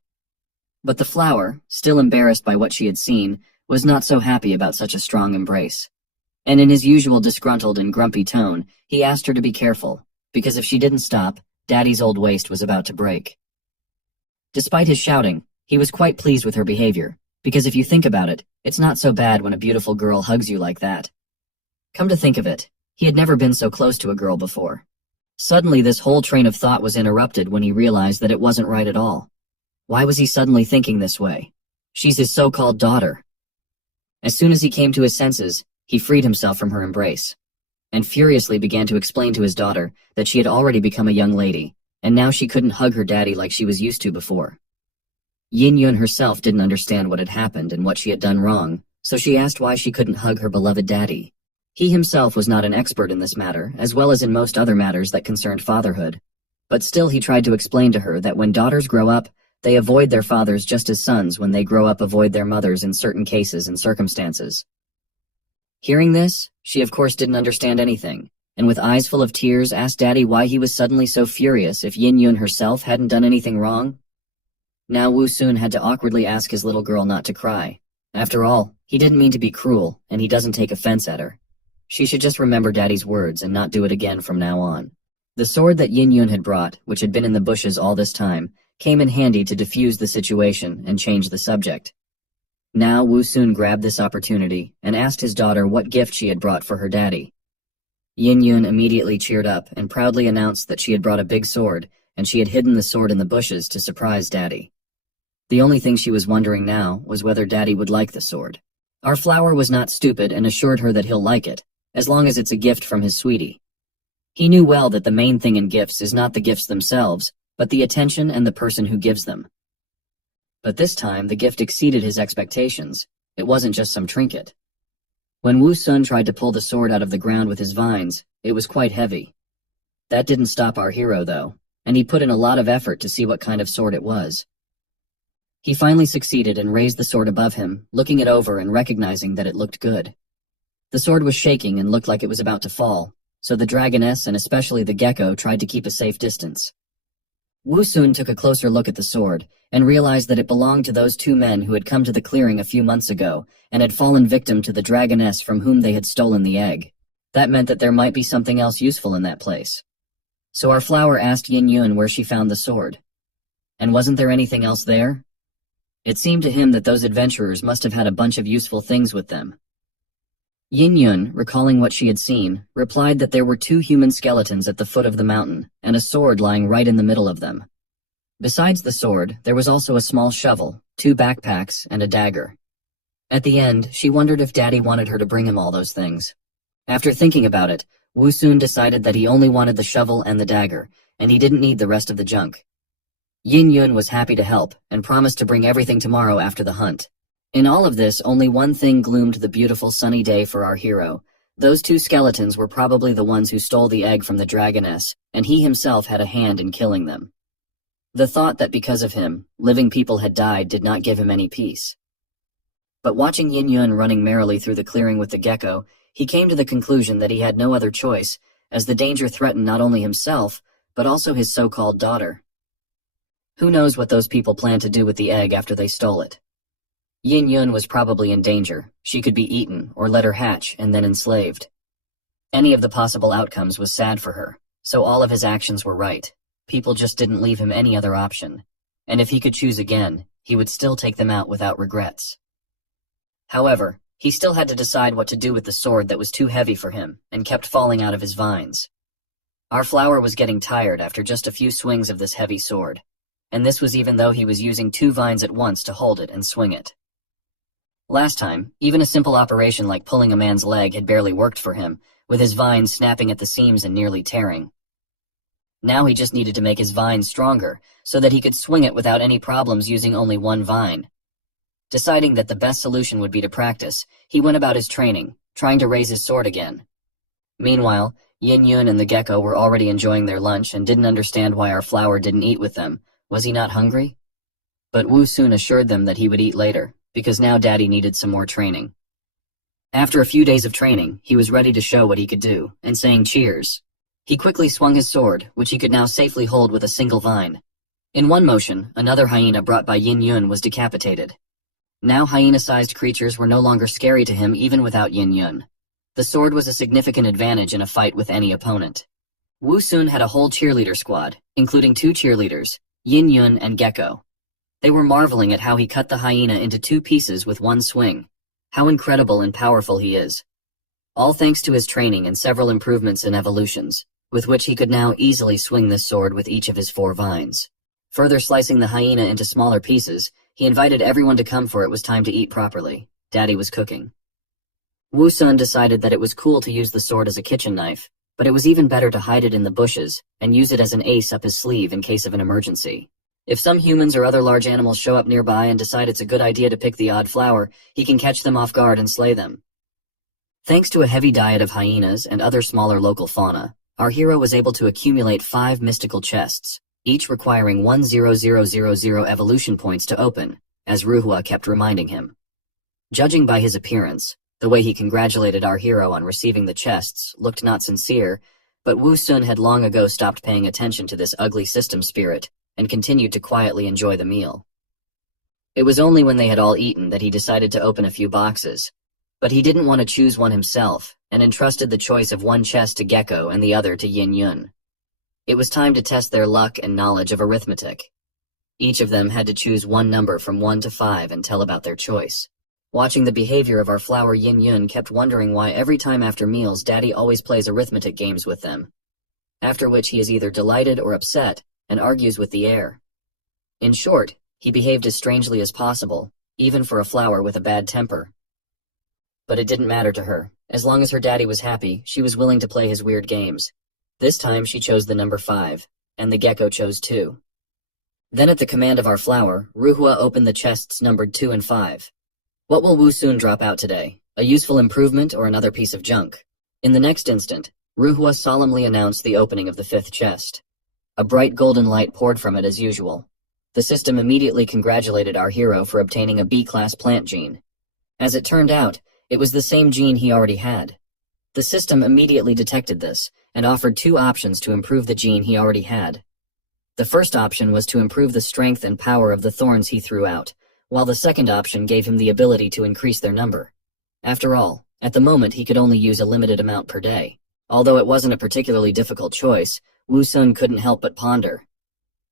But the flower, still embarrassed by what she had seen, was not so happy about such a strong embrace. And in his usual disgruntled and grumpy tone, he asked her to be careful, because if she didn't stop, Daddy's old waist was about to break. Despite his shouting, he was quite pleased with her behavior, because if you think about it, it's not so bad when a beautiful girl hugs you like that. Come to think of it, he had never been so close to a girl before. Suddenly this whole train of thought was interrupted when he realized that it wasn't right at all. Why was he suddenly thinking this way? She's his so-called daughter. As soon as he came to his senses, he freed himself from her embrace, and furiously began to explain to his daughter that she had already become a young lady, and now she couldn't hug her daddy like she was used to before. Yin Yun herself didn't understand what had happened and what she had done wrong, so she asked why she couldn't hug her beloved daddy. He himself was not an expert in this matter, as well as in most other matters that concerned fatherhood, but still he tried to explain to her that when daughters grow up, they avoid their fathers just as sons when they grow up avoid their mothers in certain cases and circumstances. Hearing this, she of course didn't understand anything, and with eyes full of tears asked Daddy why he was suddenly so furious if Yin Yun herself hadn't done anything wrong. Now Wu Sun had to awkwardly ask his little girl not to cry. After all, he didn't mean to be cruel, and he doesn't take offense at her. She should just remember Daddy's words and not do it again from now on. The sword that Yin Yun had brought, which had been in the bushes all this time, came in handy to defuse the situation and change the subject. Now Wu Sun grabbed this opportunity and asked his daughter what gift she had brought for her daddy. Yin Yun immediately cheered up and proudly announced that she had brought a big sword, and she had hidden the sword in the bushes to surprise Daddy. The only thing she was wondering now was whether Daddy would like the sword. Our flower was not stupid and assured her that he'll like it, as long as it's a gift from his sweetie. He knew well that the main thing in gifts is not the gifts themselves, but the attention and the person who gives them. But this time the gift exceeded his expectations. It wasn't just some trinket. When Wu Sun tried to pull the sword out of the ground with his vines, it was quite heavy. That didn't stop our hero though, and he put in a lot of effort to see what kind of sword it was. He finally succeeded and raised the sword above him, looking it over and recognizing that it looked good. The sword was shaking and looked like it was about to fall, so the dragoness and especially the gecko tried to keep a safe distance. Wu Sun took a closer look at the sword and realized that it belonged to those two men who had come to the clearing a few months ago and had fallen victim to the dragoness from whom they had stolen the egg. That meant that there might be something else useful in that place. So our flower asked Yin Yun where she found the sword. And wasn't there anything else there? It seemed to him that those adventurers must have had a bunch of useful things with them. Yin Yun, recalling what she had seen, replied that there were 2 human skeletons at the foot of the mountain, and a sword lying right in the middle of them. Besides the sword, there was also a small shovel, 2 backpacks, and a dagger. At the end, she wondered if Daddy wanted her to bring him all those things. After thinking about it, Wu Sun decided that he only wanted the shovel and the dagger, and he didn't need the rest of the junk. Yin Yun was happy to help, and promised to bring everything tomorrow after the hunt. In all of this, only one thing gloomed the beautiful sunny day for our hero. Those 2 skeletons were probably the ones who stole the egg from the dragoness, and he himself had a hand in killing them. The thought that because of him, living people had died did not give him any peace. But watching Yin Yun running merrily through the clearing with the gecko, he came to the conclusion that he had no other choice, as the danger threatened not only himself, but also his so-called daughter. Who knows what those people planned to do with the egg after they stole it? Yin Yun was probably in danger. She could be eaten, or let her hatch, and then enslaved. Any of the possible outcomes was sad for her, so all of his actions were right. People just didn't leave him any other option. And if he could choose again, he would still take them out without regrets. However, he still had to decide what to do with the sword that was too heavy for him, and kept falling out of his vines. Our flower was getting tired after just a few swings of this heavy sword, and this was even though he was using 2 vines at once to hold it and swing it. Last time, even a simple operation like pulling a man's leg had barely worked for him, with his vines snapping at the seams and nearly tearing. Now he just needed to make his vines stronger, so that he could swing it without any problems using only 1 vine. Deciding that the best solution would be to practice, he went about his training, trying to raise his sword again. Meanwhile, Yin Yun and the gecko were already enjoying their lunch and didn't understand why our flower didn't eat with them. Was he not hungry? But Wu soon assured them that he would eat later, because now Daddy needed some more training. After a few days of training, he was ready to show what he could do, and saying cheers. He quickly swung his sword, which he could now safely hold with a single vine. In one motion, another hyena brought by Yin Yun was decapitated. Now hyena-sized creatures were no longer scary to him even without Yin Yun. The sword was a significant advantage in a fight with any opponent. Wu Sun had a whole cheerleader squad, including 2 cheerleaders, Yin Yun and Gecko. They were marveling at how he cut the hyena into 2 pieces with 1 swing. How incredible and powerful he is. All thanks to his training and several improvements and evolutions, with which he could now easily swing this sword with each of his 4 vines. Further slicing the hyena into smaller pieces, he invited everyone to come for it was time to eat properly. Daddy was cooking. Wu Sun decided that it was cool to use the sword as a kitchen knife, but it was even better to hide it in the bushes and use it as an ace up his sleeve in case of an emergency. If some humans or other large animals show up nearby and decide it's a good idea to pick the odd flower, he can catch them off guard and slay them. Thanks to a heavy diet of hyenas and other smaller local fauna, our hero was able to accumulate 5 mystical chests, each requiring 10000 evolution points to open, as Ruhua kept reminding him. Judging by his appearance, the way he congratulated our hero on receiving the chests looked not sincere, but Wu Sun had long ago stopped paying attention to this ugly system spirit and continued to quietly enjoy the meal. It was only when they had all eaten that he decided to open a few boxes, but he didn't want to choose one himself and entrusted the choice of 1 chest to Gecko and the other to Yin Yun. It was time to test their luck and knowledge of arithmetic. Each of them had to choose 1 number from 1 to 5 and tell about their choice. Watching the behavior of our flower Yin Yun kept wondering why every time after meals Daddy always plays arithmetic games with them. After which he is either delighted or upset and argues with the air. In short, he behaved as strangely as possible, even for a flower with a bad temper. But it didn't matter to her. As long as her daddy was happy, she was willing to play his weird games. This time she chose the number 5, and the gecko chose 2. Then at the command of our flower, Ruhua opened the chests numbered 2 and 5. What will Wu Sun drop out today? A useful improvement or another piece of junk? In the next instant, Ruhua solemnly announced the opening of the 5th chest. A bright golden light poured from it as usual. The system immediately congratulated our hero for obtaining a B-class plant gene. As it turned out, it was the same gene he already had. The system immediately detected this and offered 2 options to improve the gene he already had. The first option was to improve the strength and power of the thorns he threw out, while the second option gave him the ability to increase their number. After all, at the moment he could only use a limited amount per day. Although it wasn't a particularly difficult choice, Wu Sun couldn't help but ponder.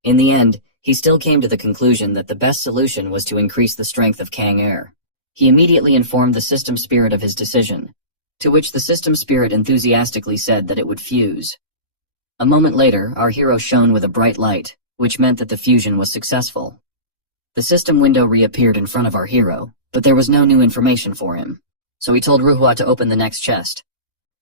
In the end, he still came to the conclusion that the best solution was to increase the strength of Kang Air. He immediately informed the system spirit of his decision, to which the system spirit enthusiastically said that it would fuse. A moment later, our hero shone with a bright light, which meant that the fusion was successful. The system window reappeared in front of our hero, but there was no new information for him, so he told Ruhua to open the next chest.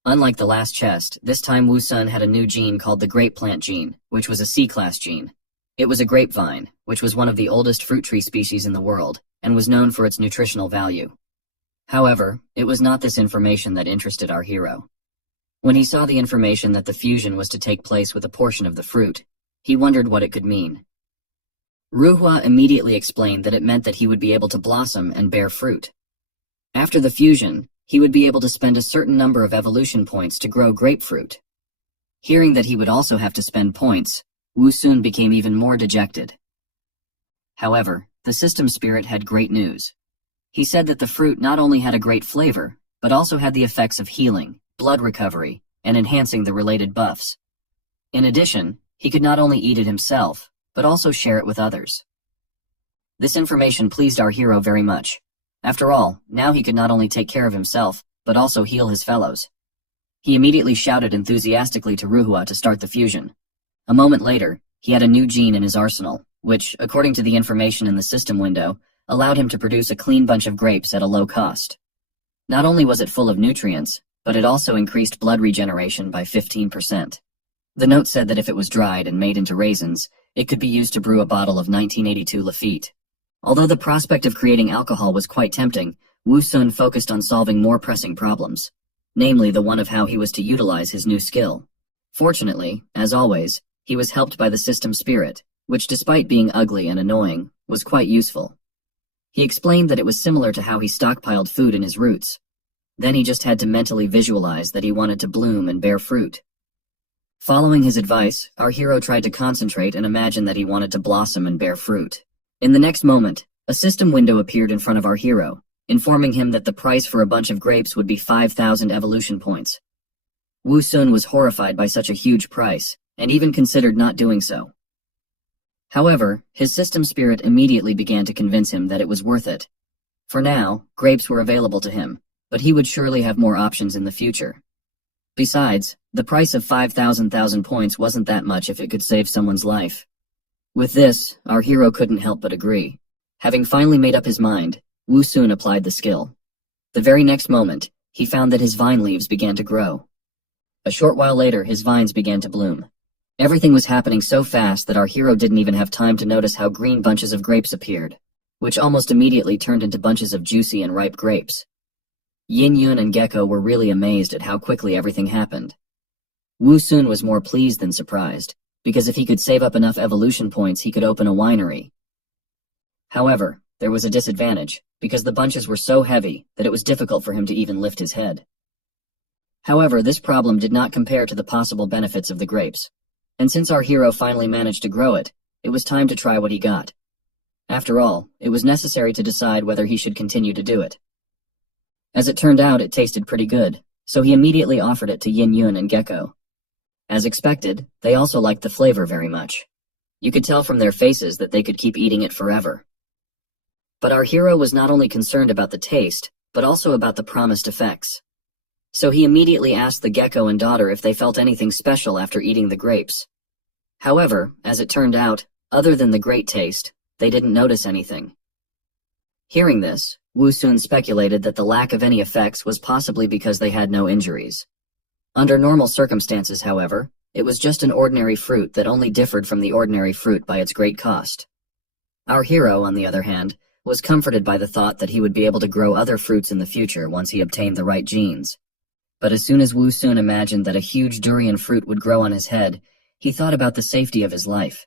Unlike the last chest, this time Wu Sun had a new gene called the grape plant gene, which was a C-class gene. It was a grapevine, which was one of the oldest fruit tree species in the world, and was known for its nutritional value. However, it was not this information that interested our hero. When he saw the information that the fusion was to take place with a portion of the fruit, he wondered what it could mean. Ruhua immediately explained that it meant that he would be able to blossom and bear fruit. After the fusion, he would be able to spend a certain number of evolution points to grow grapefruit. Hearing that he would also have to spend points, Wu Sun became even more dejected. However, the system spirit had great news. He said that the fruit not only had a great flavor, but also had the effects of healing, blood recovery, and enhancing the related buffs. In addition, he could not only eat it himself, but also share it with others. This information pleased our hero very much. After all, now he could not only take care of himself, but also heal his fellows. He immediately shouted enthusiastically to Ruhua to start the fusion. A moment later, he had a new gene in his arsenal, which, according to the information in the system window, allowed him to produce a clean bunch of grapes at a low cost. Not only was it full of nutrients, but it also increased blood regeneration by 15%. The note said that if it was dried and made into raisins, it could be used to brew a bottle of 1982 Lafite. Although the prospect of creating alcohol was quite tempting, Wu Sun focused on solving more pressing problems, namely the one of how he was to utilize his new skill. Fortunately, as always, he was helped by the system spirit, which despite being ugly and annoying, was quite useful. He explained that it was similar to how he stockpiled food in his roots. Then he just had to mentally visualize that he wanted to bloom and bear fruit. Following his advice, our hero tried to concentrate and imagine that he wanted to blossom and bear fruit. In the next moment, a system window appeared in front of our hero, informing him that the price for a bunch of grapes would be 5,000 evolution points. Wu Sun was horrified by such a huge price, and even considered not doing so. However, his system spirit immediately began to convince him that it was worth it. For now, grapes were available to him, but he would surely have more options in the future. Besides, the price of 5,000 points wasn't that much if it could save someone's life. With this, our hero couldn't help but agree. Having finally made up his mind, Wu Sun applied the skill. The very next moment, he found that his vine leaves began to grow. A short while later, his vines began to bloom. Everything was happening so fast that our hero didn't even have time to notice how green bunches of grapes appeared, which almost immediately turned into bunches of juicy and ripe grapes. Yin Yun and Gecko were really amazed at how quickly everything happened. Wu Sun was more pleased than surprised, because if he could save up enough evolution points he could open a winery. However, there was a disadvantage, because the bunches were so heavy that it was difficult for him to even lift his head. However, this problem did not compare to the possible benefits of the grapes, and since our hero finally managed to grow it, it was time to try what he got. After all, it was necessary to decide whether he should continue to do it. As it turned out, it tasted pretty good, so he immediately offered it to Yin Yun and Gecko. As expected, they also liked the flavor very much. You could tell from their faces that they could keep eating it forever. But our hero was not only concerned about the taste, but also about the promised effects. So he immediately asked the gecko and daughter if they felt anything special after eating the grapes. However, as it turned out, other than the great taste, they didn't notice anything. Hearing this, Wu Sun speculated that the lack of any effects was possibly because they had no injuries. Under normal circumstances, however, it was just an ordinary fruit that only differed from the ordinary fruit by its great cost. Our hero, on the other hand, was comforted by the thought that he would be able to grow other fruits in the future once he obtained the right genes. But as soon as Wu Sun imagined that a huge durian fruit would grow on his head, he thought about the safety of his life.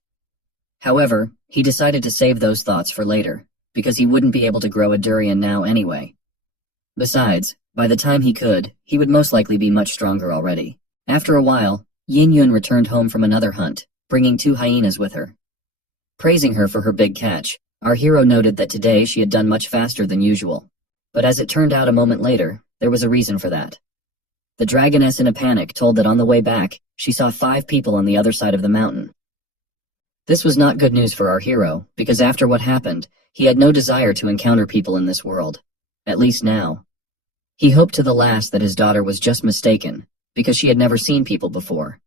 However, he decided to save those thoughts for later, because he wouldn't be able to grow a durian now anyway. Besides, by the time he could, he would most likely be much stronger already. After a while, Yin Yun returned home from another hunt, bringing 2 hyenas with her. Praising her for her big catch, our hero noted that today she had done much faster than usual. But as it turned out a moment later, there was a reason for that. The dragoness in a panic told that on the way back, she saw 5 people on the other side of the mountain. This was not good news for our hero, because after what happened, he had no desire to encounter people in this world. At least now. He hoped to the last that his daughter was just mistaken, because she had never seen people before.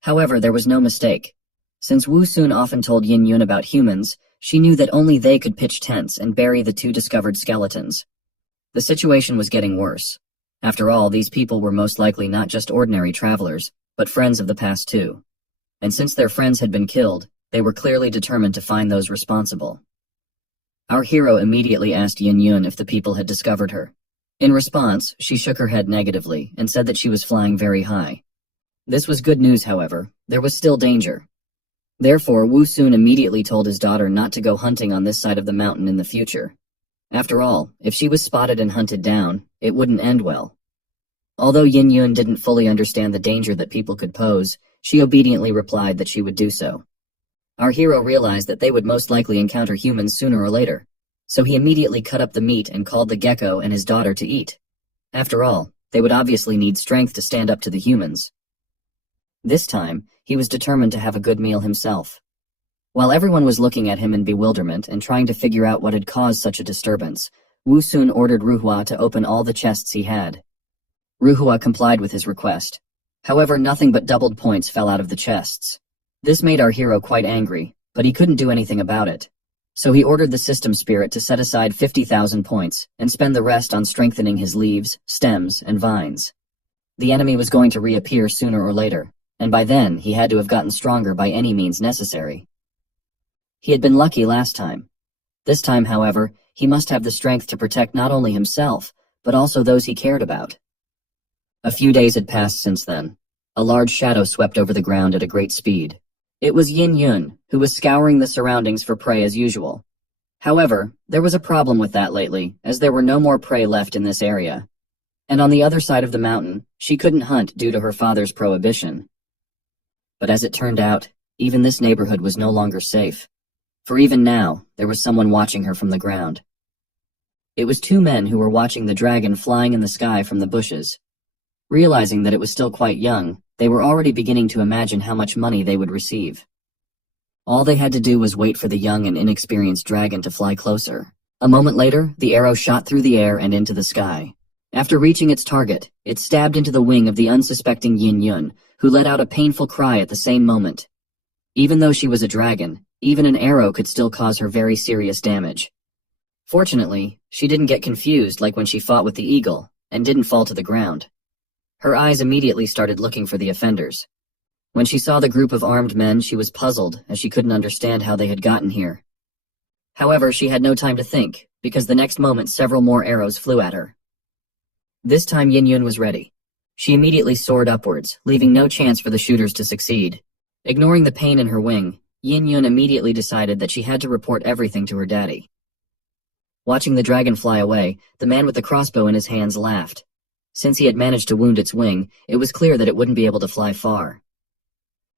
However, there was no mistake. Since Wu Sun often told Yin Yun about humans, she knew that only they could pitch tents and bury the 2 discovered skeletons. The situation was getting worse. After all, these people were most likely not just ordinary travelers, but friends of the past too. And since their friends had been killed, they were clearly determined to find those responsible. Our hero immediately asked Yin Yun if the people had discovered her. In response, she shook her head negatively and said that she was flying very high. This was good news, however. There was still danger. Therefore, Wu Sun immediately told his daughter not to go hunting on this side of the mountain in the future. After all, if she was spotted and hunted down, it wouldn't end well. Although Yin Yun didn't fully understand the danger that people could pose, she obediently replied that she would do so. Our hero realized that they would most likely encounter humans sooner or later, so he immediately cut up the meat and called the gecko and his daughter to eat. After all, they would obviously need strength to stand up to the humans. This time, he was determined to have a good meal himself. While everyone was looking at him in bewilderment and trying to figure out what had caused such a disturbance, Wu Sun ordered Ruhua to open all the chests he had. Ruhua complied with his request. However, nothing but doubled points fell out of the chests. This made our hero quite angry, but he couldn't do anything about it. So he ordered the system spirit to set aside 50,000 points and spend the rest on strengthening his leaves, stems, and vines. The enemy was going to reappear sooner or later, and by then he had to have gotten stronger by any means necessary. He had been lucky last time. This time, however, he must have the strength to protect not only himself, but also those he cared about. A few days had passed since then. A large shadow swept over the ground at a great speed. It was Yin Yun, who was scouring the surroundings for prey as usual. However, there was a problem with that lately, as there were no more prey left in this area. And on the other side of the mountain, she couldn't hunt due to her father's prohibition. But as it turned out, even this neighborhood was no longer safe. For even now, there was someone watching her from the ground. It was two men who were watching the dragon flying in the sky from the bushes. Realizing that it was still quite young, they were already beginning to imagine how much money they would receive. All they had to do was wait for the young and inexperienced dragon to fly closer. A moment later, the arrow shot through the air and into the sky. After reaching its target, it stabbed into the wing of the unsuspecting Yin Yun, who let out a painful cry at the same moment. Even though she was a dragon, even an arrow could still cause her very serious damage. Fortunately, she didn't get confused like when she fought with the eagle, and didn't fall to the ground. Her eyes immediately started looking for the offenders. When she saw the group of armed men, she was puzzled, as she couldn't understand how they had gotten here. However, she had no time to think, because the next moment several more arrows flew at her. This time Yin Yun was ready. She immediately soared upwards, leaving no chance for the shooters to succeed. Ignoring the pain in her wing, Yin Yun immediately decided that she had to report everything to her daddy. Watching the dragon fly away, the man with the crossbow in his hands laughed. Since he had managed to wound its wing, it was clear that it wouldn't be able to fly far.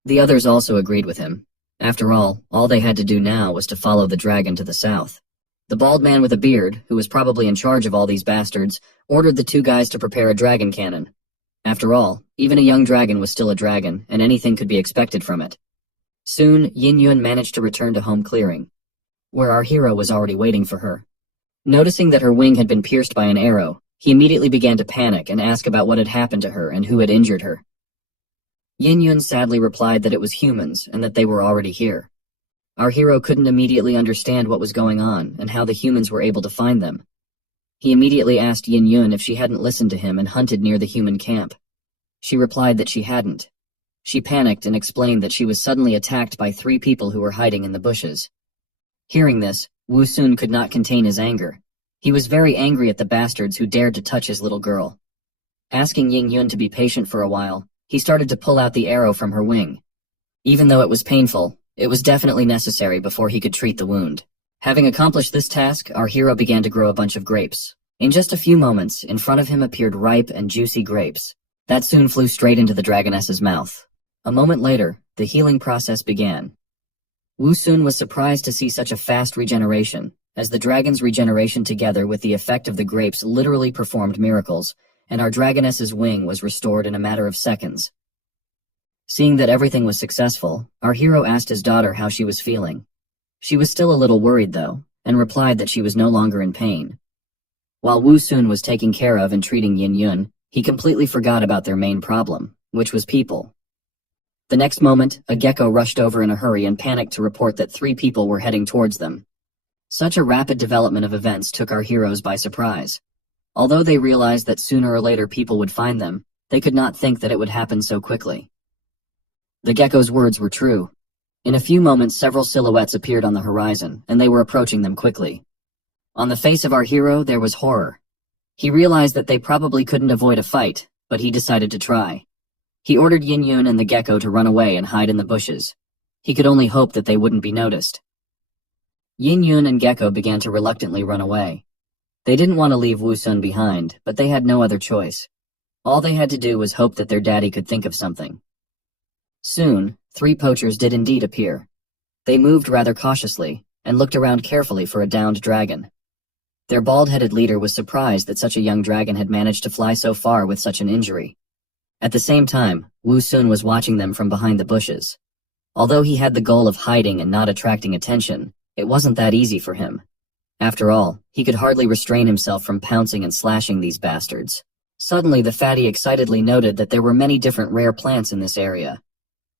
The others also agreed with him. After all they had to do now was to follow the dragon to the south. The bald man with a beard, who was probably in charge of all these bastards, ordered the two guys to prepare a dragon cannon. After all, even a young dragon was still a dragon, and anything could be expected from it. Soon, Yin Yun managed to return to home clearing, where our hero was already waiting for her. Noticing that her wing had been pierced by an arrow, he immediately began to panic and ask about what had happened to her and who had injured her. Yin Yun sadly replied that it was humans and that they were already here. Our hero couldn't immediately understand what was going on and how the humans were able to find them. He immediately asked Yin Yun if she hadn't listened to him and hunted near the human camp. She replied that she hadn't. She panicked and explained that she was suddenly attacked by 3 people who were hiding in the bushes. Hearing this, Wu Sun could not contain his anger. He was very angry at the bastards who dared to touch his little girl. Asking Yin Yun to be patient for a while, he started to pull out the arrow from her wing. Even though it was painful, it was definitely necessary before he could treat the wound. Having accomplished this task, our hero began to grow a bunch of grapes. In just a few moments, in front of him appeared ripe and juicy grapes. That soon flew straight into the dragoness's mouth. A moment later, the healing process began. Wu Sun was surprised to see such a fast regeneration, as the dragon's regeneration together with the effect of the grapes literally performed miracles, and our dragoness's wing was restored in a matter of seconds. Seeing that everything was successful, our hero asked his daughter how she was feeling. She was still a little worried though, and replied that she was no longer in pain. While Wu Sun was taking care of and treating Yin Yun, he completely forgot about their main problem, which was people. The next moment, a gecko rushed over in a hurry and panicked to report that 3 people were heading towards them. Such a rapid development of events took our heroes by surprise. Although they realized that sooner or later people would find them, they could not think that it would happen so quickly. The gecko's words were true. In a few moments, several silhouettes appeared on the horizon, and they were approaching them quickly. On the face of our hero, there was horror. He realized that they probably couldn't avoid a fight, but he decided to try. He ordered Yin Yun and the gecko to run away and hide in the bushes. He could only hope that they wouldn't be noticed. Yin Yun and Gecko began to reluctantly run away. They didn't want to leave Wu Sun behind, but they had no other choice. All they had to do was hope that their daddy could think of something. Soon, 3 poachers did indeed appear. They moved rather cautiously, and looked around carefully for a downed dragon. Their bald-headed leader was surprised that such a young dragon had managed to fly so far with such an injury. At the same time, Wu Sun was watching them from behind the bushes. Although he had the goal of hiding and not attracting attention, it wasn't that easy for him. After all, he could hardly restrain himself from pouncing and slashing these bastards. Suddenly the fatty excitedly noted that there were many different rare plants in this area.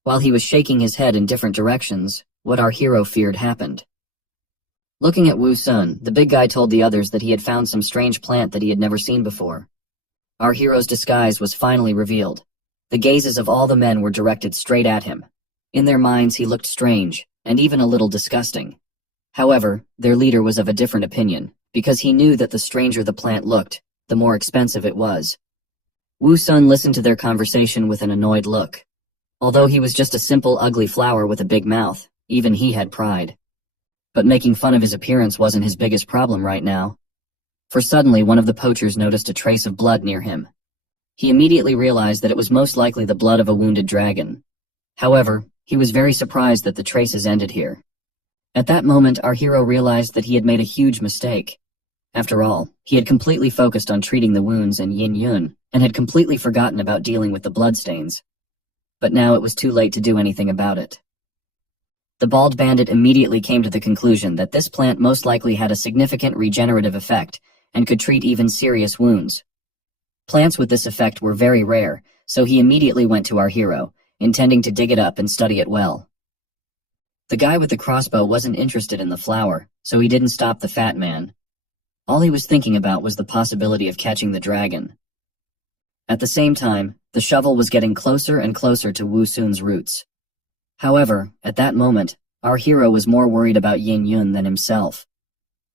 While he was shaking his head in different directions, what our hero feared happened. Looking at Wu Sun, the big guy told the others that he had found some strange plant that he had never seen before. Our hero's disguise was finally revealed. The gazes of all the men were directed straight at him. In their minds he looked strange, and even a little disgusting. However, their leader was of a different opinion, because he knew that the stranger the plant looked, the more expensive it was. Wu Sun listened to their conversation with an annoyed look. Although he was just a simple, ugly flower with a big mouth, even he had pride. But making fun of his appearance wasn't his biggest problem right now. For suddenly one of the poachers noticed a trace of blood near him. He immediately realized that it was most likely the blood of a wounded dragon. However, he was very surprised that the traces ended here. At that moment, our hero realized that he had made a huge mistake. After all, he had completely focused on treating the wounds in Yin Yun, and had completely forgotten about dealing with the bloodstains. But now it was too late to do anything about it. The bald bandit immediately came to the conclusion that this plant most likely had a significant regenerative effect, and could treat even serious wounds. Plants with this effect were very rare, so he immediately went to our hero, intending to dig it up and study it well. The guy with the crossbow wasn't interested in the flower, so he didn't stop the fat man. All he was thinking about was the possibility of catching the dragon. At the same time, the shovel was getting closer and closer to Wu Sun's roots. However, at that moment, our hero was more worried about Yin Yun than himself.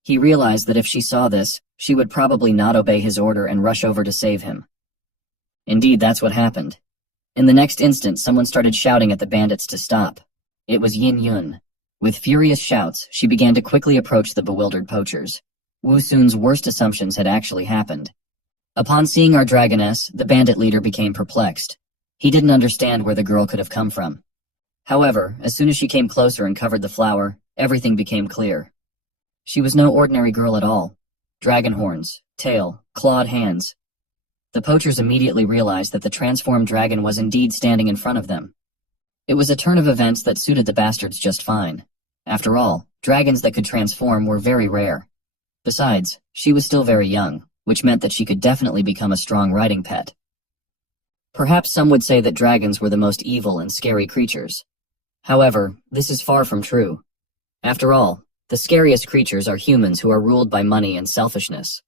He realized that if she saw this, she would probably not obey his order and rush over to save him. Indeed, that's what happened. In the next instant, someone started shouting at the bandits to stop. It was Yin Yun. With furious shouts, she began to quickly approach the bewildered poachers. Wu Sun's worst assumptions had actually happened. Upon seeing our dragoness, the bandit leader became perplexed. He didn't understand where the girl could have come from. However, as soon as she came closer and covered the flower, everything became clear. She was no ordinary girl at all. Dragon horns, tail, clawed hands. The poachers immediately realized that the transformed dragon was indeed standing in front of them. It was a turn of events that suited the bastards just fine. After all, dragons that could transform were very rare. Besides, she was still very young, which meant that she could definitely become a strong riding pet. Perhaps some would say that dragons were the most evil and scary creatures. However, this is far from true. After all, the scariest creatures are humans who are ruled by money and selfishness.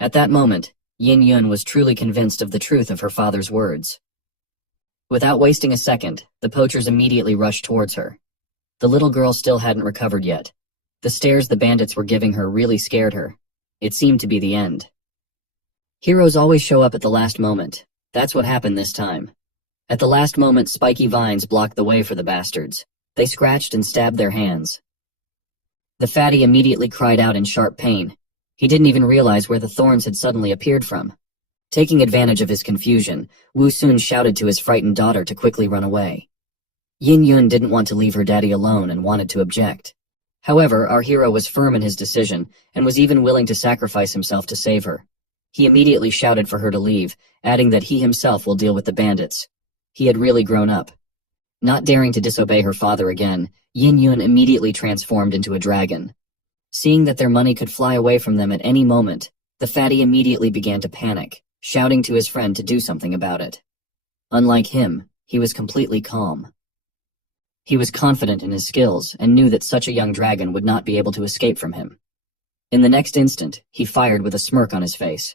At that moment, Yin Yun was truly convinced of the truth of her father's words. Without wasting a second, the poachers immediately rushed towards her. The little girl still hadn't recovered yet. The stares the bandits were giving her really scared her. It seemed to be the end. Heroes always show up at the last moment. That's what happened this time. At the last moment, spiky vines blocked the way for the bastards. They scratched and stabbed their hands. The fatty immediately cried out in sharp pain. He didn't even realize where the thorns had suddenly appeared from. Taking advantage of his confusion, Wu Sun shouted to his frightened daughter to quickly run away. Yin Yun didn't want to leave her daddy alone and wanted to object. However, our hero was firm in his decision, and was even willing to sacrifice himself to save her. He immediately shouted for her to leave, adding that he himself will deal with the bandits. He had really grown up. Not daring to disobey her father again, Yin Yun immediately transformed into a dragon. Seeing that their money could fly away from them at any moment, the fatty immediately began to panic, shouting to his friend to do something about it. Unlike him, he was completely calm. He was confident in his skills and knew that such a young dragon would not be able to escape from him. In the next instant, he fired with a smirk on his face.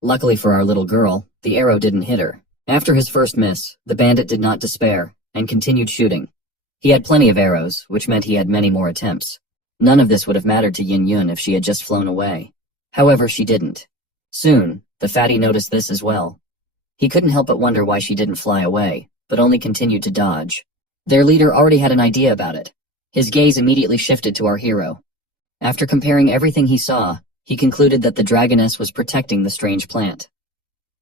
Luckily for our little girl, the arrow didn't hit her. After his first miss, the bandit did not despair, and continued shooting. He had plenty of arrows, which meant he had many more attempts. None of this would have mattered to Yin Yun if she had just flown away. However, she didn't. Soon, the fatty noticed this as well. He couldn't help but wonder why she didn't fly away, but only continued to dodge. Their leader already had an idea about it. His gaze immediately shifted to our hero. After comparing everything he saw, he concluded that the dragoness was protecting the strange plant.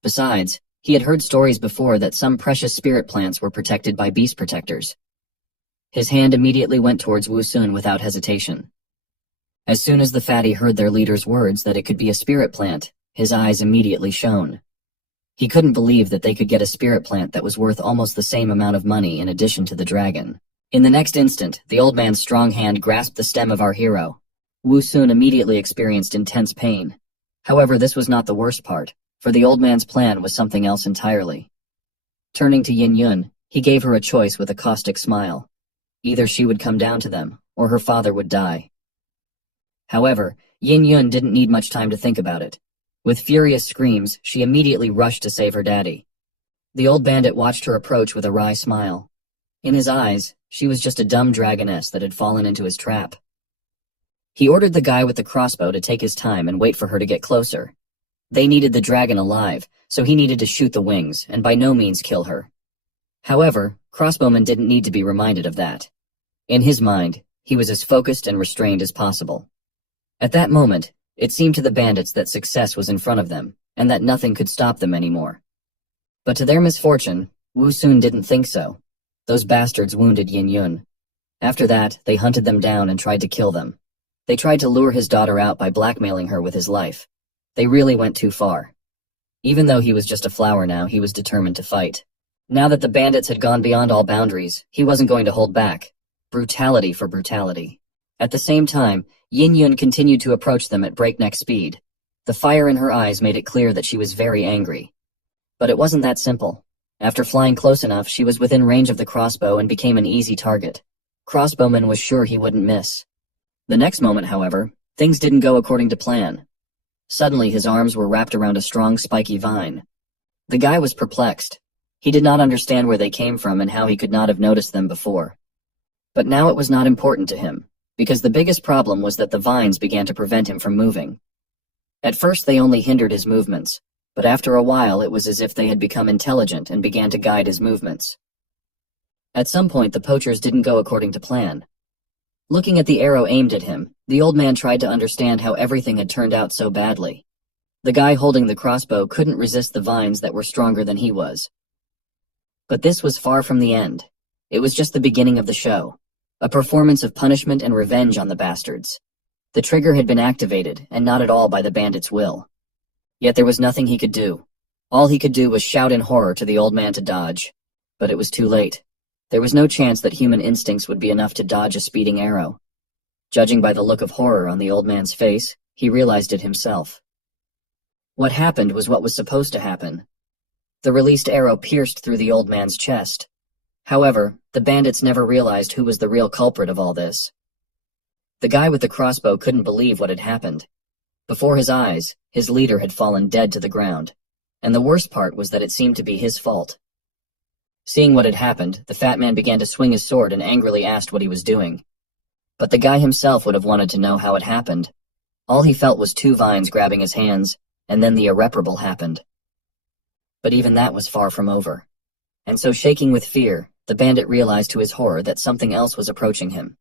Besides, he had heard stories before that some precious spirit plants were protected by beast protectors. His hand immediately went towards Wu Sun without hesitation. As soon as the fatty heard their leader's words that it could be a spirit plant, his eyes immediately shone. He couldn't believe that they could get a spirit plant that was worth almost the same amount of money in addition to the dragon. In the next instant, the old man's strong hand grasped the stem of our hero. Wu Sun immediately experienced intense pain. However, this was not the worst part, for the old man's plan was something else entirely. Turning to Yin Yun, he gave her a choice with a caustic smile. Either she would come down to them, or her father would die. However, Yin Yun didn't need much time to think about it. With furious screams, she immediately rushed to save her daddy. The old bandit watched her approach with a wry smile. In his eyes, she was just a dumb dragoness that had fallen into his trap. He ordered the guy with the crossbow to take his time and wait for her to get closer. They needed the dragon alive, so he needed to shoot the wings and by no means kill her. However, Crossbowman didn't need to be reminded of that. In his mind, he was as focused and restrained as possible. At that moment, it seemed to the bandits that success was in front of them, and that nothing could stop them anymore. But to their misfortune, Wu Sun didn't think so. Those bastards wounded Yin Yun. After that, they hunted them down and tried to kill them. They tried to lure his daughter out by blackmailing her with his life. They really went too far. Even though he was just a flower now, he was determined to fight. Now that the bandits had gone beyond all boundaries, he wasn't going to hold back. Brutality for brutality. At the same time, Yin Yun continued to approach them at breakneck speed. The fire in her eyes made it clear that she was very angry. But it wasn't that simple. After flying close enough, she was within range of the crossbow and became an easy target. Crossbowman was sure he wouldn't miss. The next moment, however, things didn't go according to plan. Suddenly, his arms were wrapped around a strong, spiky vine. The guy was perplexed. He did not understand where they came from and how he could not have noticed them before. But now it was not important to him, because the biggest problem was that the vines began to prevent him from moving. At first they only hindered his movements, but after a while it was as if they had become intelligent and began to guide his movements. At some point the poachers didn't go according to plan. Looking at the arrow aimed at him, the old man tried to understand how everything had turned out so badly. The guy holding the crossbow couldn't resist the vines that were stronger than he was. But this was far from the end. It was just the beginning of the show. A performance of punishment and revenge on the bastards. The trigger had been activated, and not at all by the bandit's will. Yet there was nothing he could do. All he could do was shout in horror to the old man to dodge. But it was too late. There was no chance that human instincts would be enough to dodge a speeding arrow. Judging by the look of horror on the old man's face, he realized it himself. What happened was what was supposed to happen. The released arrow pierced through the old man's chest. However, the bandits never realized who was the real culprit of all this. The guy with the crossbow couldn't believe what had happened. Before his eyes, his leader had fallen dead to the ground, and the worst part was that it seemed to be his fault. Seeing what had happened, the fat man began to swing his sword and angrily asked what he was doing. But the guy himself would have wanted to know how it happened. All he felt was two vines grabbing his hands, and then the irreparable happened. But even that was far from over. And so, shaking with fear, the bandit realized to his horror that something else was approaching him.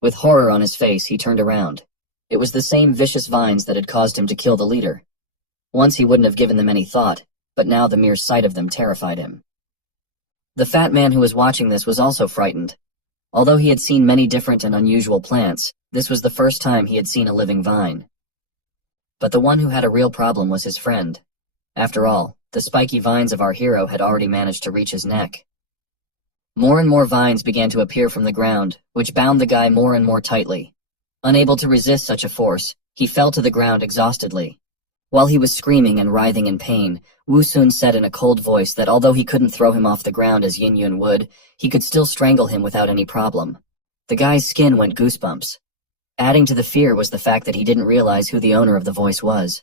With horror on his face, he turned around. It was the same vicious vines that had caused him to kill the leader. Once he wouldn't have given them any thought, but now the mere sight of them terrified him. The fat man who was watching this was also frightened. Although he had seen many different and unusual plants, this was the first time he had seen a living vine. But the one who had a real problem was his friend. After all, the spiky vines of our hero had already managed to reach his neck. More and more vines began to appear from the ground, which bound the guy more and more tightly. Unable to resist such a force, he fell to the ground exhaustedly. While he was screaming and writhing in pain, Wu Sun said in a cold voice that although he couldn't throw him off the ground as Yin Yun would, he could still strangle him without any problem. The guy's skin went goosebumps. Adding to the fear was the fact that he didn't realize who the owner of the voice was.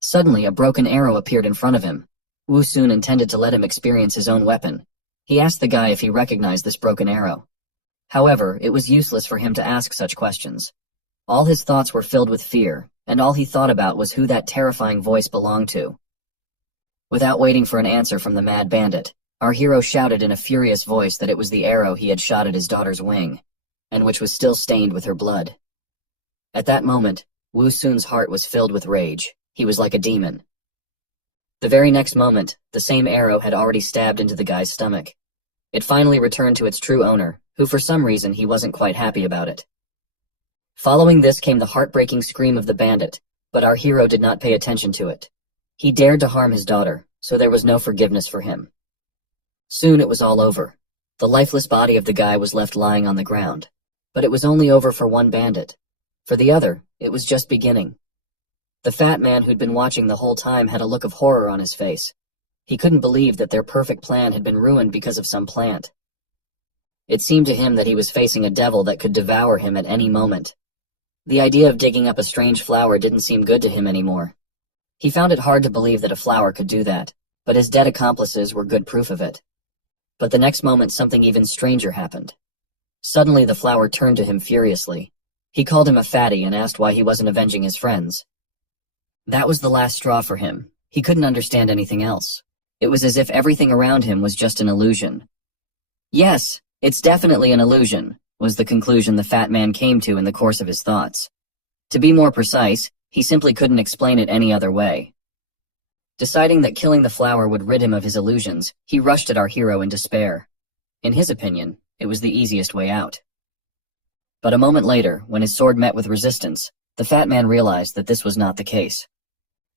Suddenly, a broken arrow appeared in front of him. Wu Sun intended to let him experience his own weapon. He asked the guy if he recognized this broken arrow. However, it was useless for him to ask such questions. All his thoughts were filled with fear, and all he thought about was who that terrifying voice belonged to. Without waiting for an answer from the mad bandit, our hero shouted in a furious voice that it was the arrow he had shot at his daughter's wing, and which was still stained with her blood. At that moment, Wu Sun's heart was filled with rage. He was like a demon. The very next moment, the same arrow had already stabbed into the guy's stomach. It finally returned to its true owner, who for some reason he wasn't quite happy about it. Following this came the heartbreaking scream of the bandit, but our hero did not pay attention to it. He dared to harm his daughter, so there was no forgiveness for him. Soon it was all over. The lifeless body of the guy was left lying on the ground. But it was only over for one bandit. For the other, it was just beginning. The fat man who'd been watching the whole time had a look of horror on his face. He couldn't believe that their perfect plan had been ruined because of some plant. It seemed to him that he was facing a devil that could devour him at any moment. The idea of digging up a strange flower didn't seem good to him anymore. He found it hard to believe that a flower could do that, but his dead accomplices were good proof of it. But the next moment something even stranger happened. Suddenly the flower turned to him furiously. He called him a fatty and asked why he wasn't avenging his friends. That was the last straw for him. He couldn't understand anything else. It was as if everything around him was just an illusion. Yes, it's definitely an illusion, was the conclusion the fat man came to in the course of his thoughts. To be more precise, he simply couldn't explain it any other way. Deciding that killing the flower would rid him of his illusions, he rushed at our hero in despair. In his opinion, it was the easiest way out. But a moment later, when his sword met with resistance, the fat man realized that this was not the case.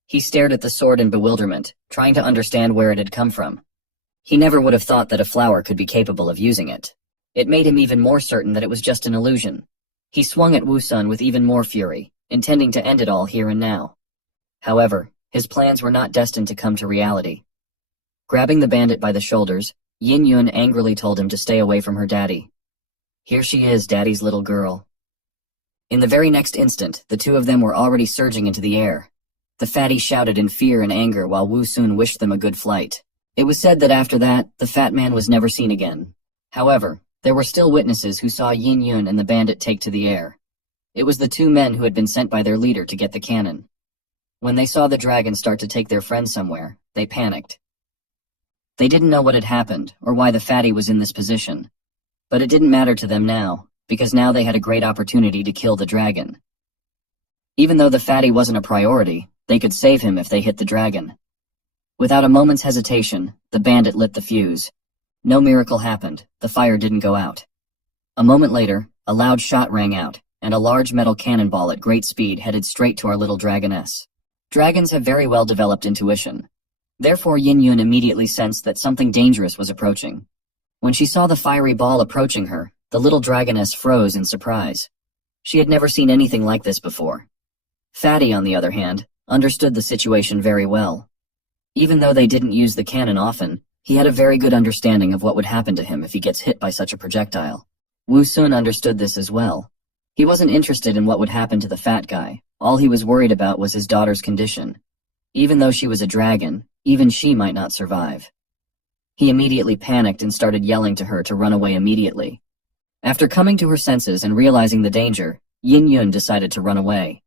He stared at the sword in bewilderment, trying to understand where it had come from. He never would have thought that a flower could be capable of using it. It made him even more certain that it was just an illusion. He swung at Wu Sun with even more fury, intending to end it all here and now. However, his plans were not destined to come to reality. Grabbing the bandit by the shoulders, Yin Yun angrily told him to stay away from her daddy. Here she is, daddy's little girl. In the very next instant, the two of them were already surging into the air. The fatty shouted in fear and anger while Wu Sun wished them a good flight. It was said that after that, the fat man was never seen again. However, there were still witnesses who saw Yin Yun and the bandit take to the air. It was the two men who had been sent by their leader to get the cannon. When they saw the dragon start to take their friend somewhere, they panicked. They didn't know what had happened or why the fatty was in this position. But it didn't matter to them now, because now they had a great opportunity to kill the dragon. Even though the fatty wasn't a priority, they could save him if they hit the dragon. Without a moment's hesitation, the bandit lit the fuse. No miracle happened, the fire didn't go out. A moment later, a loud shot rang out, and a large metal cannonball at great speed headed straight to our little dragoness. Dragons have very well developed intuition. Therefore Yin Yun immediately sensed that something dangerous was approaching. When she saw the fiery ball approaching her, the little dragoness froze in surprise. She had never seen anything like this before. Fatty, on the other hand, understood the situation very well. Even though they didn't use the cannon often, he had a very good understanding of what would happen to him if he gets hit by such a projectile. Wu Sun understood this as well. He wasn't interested in what would happen to the fat guy. All he was worried about was his daughter's condition. Even though she was a dragon, even she might not survive. He immediately panicked and started yelling to her to run away immediately. After coming to her senses and realizing the danger, Yin Yun decided to run away.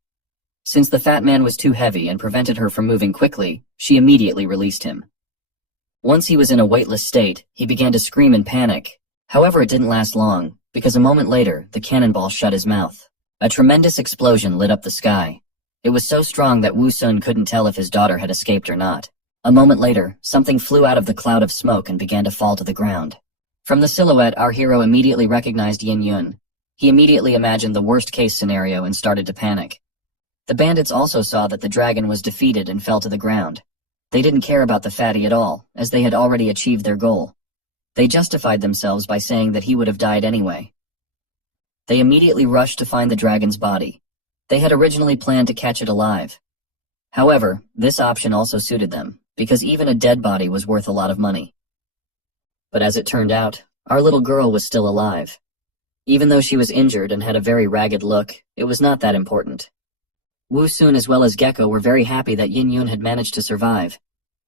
Since the fat man was too heavy and prevented her from moving quickly, she immediately released him. Once he was in a weightless state, he began to scream in panic. However, it didn't last long, because a moment later, the cannonball shut his mouth. A tremendous explosion lit up the sky. It was so strong that Wu Sun couldn't tell if his daughter had escaped or not. A moment later, something flew out of the cloud of smoke and began to fall to the ground. From the silhouette, our hero immediately recognized Yin Yun. He immediately imagined the worst-case scenario and started to panic. The bandits also saw that the dragon was defeated and fell to the ground. They didn't care about the fatty at all, as they had already achieved their goal. They justified themselves by saying that he would have died anyway. They immediately rushed to find the dragon's body. They had originally planned to catch it alive. However, this option also suited them, because even a dead body was worth a lot of money. But as it turned out, our little girl was still alive. Even though she was injured and had a very ragged look, it was not that important. Wu Sun as well as Gecko were very happy that Yin Yun had managed to survive.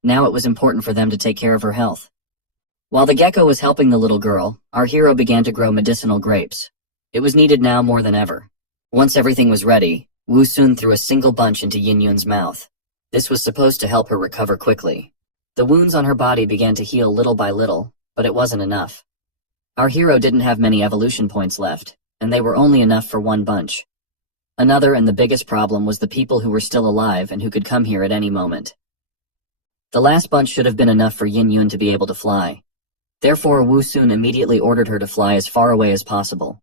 Now it was important for them to take care of her health. While the gecko was helping the little girl, our hero began to grow medicinal grapes. It was needed now more than ever. Once everything was ready, Wu Sun threw a single bunch into Yin Yun's mouth. This was supposed to help her recover quickly. The wounds on her body began to heal little by little, but it wasn't enough. Our hero didn't have many evolution points left, and they were only enough for one bunch. Another and the biggest problem was the people who were still alive and who could come here at any moment. The last bunch should have been enough for Yin Yun to be able to fly. Therefore, Wu Sun immediately ordered her to fly as far away as possible.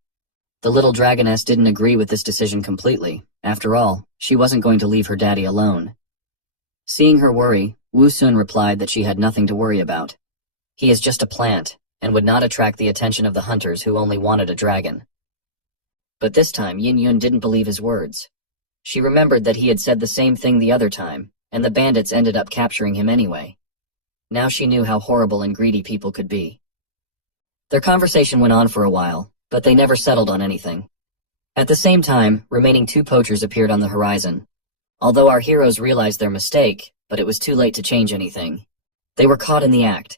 The little dragoness didn't agree with this decision completely. After all, she wasn't going to leave her daddy alone. Seeing her worry, Wu Sun replied that she had nothing to worry about. He is just a plant, and would not attract the attention of the hunters who only wanted a dragon. But this time Yin Yun didn't believe his words. She remembered that he had said the same thing the other time, and the bandits ended up capturing him anyway. Now she knew how horrible and greedy people could be. Their conversation went on for a while, but they never settled on anything. At the same time, remaining 2 poachers appeared on the horizon. Although our heroes realized their mistake, but it was too late to change anything. They were caught in the act.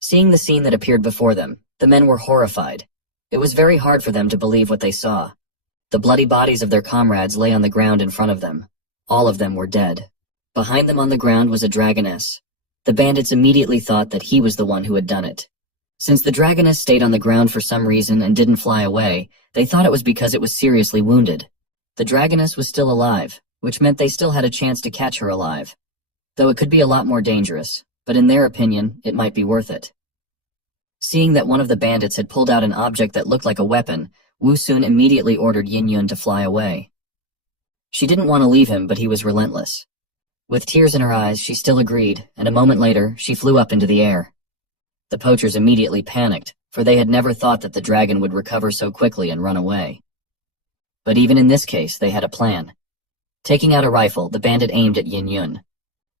Seeing the scene that appeared before them, the men were horrified. It was very hard for them to believe what they saw. The bloody bodies of their comrades lay on the ground in front of them. All of them were dead. Behind them on the ground was a dragoness. The bandits immediately thought that he was the one who had done it. Since the dragoness stayed on the ground for some reason and didn't fly away, they thought it was because it was seriously wounded. The dragoness was still alive, which meant they still had a chance to catch her alive. Though it could be a lot more dangerous, but in their opinion, it might be worth it. Seeing that one of the bandits had pulled out an object that looked like a weapon, Wu Sun immediately ordered Yin Yun to fly away. She didn't want to leave him, but he was relentless. With tears in her eyes, she still agreed, and a moment later, she flew up into the air. The poachers immediately panicked, for they had never thought that the dragon would recover so quickly and run away. But even in this case, they had a plan. Taking out a rifle, the bandit aimed at Yin Yun.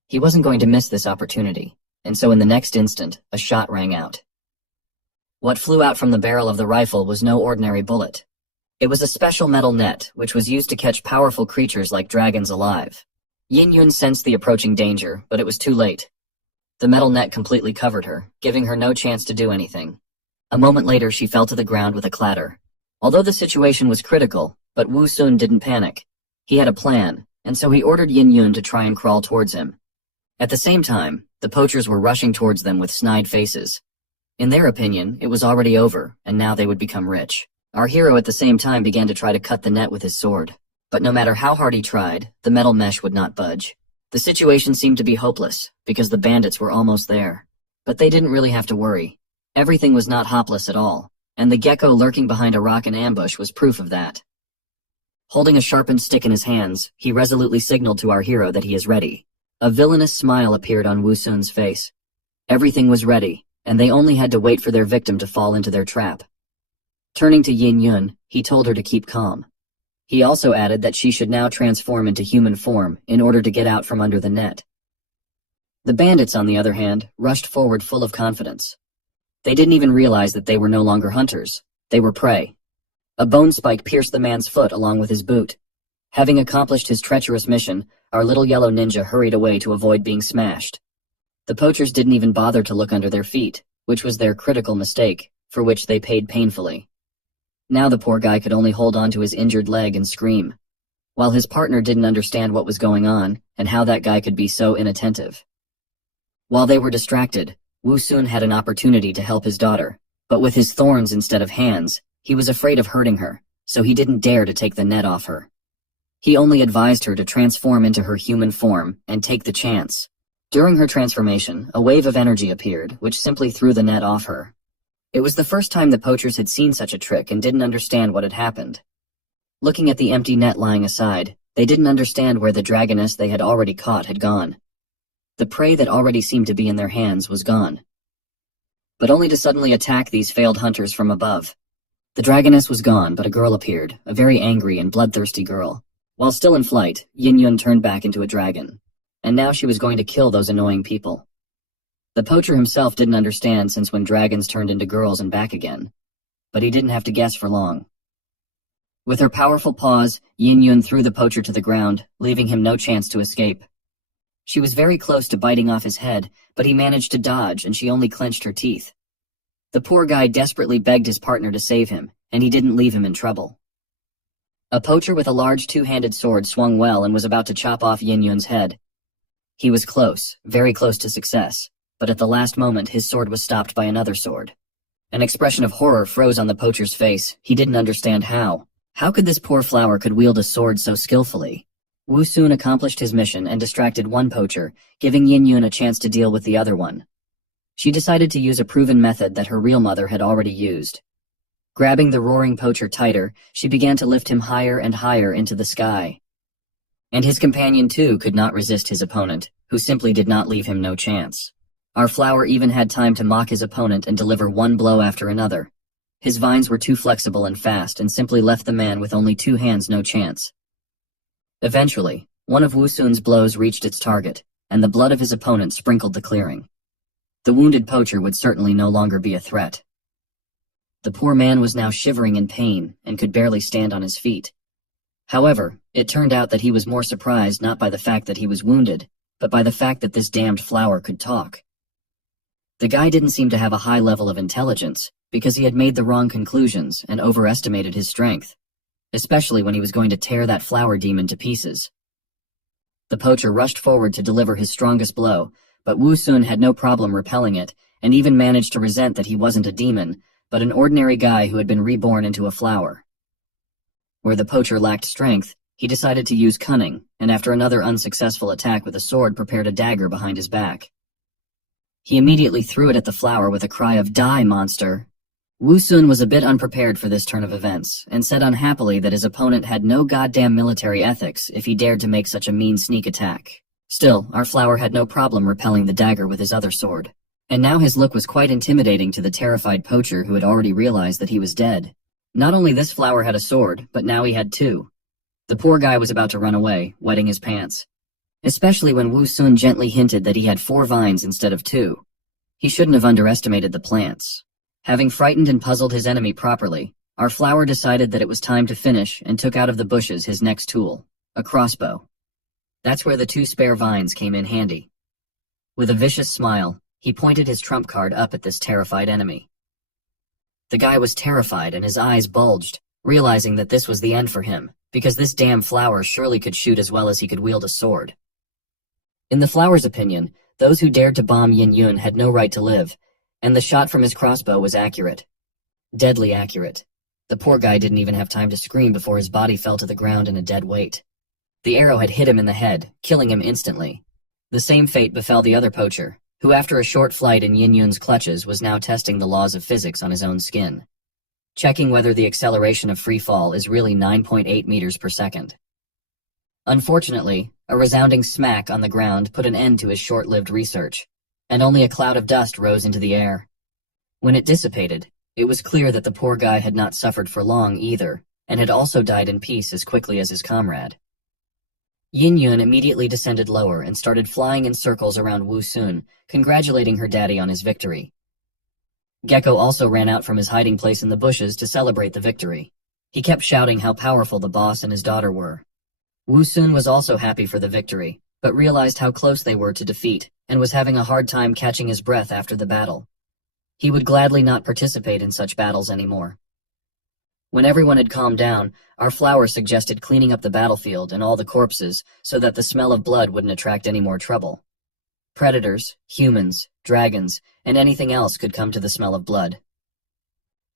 He wasn't going to miss this opportunity, and so in the next instant, a shot rang out. What flew out from the barrel of the rifle was no ordinary bullet. It was a special metal net, which was used to catch powerful creatures like dragons alive. Yin Yun sensed the approaching danger, but it was too late. The metal net completely covered her, giving her no chance to do anything. A moment later, she fell to the ground with a clatter. Although the situation was critical, but Wu Sun didn't panic. He had a plan, and so he ordered Yin Yun to try and crawl towards him. At the same time, the poachers were rushing towards them with snide faces. In their opinion, it was already over, and now they would become rich. Our hero at the same time began to try to cut the net with his sword. But no matter how hard he tried, the metal mesh would not budge. The situation seemed to be hopeless, because the bandits were almost there. But they didn't really have to worry. Everything was not hopeless at all, and the gecko lurking behind a rock in ambush was proof of that. Holding a sharpened stick in his hands, he resolutely signaled to our hero that he is ready. A villainous smile appeared on Wu Sun's face. Everything was ready, and they only had to wait for their victim to fall into their trap. Turning to Yin Yun, he told her to keep calm. He also added that she should now transform into human form in order to get out from under the net. The bandits, on the other hand, rushed forward full of confidence. They didn't even realize that they were no longer hunters. They were prey. A bone spike pierced the man's foot along with his boot. Having accomplished his treacherous mission, our little yellow ninja hurried away to avoid being smashed. The poachers didn't even bother to look under their feet, which was their critical mistake, for which they paid painfully. Now the poor guy could only hold on to his injured leg and scream, while his partner didn't understand what was going on and how that guy could be so inattentive. While they were distracted, Wu Sun had an opportunity to help his daughter, but with his thorns instead of hands, he was afraid of hurting her, so he didn't dare to take the net off her. He only advised her to transform into her human form and take the chance. During her transformation, a wave of energy appeared, which simply threw the net off her. It was the first time the poachers had seen such a trick and didn't understand what had happened. Looking at the empty net lying aside, they didn't understand where the dragoness they had already caught had gone. The prey that already seemed to be in their hands was gone, but only to suddenly attack these failed hunters from above. The dragoness was gone, but a girl appeared, a very angry and bloodthirsty girl. While still in flight, Yin Yun turned back into a dragon, and now she was going to kill those annoying people. The poacher himself didn't understand since when dragons turned into girls and back again, but he didn't have to guess for long. With her powerful paws, Yin Yun threw the poacher to the ground, leaving him no chance to escape. She was very close to biting off his head, but he managed to dodge and she only clenched her teeth. The poor guy desperately begged his partner to save him, and he didn't leave him in trouble. A poacher with a large two-handed sword swung well and was about to chop off Yin Yun's head. He was close, very close to success, but at the last moment his sword was stopped by another sword. An expression of horror froze on the poacher's face. He didn't understand how. How could this poor flower could wield a sword so skillfully? Wu Sun accomplished his mission and distracted one poacher, giving Yin Yun a chance to deal with the other one. She decided to use a proven method that her real mother had already used. Grabbing the roaring poacher tighter, she began to lift him higher and higher into the sky. And his companion too could not resist his opponent, who simply did not leave him no chance. Our flower even had time to mock his opponent and deliver one blow after another. His vines were too flexible and fast and simply left the man with only two hands no chance. Eventually, one of Wu Sun's blows reached its target, and the blood of his opponent sprinkled the clearing. The wounded poacher would certainly no longer be a threat. The poor man was now shivering in pain and could barely stand on his feet. However, it turned out that he was more surprised not by the fact that he was wounded, but by the fact that this damned flower could talk. The guy didn't seem to have a high level of intelligence, because he had made the wrong conclusions and overestimated his strength, especially when he was going to tear that flower demon to pieces. The poacher rushed forward to deliver his strongest blow, but Wu Sun had no problem repelling it, and even managed to resent that he wasn't a demon, but an ordinary guy who had been reborn into a flower. Where the poacher lacked strength, he decided to use cunning, and after another unsuccessful attack with a sword prepared a dagger behind his back. He immediately threw it at the flower with a cry of "Die, monster!" Wu Sun was a bit unprepared for this turn of events, and said unhappily that his opponent had no goddamn military ethics if he dared to make such a mean sneak attack. Still, our flower had no problem repelling the dagger with his other sword. And now his look was quite intimidating to the terrified poacher who had already realized that he was dead. Not only this flower had a sword, but now he had two. The poor guy was about to run away, wetting his pants. Especially when Wu Sun gently hinted that he had 4 vines instead of 2. He shouldn't have underestimated the plants. Having frightened and puzzled his enemy properly, our flower decided that it was time to finish and took out of the bushes his next tool, a crossbow. That's where the 2 spare vines came in handy. With a vicious smile, he pointed his trump card up at this terrified enemy. The guy was terrified and his eyes bulged, realizing that this was the end for him, because this damn flower surely could shoot as well as he could wield a sword. In the flower's opinion, those who dared to bomb Yin Yun had no right to live, and the shot from his crossbow was accurate. Deadly accurate. The poor guy didn't even have time to scream before his body fell to the ground in a dead weight. The arrow had hit him in the head, killing him instantly. The same fate befell the other poacher, who after a short flight in Yin Yun's clutches was now testing the laws of physics on his own skin, checking whether the acceleration of free fall is really 9.8 meters per second. Unfortunately, a resounding smack on the ground put an end to his short-lived research, and only a cloud of dust rose into the air. When it dissipated, it was clear that the poor guy had not suffered for long either, and had also died in peace as quickly as his comrade. Yin Yun immediately descended lower and started flying in circles around Wu Sun, congratulating her daddy on his victory. Gecko also ran out from his hiding place in the bushes to celebrate the victory. He kept shouting how powerful the boss and his daughter were. Wu Sun was also happy for the victory, but realized how close they were to defeat, and was having a hard time catching his breath after the battle. He would gladly not participate in such battles anymore. When everyone had calmed down, our flower suggested cleaning up the battlefield and all the corpses so that the smell of blood wouldn't attract any more trouble. Predators, humans, dragons, and anything else could come to the smell of blood.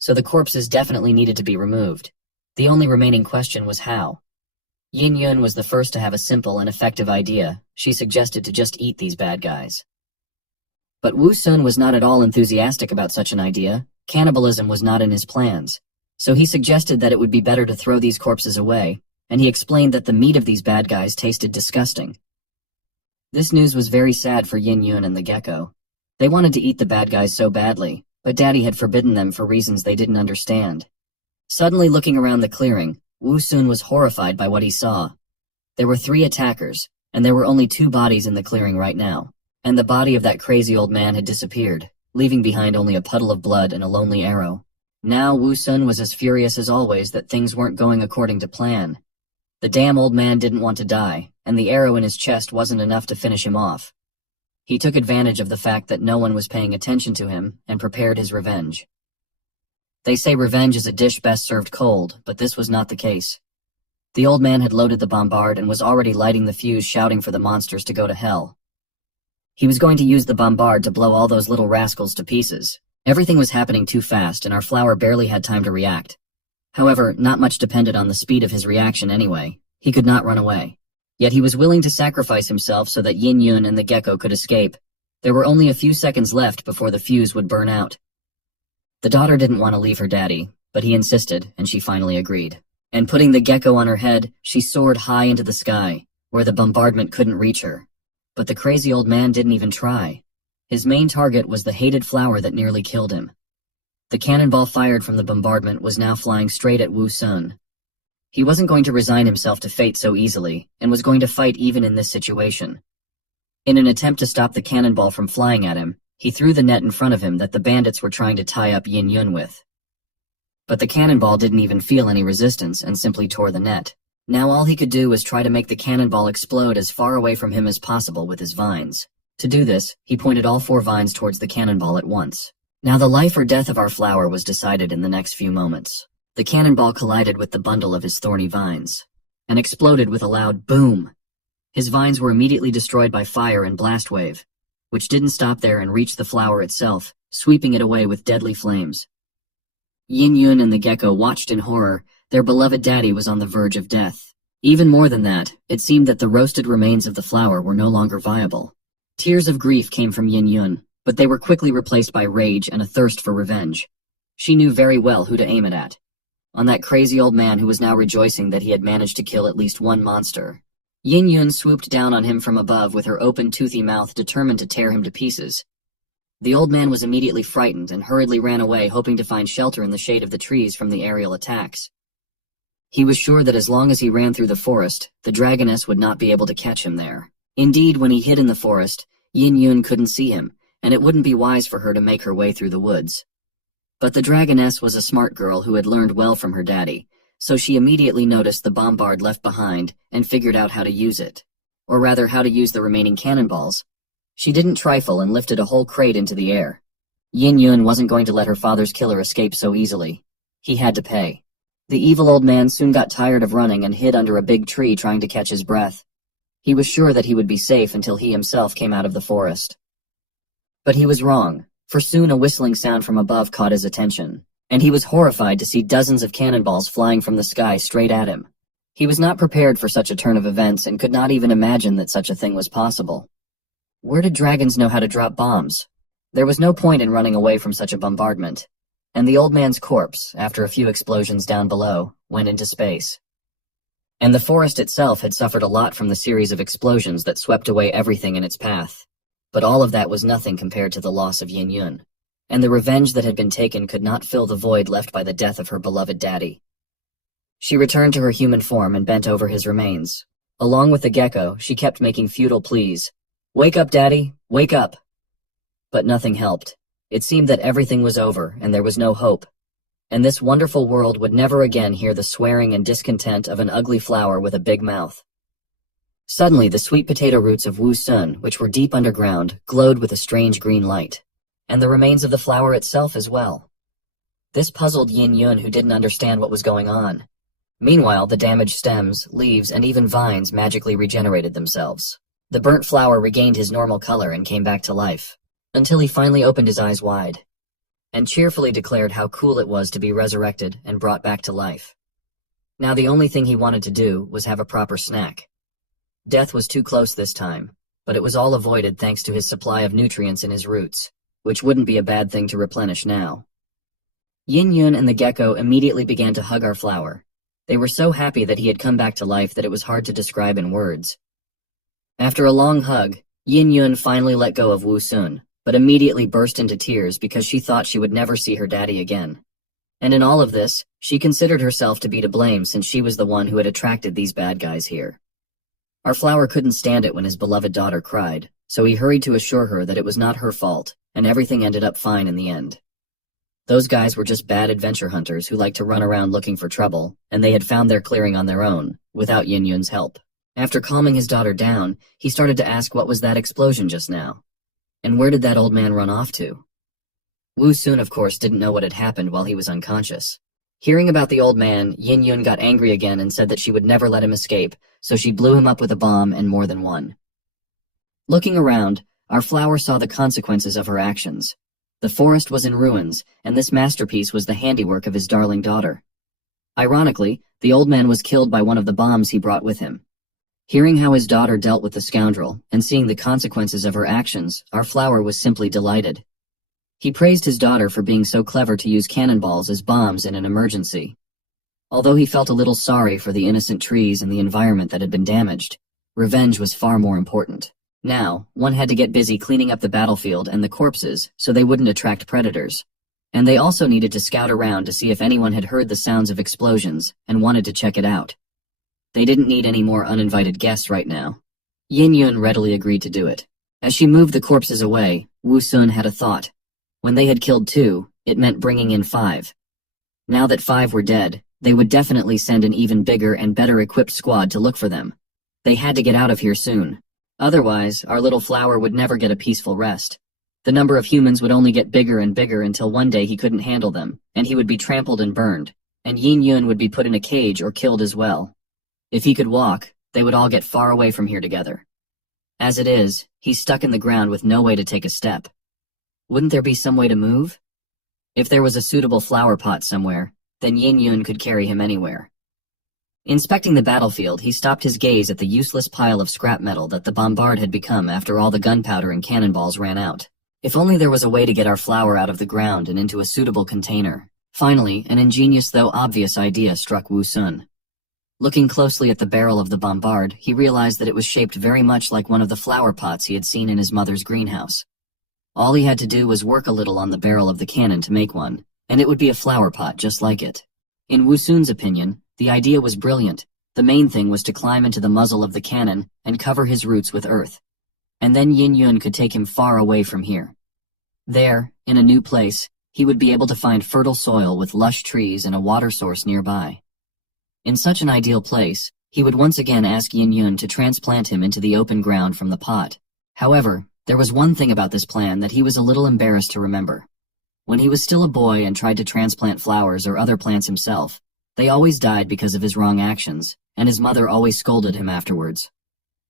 So the corpses definitely needed to be removed. The only remaining question was how. Yin Yun was the first to have a simple and effective idea. She suggested to just eat these bad guys. But Wu Sun was not at all enthusiastic about such an idea. Cannibalism was not in his plans. So he suggested that it would be better to throw these corpses away, and he explained that the meat of these bad guys tasted disgusting. This news was very sad for Yin Yun and the gecko. They wanted to eat the bad guys so badly, but Daddy had forbidden them for reasons they didn't understand. Suddenly looking around the clearing, Wu Sun was horrified by what he saw. There were 3 attackers, and there were only 2 bodies in the clearing right now, and the body of that crazy old man had disappeared, leaving behind only a puddle of blood and a lonely arrow. Now Wu Sun was as furious as always that things weren't going according to plan. The damn old man didn't want to die, and the arrow in his chest wasn't enough to finish him off. He took advantage of the fact that no one was paying attention to him and prepared his revenge. They say revenge is a dish best served cold, but this was not the case. The old man had loaded the bombard and was already lighting the fuse, shouting for the monsters to go to hell. He was going to use the bombard to blow all those little rascals to pieces. Everything was happening too fast, and our flower barely had time to react. However, not much depended on the speed of his reaction anyway. He could not run away. Yet he was willing to sacrifice himself so that Yin Yun and the gecko could escape. There were only a few seconds left before the fuse would burn out. The daughter didn't want to leave her daddy, but he insisted, and she finally agreed. And putting the gecko on her head, she soared high into the sky, where the bombardment couldn't reach her. But the crazy old man didn't even try. His main target was the hated flower that nearly killed him. The cannonball fired from the bombardment was now flying straight at Wu Sun. He wasn't going to resign himself to fate so easily, and was going to fight even in this situation. In an attempt to stop the cannonball from flying at him, he threw the net in front of him that the bandits were trying to tie up Yin Yun with. But the cannonball didn't even feel any resistance and simply tore the net. Now all he could do was try to make the cannonball explode as far away from him as possible with his vines. To do this, he pointed all 4 vines towards the cannonball at once. Now the life or death of our flower was decided in the next few moments. The cannonball collided with the bundle of his thorny vines, and exploded with a loud boom. His vines were immediately destroyed by fire and blast wave, which didn't stop there and reached the flower itself, sweeping it away with deadly flames. Yin Yun and the gecko watched in horror. Their beloved daddy was on the verge of death. Even more than that, it seemed that the roasted remains of the flower were no longer viable. Tears of grief came from Yin Yun, but they were quickly replaced by rage and a thirst for revenge. She knew very well who to aim it at. On that crazy old man who was now rejoicing that he had managed to kill at least one monster. Yin Yun swooped down on him from above with her open toothy mouth, determined to tear him to pieces. The old man was immediately frightened and hurriedly ran away, hoping to find shelter in the shade of the trees from the aerial attacks. He was sure that as long as he ran through the forest, the dragoness would not be able to catch him there. Indeed, when he hid in the forest, Yin Yun couldn't see him, and it wouldn't be wise for her to make her way through the woods. But the dragoness was a smart girl who had learned well from her daddy, so she immediately noticed the bombard left behind and figured out how to use it. Or rather, how to use the remaining cannonballs. She didn't trifle and lifted a whole crate into the air. Yin Yun wasn't going to let her father's killer escape so easily. He had to pay. The evil old man soon got tired of running and hid under a big tree trying to catch his breath. He was sure that he would be safe until he himself came out of the forest. But he was wrong, for soon a whistling sound from above caught his attention, and he was horrified to see dozens of cannonballs flying from the sky straight at him. He was not prepared for such a turn of events and could not even imagine that such a thing was possible. Where did dragons know how to drop bombs? There was no point in running away from such a bombardment. And the old man's corpse, after a few explosions down below, went into space. And the forest itself had suffered a lot from the series of explosions that swept away everything in its path. But all of that was nothing compared to the loss of Yin Yun. And the revenge that had been taken could not fill the void left by the death of her beloved daddy. She returned to her human form and bent over his remains. Along with the gecko, she kept making futile pleas. "Wake up, Daddy! Wake up!" But nothing helped. It seemed that everything was over, and there was no hope. And this wonderful world would never again hear the swearing and discontent of an ugly flower with a big mouth. Suddenly, the sweet potato roots of Wu Sun, which were deep underground, glowed with a strange green light. And the remains of the flower itself as well. This puzzled Yin Yun, who didn't understand what was going on. Meanwhile, the damaged stems, leaves, and even vines magically regenerated themselves. The burnt flower regained his normal color and came back to life, until he finally opened his eyes wide, and cheerfully declared how cool it was to be resurrected and brought back to life. Now the only thing he wanted to do was have a proper snack. Death was too close this time, but it was all avoided thanks to his supply of nutrients in his roots, which wouldn't be a bad thing to replenish now. Yin Yun and the gecko immediately began to hug our flower. They were so happy that he had come back to life that it was hard to describe in words. After a long hug, Yin Yun finally let go of Wu Sun, but immediately burst into tears because she thought she would never see her daddy again. And in all of this, she considered herself to be to blame since she was the one who had attracted these bad guys here. Our flower couldn't stand it when his beloved daughter cried, so he hurried to assure her that it was not her fault, and everything ended up fine in the end. Those guys were just bad adventure hunters who liked to run around looking for trouble, and they had found their clearing on their own, without Yin Yun's help. After calming his daughter down, he started to ask what was that explosion just now. And where did that old man run off to? Wu Sun, of course, didn't know what had happened while he was unconscious. Hearing about the old man, Yin Yun got angry again and said that she would never let him escape, so she blew him up with a bomb and more than one. Looking around, our flower saw the consequences of her actions. The forest was in ruins, and this masterpiece was the handiwork of his darling daughter. Ironically, the old man was killed by one of the bombs he brought with him. Hearing how his daughter dealt with the scoundrel, and seeing the consequences of her actions, our flower was simply delighted. He praised his daughter for being so clever to use cannonballs as bombs in an emergency. Although he felt a little sorry for the innocent trees and the environment that had been damaged, revenge was far more important. Now, one had to get busy cleaning up the battlefield and the corpses so they wouldn't attract predators. And they also needed to scout around to see if anyone had heard the sounds of explosions and wanted to check it out. They didn't need any more uninvited guests right now. Yin Yun readily agreed to do it. As she moved the corpses away, Wu Sun had a thought. When they had killed 2, it meant bringing in 5. Now that 5 were dead, they would definitely send an even bigger and better equipped squad to look for them. They had to get out of here soon. Otherwise, our little flower would never get a peaceful rest. The number of humans would only get bigger and bigger until one day he couldn't handle them, and he would be trampled and burned, and Yin Yun would be put in a cage or killed as well. If he could walk, they would all get far away from here together. As it is, he's stuck in the ground with no way to take a step. Wouldn't there be some way to move? If there was a suitable flower pot somewhere, then Yin Yun could carry him anywhere. Inspecting the battlefield, he stopped his gaze at the useless pile of scrap metal that the bombard had become after all the gunpowder and cannonballs ran out. If only there was a way to get our flower out of the ground and into a suitable container. Finally, an ingenious though obvious idea struck Wu Sun. Looking closely at the barrel of the bombard, he realized that it was shaped very much like one of the flower pots he had seen in his mother's greenhouse. All he had to do was work a little on the barrel of the cannon to make one, and it would be a flower pot just like it. In Wu Sun's opinion, the idea was brilliant. The main thing was to climb into the muzzle of the cannon and cover his roots with earth. And then Yin Yun could take him far away from here. There, in a new place, he would be able to find fertile soil with lush trees and a water source nearby. In such an ideal place, he would once again ask Yin Yun to transplant him into the open ground from the pot. However, there was one thing about this plan that he was a little embarrassed to remember. When he was still a boy and tried to transplant flowers or other plants himself, they always died because of his wrong actions, and his mother always scolded him afterwards.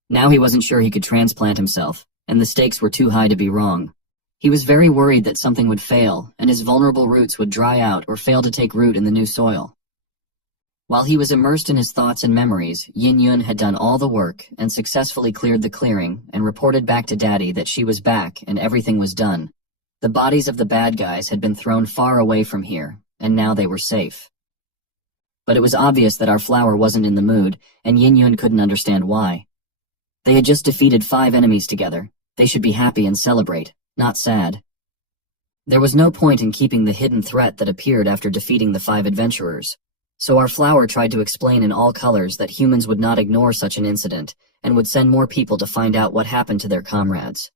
Now he wasn't sure he could transplant himself, and the stakes were too high to be wrong. He was very worried that something would fail, and his vulnerable roots would dry out or fail to take root in the new soil. While he was immersed in his thoughts and memories, Yin Yun had done all the work and successfully cleared the clearing and reported back to Daddy that she was back and everything was done. The bodies of the bad guys had been thrown far away from here, and now they were safe. But it was obvious that our flower wasn't in the mood, and Yin Yun couldn't understand why. They had just defeated 5 enemies together. They should be happy and celebrate, not sad. There was no point in keeping the hidden threat that appeared after defeating the 5 adventurers. So our flower tried to explain in all colors that humans would not ignore such an incident and would send more people to find out what happened to their comrades.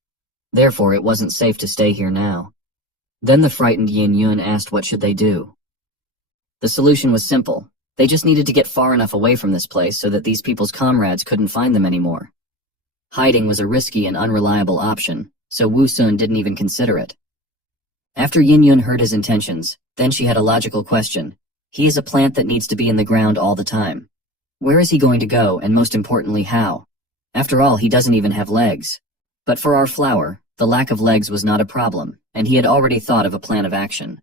Therefore, it wasn't safe to stay here now. Then the frightened Yin Yun asked what should they do. The solution was simple. They just needed to get far enough away from this place so that these people's comrades couldn't find them anymore. Hiding was a risky and unreliable option, so Wu Sun didn't even consider it. After Yin Yun heard his intentions, then she had a logical question. He is a plant that needs to be in the ground all the time. Where is he going to go, and most importantly, how? After all, he doesn't even have legs. But for our flower, the lack of legs was not a problem, and he had already thought of a plan of action.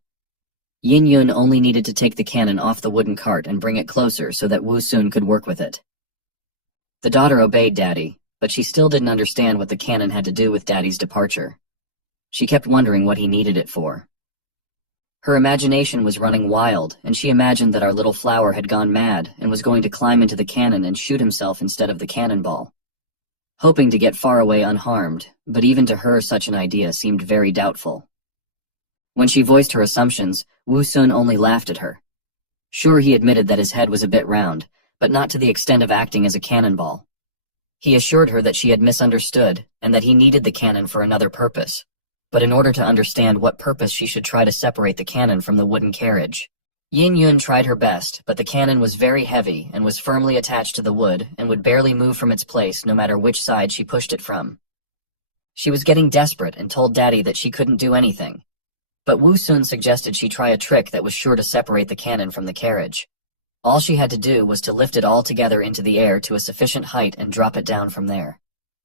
Yin Yun only needed to take the cannon off the wooden cart and bring it closer so that Wu Sun could work with it. The daughter obeyed Daddy, but she still didn't understand what the cannon had to do with Daddy's departure. She kept wondering what he needed it for. Her imagination was running wild, and she imagined that our little flower had gone mad and was going to climb into the cannon and shoot himself instead of the cannonball. Hoping to get far away unharmed, but even to her such an idea seemed very doubtful. When she voiced her assumptions, Wu Sun only laughed at her. Sure, he admitted that his head was a bit round, but not to the extent of acting as a cannonball. He assured her that she had misunderstood and that he needed the cannon for another purpose. But in order to understand what purpose she should try to separate the cannon from the wooden carriage. Yin Yun tried her best, but the cannon was very heavy and was firmly attached to the wood and would barely move from its place no matter which side she pushed it from. She was getting desperate and told Daddy that she couldn't do anything. But Wu Sun suggested she try a trick that was sure to separate the cannon from the carriage. All she had to do was to lift it all together into the air to a sufficient height and drop it down from there.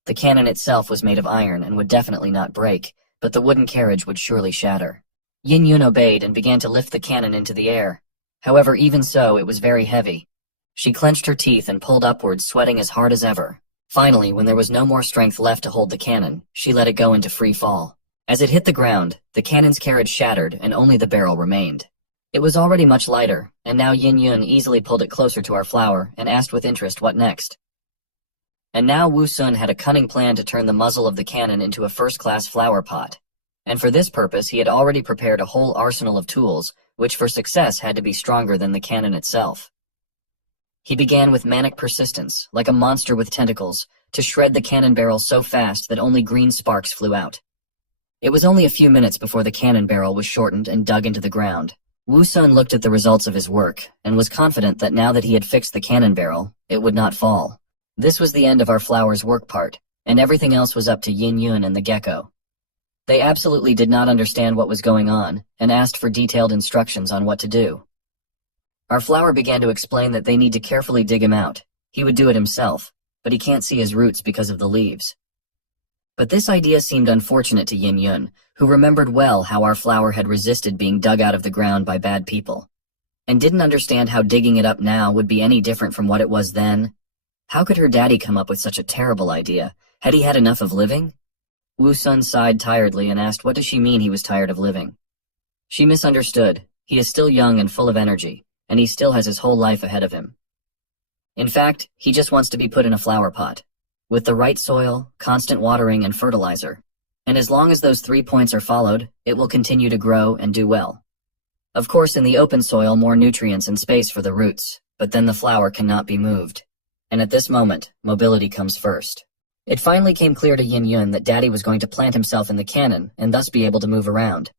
The cannon itself was made of iron and would definitely not break, but the wooden carriage would surely shatter. Yin Yun obeyed and began to lift the cannon into the air. However, even so, it was very heavy. She clenched her teeth and pulled upwards, sweating as hard as ever. Finally, when there was no more strength left to hold the cannon, she let it go into free fall. As it hit the ground, the cannon's carriage shattered and only the barrel remained. It was already much lighter, and now Yin Yun easily pulled it closer to our flower and asked with interest what next. And now Wu Sun had a cunning plan to turn the muzzle of the cannon into a first-class flower pot. And for this purpose he had already prepared a whole arsenal of tools, which for success had to be stronger than the cannon itself. He began with manic persistence, like a monster with tentacles, to shred the cannon barrel so fast that only green sparks flew out. It was only a few minutes before the cannon barrel was shortened and dug into the ground. Wu Sun looked at the results of his work, and was confident that now that he had fixed the cannon barrel, it would not fall. This was the end of our flower's work part, and everything else was up to Yin Yun and the gecko. They absolutely did not understand what was going on, and asked for detailed instructions on what to do. Our flower began to explain that they need to carefully dig him out. He would do it himself, but he can't see his roots because of the leaves. But this idea seemed unfortunate to Yin Yun, who remembered well how our flower had resisted being dug out of the ground by bad people, and didn't understand how digging it up now would be any different from what it was then. How could her daddy come up with such a terrible idea? Had he had enough of living? Wu Sun sighed tiredly and asked what does she mean he was tired of living. She misunderstood. He is still young and full of energy, and he still has his whole life ahead of him. In fact, he just wants to be put in a flower pot, with the right soil, constant watering, and fertilizer. And as long as those 3 points are followed, it will continue to grow and do well. Of course, in the open soil, more nutrients and space for the roots, but then the flower cannot be moved. And at this moment, mobility comes first. It finally came clear to Yin Yun that Daddy was going to plant himself in the cannon and thus be able to move around.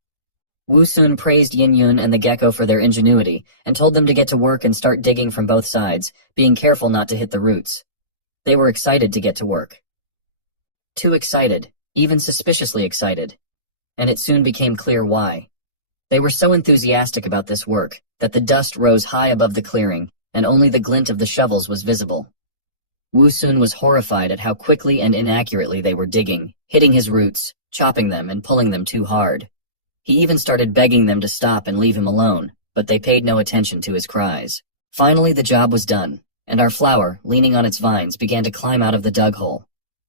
Wu Sun praised Yin Yun and the gecko for their ingenuity and told them to get to work and start digging from both sides, being careful not to hit the roots. They were excited to get to work. Too excited, even suspiciously excited. And it soon became clear why. They were so enthusiastic about this work that the dust rose high above the clearing, and only the glint of the shovels was visible. Wu Sun was horrified at how quickly and inaccurately they were digging, hitting his roots, chopping them, and pulling them too hard. He even started begging them to stop and leave him alone, but they paid no attention to his cries. Finally, the job was done, and our flower, leaning on its vines, began to climb out of the dug hole.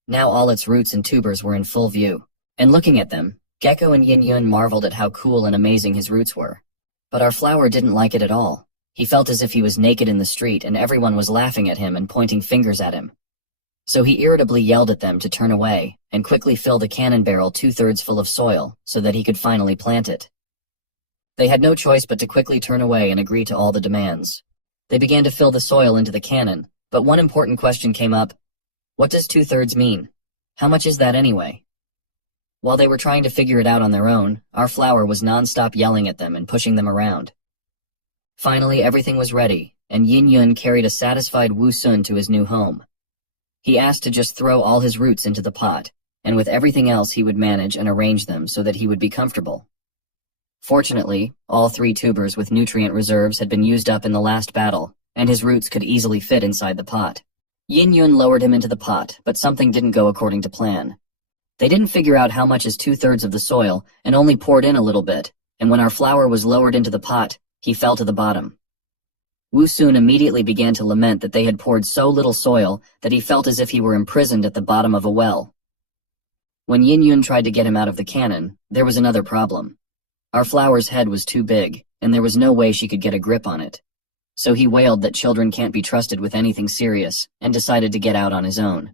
Now all its roots and tubers were in full view, and looking at them, Gecko and Yin Yun marveled at how cool and amazing his roots were. But our flower didn't like it at all. He felt as if he was naked in the street and everyone was laughing at him and pointing fingers at him. So he irritably yelled at them to turn away and quickly fill the cannon barrel 2/3 full of soil so that he could finally plant it. They had no choice but to quickly turn away and agree to all the demands. They began to fill the soil into the cannon, but one important question came up. What does 2/3 mean? How much is that anyway? While they were trying to figure it out on their own, our flower was non-stop yelling at them and pushing them around. Finally, everything was ready, and Yin Yun carried a satisfied Wu Sun to his new home. He asked to just throw all his roots into the pot, and with everything else he would manage and arrange them so that he would be comfortable. Fortunately, all 3 tubers with nutrient reserves had been used up in the last battle, and his roots could easily fit inside the pot. Yin Yun lowered him into the pot, but something didn't go according to plan. They didn't figure out how much is 2/3 of the soil, and only poured in a little bit, and when our flower was lowered into the pot, he fell to the bottom. Wu Sun immediately began to lament that they had poured so little soil that he felt as if he were imprisoned at the bottom of a well. When Yin Yun tried to get him out of the cannon, there was another problem. Our flower's head was too big, and there was no way she could get a grip on it. So he wailed that children can't be trusted with anything serious, and decided to get out on his own.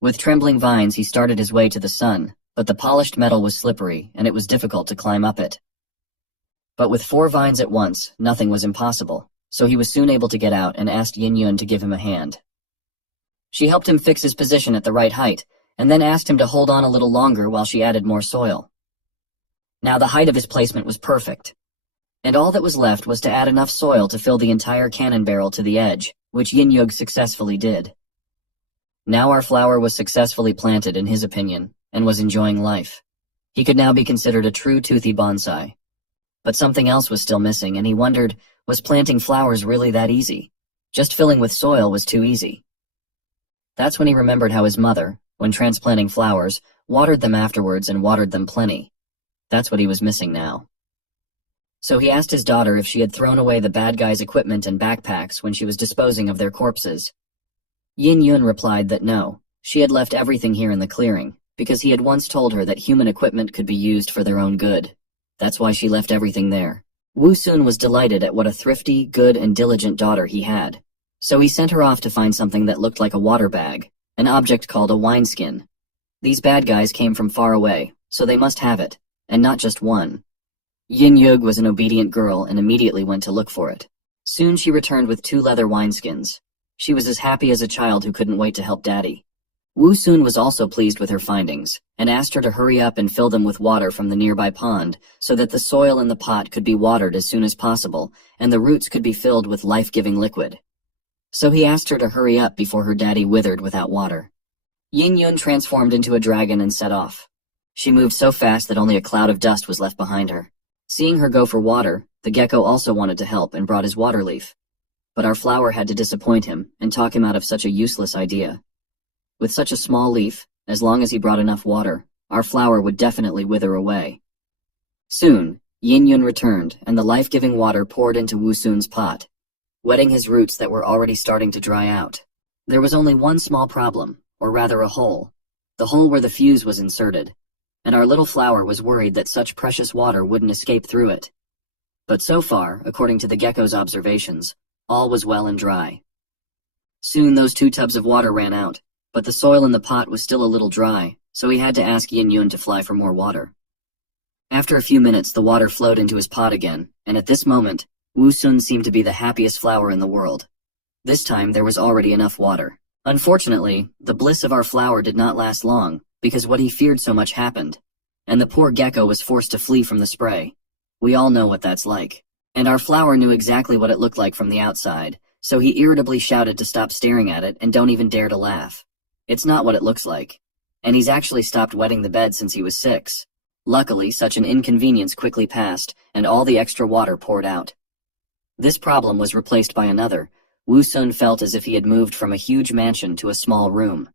With trembling vines he started his way to the sun, but the polished metal was slippery, and it was difficult to climb up it. But with 4 vines at once, nothing was impossible, so he was soon able to get out and asked Yin Yun to give him a hand. She helped him fix his position at the right height, and then asked him to hold on a little longer while she added more soil. Now the height of his placement was perfect, and all that was left was to add enough soil to fill the entire cannon barrel to the edge, which Yin Yun successfully did. Now our flower was successfully planted, in his opinion, and was enjoying life. He could now be considered a true toothy bonsai. But something else was still missing, and he wondered, was planting flowers really that easy? Just filling with soil was too easy. That's when he remembered how his mother, when transplanting flowers, watered them afterwards and watered them plenty. That's what he was missing now. So he asked his daughter if she had thrown away the bad guys' equipment and backpacks when she was disposing of their corpses. Yin Yun replied that no, she had left everything here in the clearing, because he had once told her that human equipment could be used for their own good. That's why she left everything there. Wu Sun was delighted at what a thrifty, good, and diligent daughter he had. So he sent her off to find something that looked like a water bag, an object called a wineskin. These bad guys came from far away, so they must have it, and not just one. Yin Yug was an obedient girl and immediately went to look for it. Soon she returned with 2 leather wineskins. She was as happy as a child who couldn't wait to help Daddy. Wu Sun was also pleased with her findings, and asked her to hurry up and fill them with water from the nearby pond, so that the soil in the pot could be watered as soon as possible, and the roots could be filled with life-giving liquid. So he asked her to hurry up before her daddy withered without water. Yin Yun transformed into a dragon and set off. She moved so fast that only a cloud of dust was left behind her. Seeing her go for water, the gecko also wanted to help and brought his water leaf. But our flower had to disappoint him and talk him out of such a useless idea. With such a small leaf, as long as he brought enough water, our flower would definitely wither away. Soon, Yin Yun returned, and the life-giving water poured into Wu Sun's pot, wetting his roots that were already starting to dry out. There was only one small problem, or rather a hole. The hole where the fuse was inserted, and our little flower was worried that such precious water wouldn't escape through it. But so far, according to the gecko's observations, all was well and dry. Soon those 2 tubs of water ran out, but the soil in the pot was still a little dry, so he had to ask Yin Yun to fly for more water. After a few minutes, the water flowed into his pot again, and at this moment, Wu Sun seemed to be the happiest flower in the world. This time, there was already enough water. Unfortunately, the bliss of our flower did not last long, because what he feared so much happened, and the poor gecko was forced to flee from the spray. We all know what that's like. And our flower knew exactly what it looked like from the outside, so he irritably shouted to stop staring at it and don't even dare to laugh. It's not what it looks like. And he's actually stopped wetting the bed since he was 6. Luckily, such an inconvenience quickly passed, and all the extra water poured out. This problem was replaced by another. Wu Sun felt as if he had moved from a huge mansion to a small room.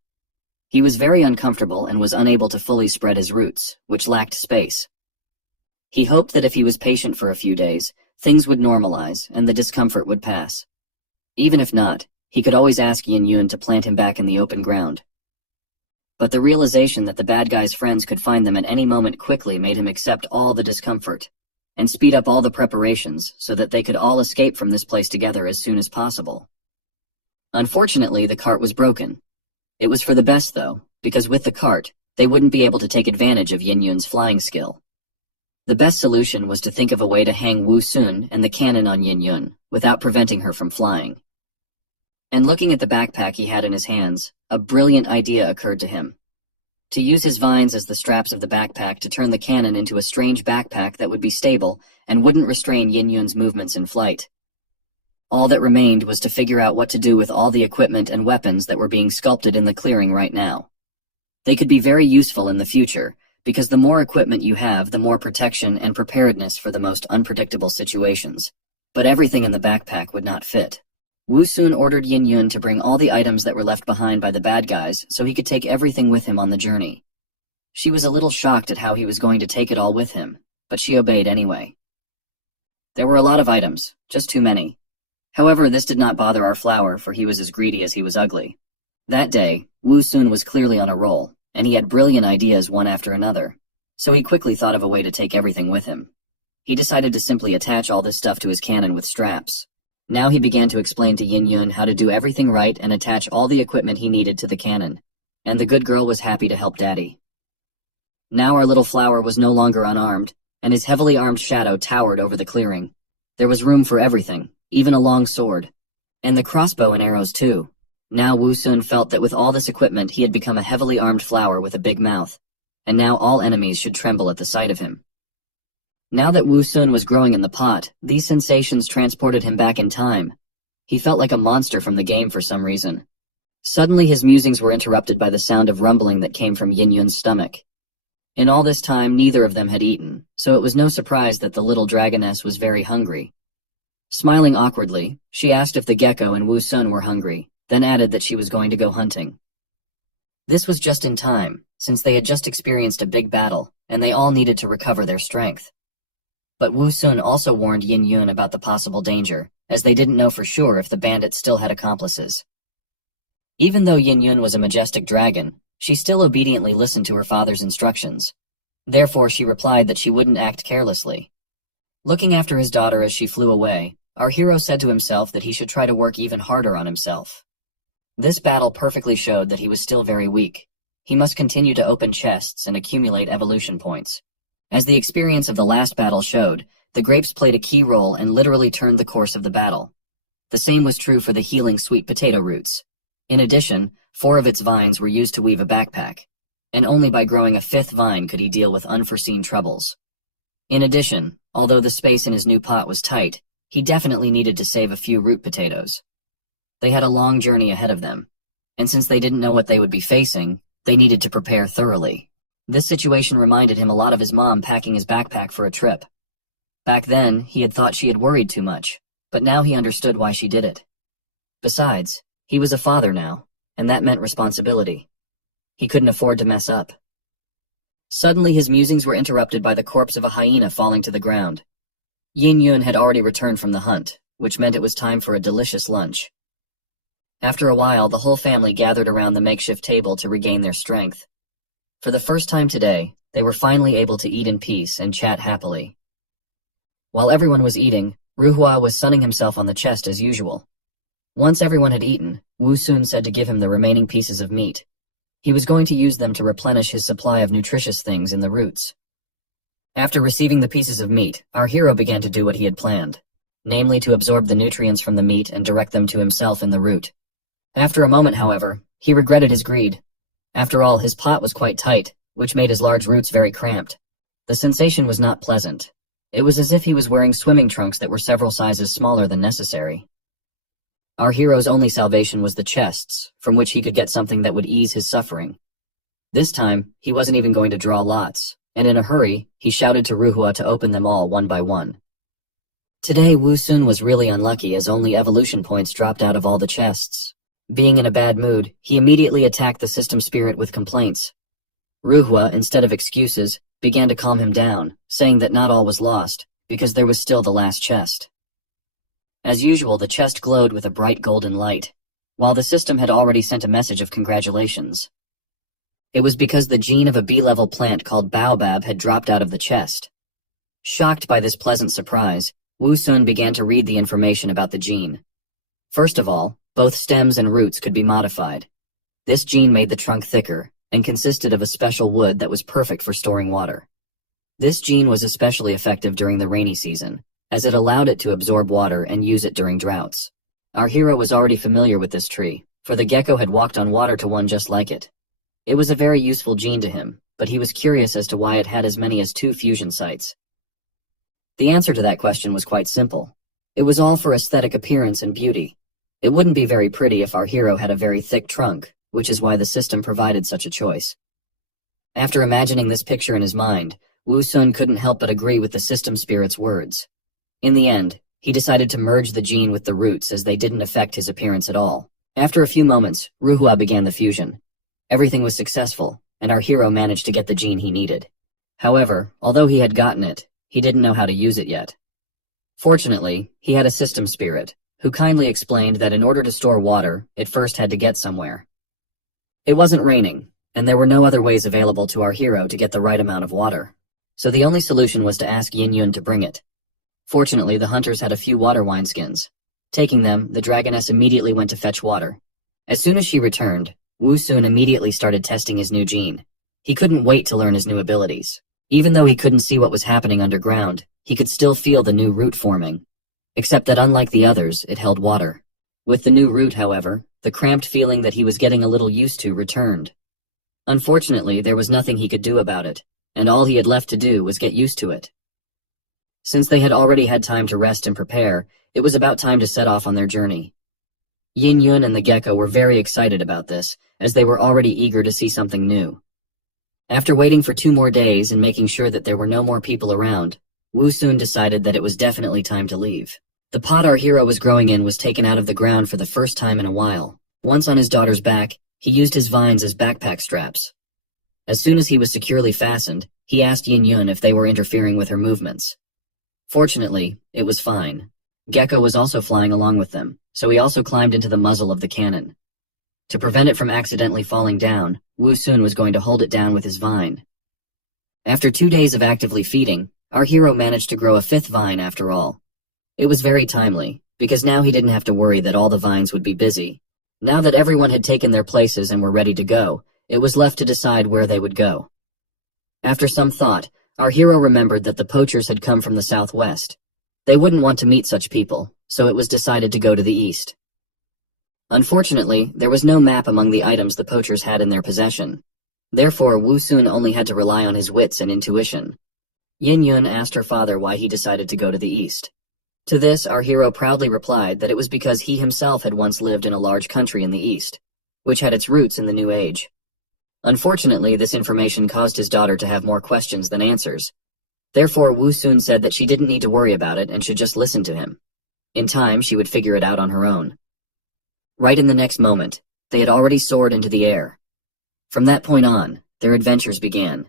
He was very uncomfortable and was unable to fully spread his roots, which lacked space. He hoped that if he was patient for a few days, things would normalize and the discomfort would pass. Even if not, he could always ask Yin Yun to plant him back in the open ground. But the realization that the bad guy's friends could find them at any moment quickly made him accept all the discomfort, and speed up all the preparations so that they could all escape from this place together as soon as possible. Unfortunately, the cart was broken. It was for the best though, because with the cart, they wouldn't be able to take advantage of Yin Yun's flying skill. The best solution was to think of a way to hang Wu Sun and the cannon on Yin Yun, without preventing her from flying. And looking at the backpack he had in his hands, a brilliant idea occurred to him. To use his vines as the straps of the backpack to turn the cannon into a strange backpack that would be stable and wouldn't restrain Yin Yun's movements in flight. All that remained was to figure out what to do with all the equipment and weapons that were being sculpted in the clearing right now. They could be very useful in the future, because the more equipment you have, the more protection and preparedness for the most unpredictable situations. But everything in the backpack would not fit. Wu Sun ordered Yin Yun to bring all the items that were left behind by the bad guys so he could take everything with him on the journey. She was a little shocked at how he was going to take it all with him, but she obeyed anyway. There were a lot of items, just too many. However, this did not bother our flower, for he was as greedy as he was ugly. That day, Wu Sun was clearly on a roll, and he had brilliant ideas one after another, so he quickly thought of a way to take everything with him. He decided to simply attach all this stuff to his cannon with straps. Now he began to explain to Yin Yun how to do everything right and attach all the equipment he needed to the cannon, and the good girl was happy to help Daddy. Now our little flower was no longer unarmed, and his heavily armed shadow towered over the clearing. There was room for everything, even a long sword. And the crossbow and arrows too. Now Wu Sun felt that with all this equipment he had become a heavily armed flower with a big mouth, and now all enemies should tremble at the sight of him. Now that Wu Sun was growing in the pot, these sensations transported him back in time. He felt like a monster from the game for some reason. Suddenly his musings were interrupted by the sound of rumbling that came from Yin Yun's stomach. In all this time neither of them had eaten, so it was no surprise that the little dragoness was very hungry. Smiling awkwardly, she asked if the gecko and Wu Sun were hungry, then added that she was going to go hunting. This was just in time, since they had just experienced a big battle, and they all needed to recover their strength. But Wu Sun also warned Yin Yun about the possible danger, as they didn't know for sure if the bandits still had accomplices. Even though Yin Yun was a majestic dragon, she still obediently listened to her father's instructions. Therefore she replied that she wouldn't act carelessly. Looking after his daughter as she flew away, our hero said to himself that he should try to work even harder on himself. This battle perfectly showed that he was still very weak. he must continue to open chests and accumulate evolution points. As the experience of the last battle showed, the grapes played a key role and literally turned the course of the battle. The same was true for the healing sweet potato roots. In addition, 4 of its vines were used to weave a backpack, and only by growing a 5th vine could he deal with unforeseen troubles. In addition, although the space in his new pot was tight, he definitely needed to save a few root potatoes. They had a long journey ahead of them, and since they didn't know what they would be facing, they needed to prepare thoroughly. This situation reminded him a lot of his mom packing his backpack for a trip. Back then, he had thought she had worried too much, but now he understood why she did it. Besides, he was a father now, and that meant responsibility. He couldn't afford to mess up. Suddenly his musings were interrupted by the corpse of a hyena falling to the ground. Yin Yun had already returned from the hunt, which meant it was time for a delicious lunch. After a while, the whole family gathered around the makeshift table to regain their strength. For the first time today, they were finally able to eat in peace and chat happily. While everyone was eating, Ruhua was sunning himself on the chest as usual. Once everyone had eaten, Wu Sun said to give him the remaining pieces of meat. He was going to use them to replenish his supply of nutritious things in the roots. After receiving the pieces of meat, our hero began to do what he had planned, namely to absorb the nutrients from the meat and direct them to himself in the root. After a moment, however, he regretted his greed. After all, his pot was quite tight, which made his large roots very cramped. The sensation was not pleasant. It was as if he was wearing swimming trunks that were several sizes smaller than necessary. Our hero's only salvation was the chests, from which he could get something that would ease his suffering. This time, he wasn't even going to draw lots, and in a hurry, he shouted to Ruhua to open them all one by one. Today, Wu Sun was really unlucky as only evolution points dropped out of all the chests. Being in a bad mood, he immediately attacked the system spirit with complaints. Ruhua, instead of excuses, began to calm him down, saying that not all was lost, because there was still the last chest. As usual, the chest glowed with a bright golden light, while the system had already sent a message of congratulations. It was because the gene of a B-level plant called Baobab had dropped out of the chest. Shocked by this pleasant surprise, Wu Sun began to read the information about the gene. First of all, both stems and roots could be modified. This gene made the trunk thicker, and consisted of a special wood that was perfect for storing water. This gene was especially effective during the rainy season, as it allowed it to absorb water and use it during droughts. Our hero was already familiar with this tree, for the gecko had walked on water to one just like it. It was a very useful gene to him, but he was curious as to why it had as many as 2 fusion sites. The answer to that question was quite simple. It was all for aesthetic appearance and beauty. It wouldn't be very pretty if our hero had a very thick trunk, which is why the system provided such a choice. After imagining this picture in his mind, Wu Sun couldn't help but agree with the system spirit's words. In the end, he decided to merge the gene with the roots as they didn't affect his appearance at all. After a few moments, Ruhua began the fusion. Everything was successful, and our hero managed to get the gene he needed. However, although he had gotten it, he didn't know how to use it yet. Fortunately, he had a system spirit, who kindly explained that in order to store water, it first had to get somewhere. It wasn't raining, and there were no other ways available to our hero to get the right amount of water. So the only solution was to ask Yin Yun to bring it. Fortunately, the hunters had a few water wineskins. Taking them, the dragoness immediately went to fetch water. As soon as she returned, Wu Sun immediately started testing his new gene. He couldn't wait to learn his new abilities. Even though he couldn't see what was happening underground, he could still feel the new root forming. Except that unlike the others, it held water. With the new root, however, the cramped feeling that he was getting a little used to returned. Unfortunately, there was nothing he could do about it, and all he had left to do was get used to it. Since they had already had time to rest and prepare, it was about time to set off on their journey. Yin Yun and the gecko were very excited about this, as they were already eager to see something new. After waiting for 2 more days and making sure that there were no more people around, Wu Sun decided that it was definitely time to leave. The pot our hero was growing in was taken out of the ground for the first time in a while. Once on his daughter's back, he used his vines as backpack straps. As soon as he was securely fastened, he asked Yin Yun if they were interfering with her movements. Fortunately, it was fine. Gecko was also flying along with them, so he also climbed into the muzzle of the cannon. To prevent it from accidentally falling down, Wu Sun was going to hold it down with his vine. After 2 days of actively feeding, our hero managed to grow a 5th vine after all. It was very timely, because now he didn't have to worry that all the vines would be busy. Now that everyone had taken their places and were ready to go, It was left to decide where they would go. After some thought, our hero remembered that the poachers had come from the southwest. They wouldn't want to meet such people, so it was decided to go to the east. Unfortunately, there was no map among the items the poachers had in their possession. Therefore, Wu Sun only had to rely on his wits and intuition. Yin Yun asked her father why he decided to go to the east. To this, our hero proudly replied that it was because he himself had once lived in a large country in the east, which had its roots in the New Age. Unfortunately, this information caused his daughter to have more questions than answers. Therefore, Wu Sun said that she didn't need to worry about it and should just listen to him. In time, she would figure it out on her own. Right in the next moment, they had already soared into the air. From that point on, their adventures began.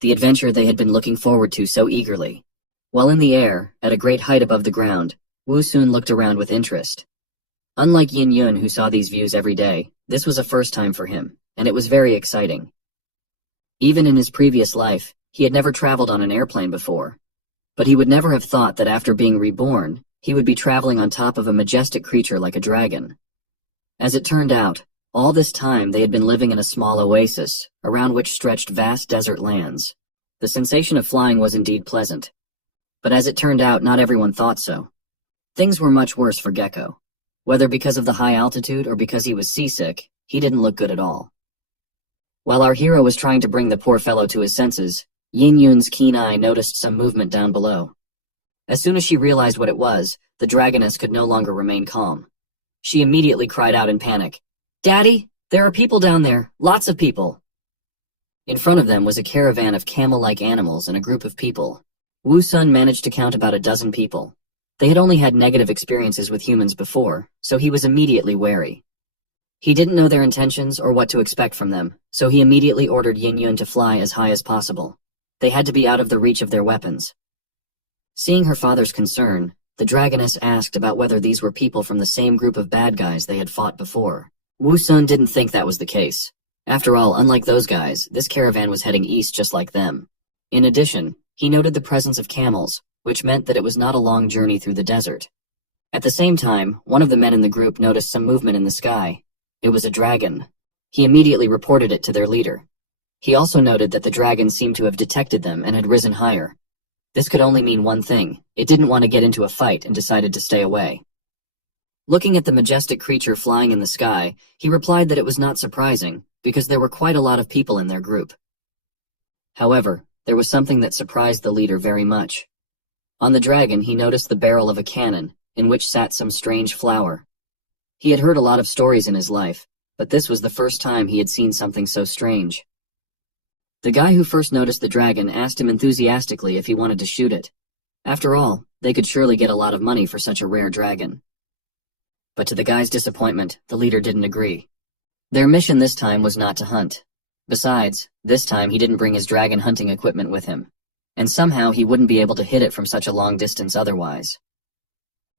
The adventure they had been looking forward to so eagerly. While in the air, at a great height above the ground, Wu Sun looked around with interest. Unlike Yin Yun, who saw these views every day, this was a first time for him, and it was very exciting. Even in his previous life, he had never traveled on an airplane before. But he would never have thought that after being reborn, he would be traveling on top of a majestic creature like a dragon. As it turned out, all this time they had been living in a small oasis, around which stretched vast desert lands. The sensation of flying was indeed pleasant. But as it turned out, not everyone thought so. Things were much worse for Gecko. Whether because of the high altitude or because he was seasick, he didn't look good at all. While our hero was trying to bring the poor fellow to his senses, Yin Yun's keen eye noticed some movement down below. As soon as she realized what it was, the dragoness could no longer remain calm. She immediately cried out in panic, "Daddy, there are people down there, lots of people!" In front of them was a caravan of camel-like animals and a group of people. Wu Sun managed to count about a dozen people. They had only had negative experiences with humans before, so he was immediately wary. He didn't know their intentions or what to expect from them, so he immediately ordered Yin Yun to fly as high as possible. They had to be out of the reach of their weapons. Seeing her father's concern, the dragoness asked about whether these were people from the same group of bad guys they had fought before. Wu Sun didn't think that was the case. After all, unlike those guys, this caravan was heading east just like them. In addition, he noted the presence of camels, which meant that it was not a long journey through the desert. At the same time, one of the men in the group noticed some movement in the sky. It was a dragon. He immediately reported it to their leader. He also noted that the dragon seemed to have detected them and had risen higher. This could only mean one thing: it didn't want to get into a fight and decided to stay away. Looking at the majestic creature flying in the sky, he replied that it was not surprising, because there were quite a lot of people in their group. However, there was something that surprised the leader very much. On the dragon, he noticed the barrel of a cannon, in which sat some strange flower. He had heard a lot of stories in his life, but this was the first time he had seen something so strange. The guy who first noticed the dragon asked him enthusiastically if he wanted to shoot it. After all, they could surely get a lot of money for such a rare dragon. But to the guy's disappointment, the leader didn't agree. Their mission this time was not to hunt. Besides, this time he didn't bring his dragon hunting equipment with him. And somehow he wouldn't be able to hit it from such a long distance otherwise.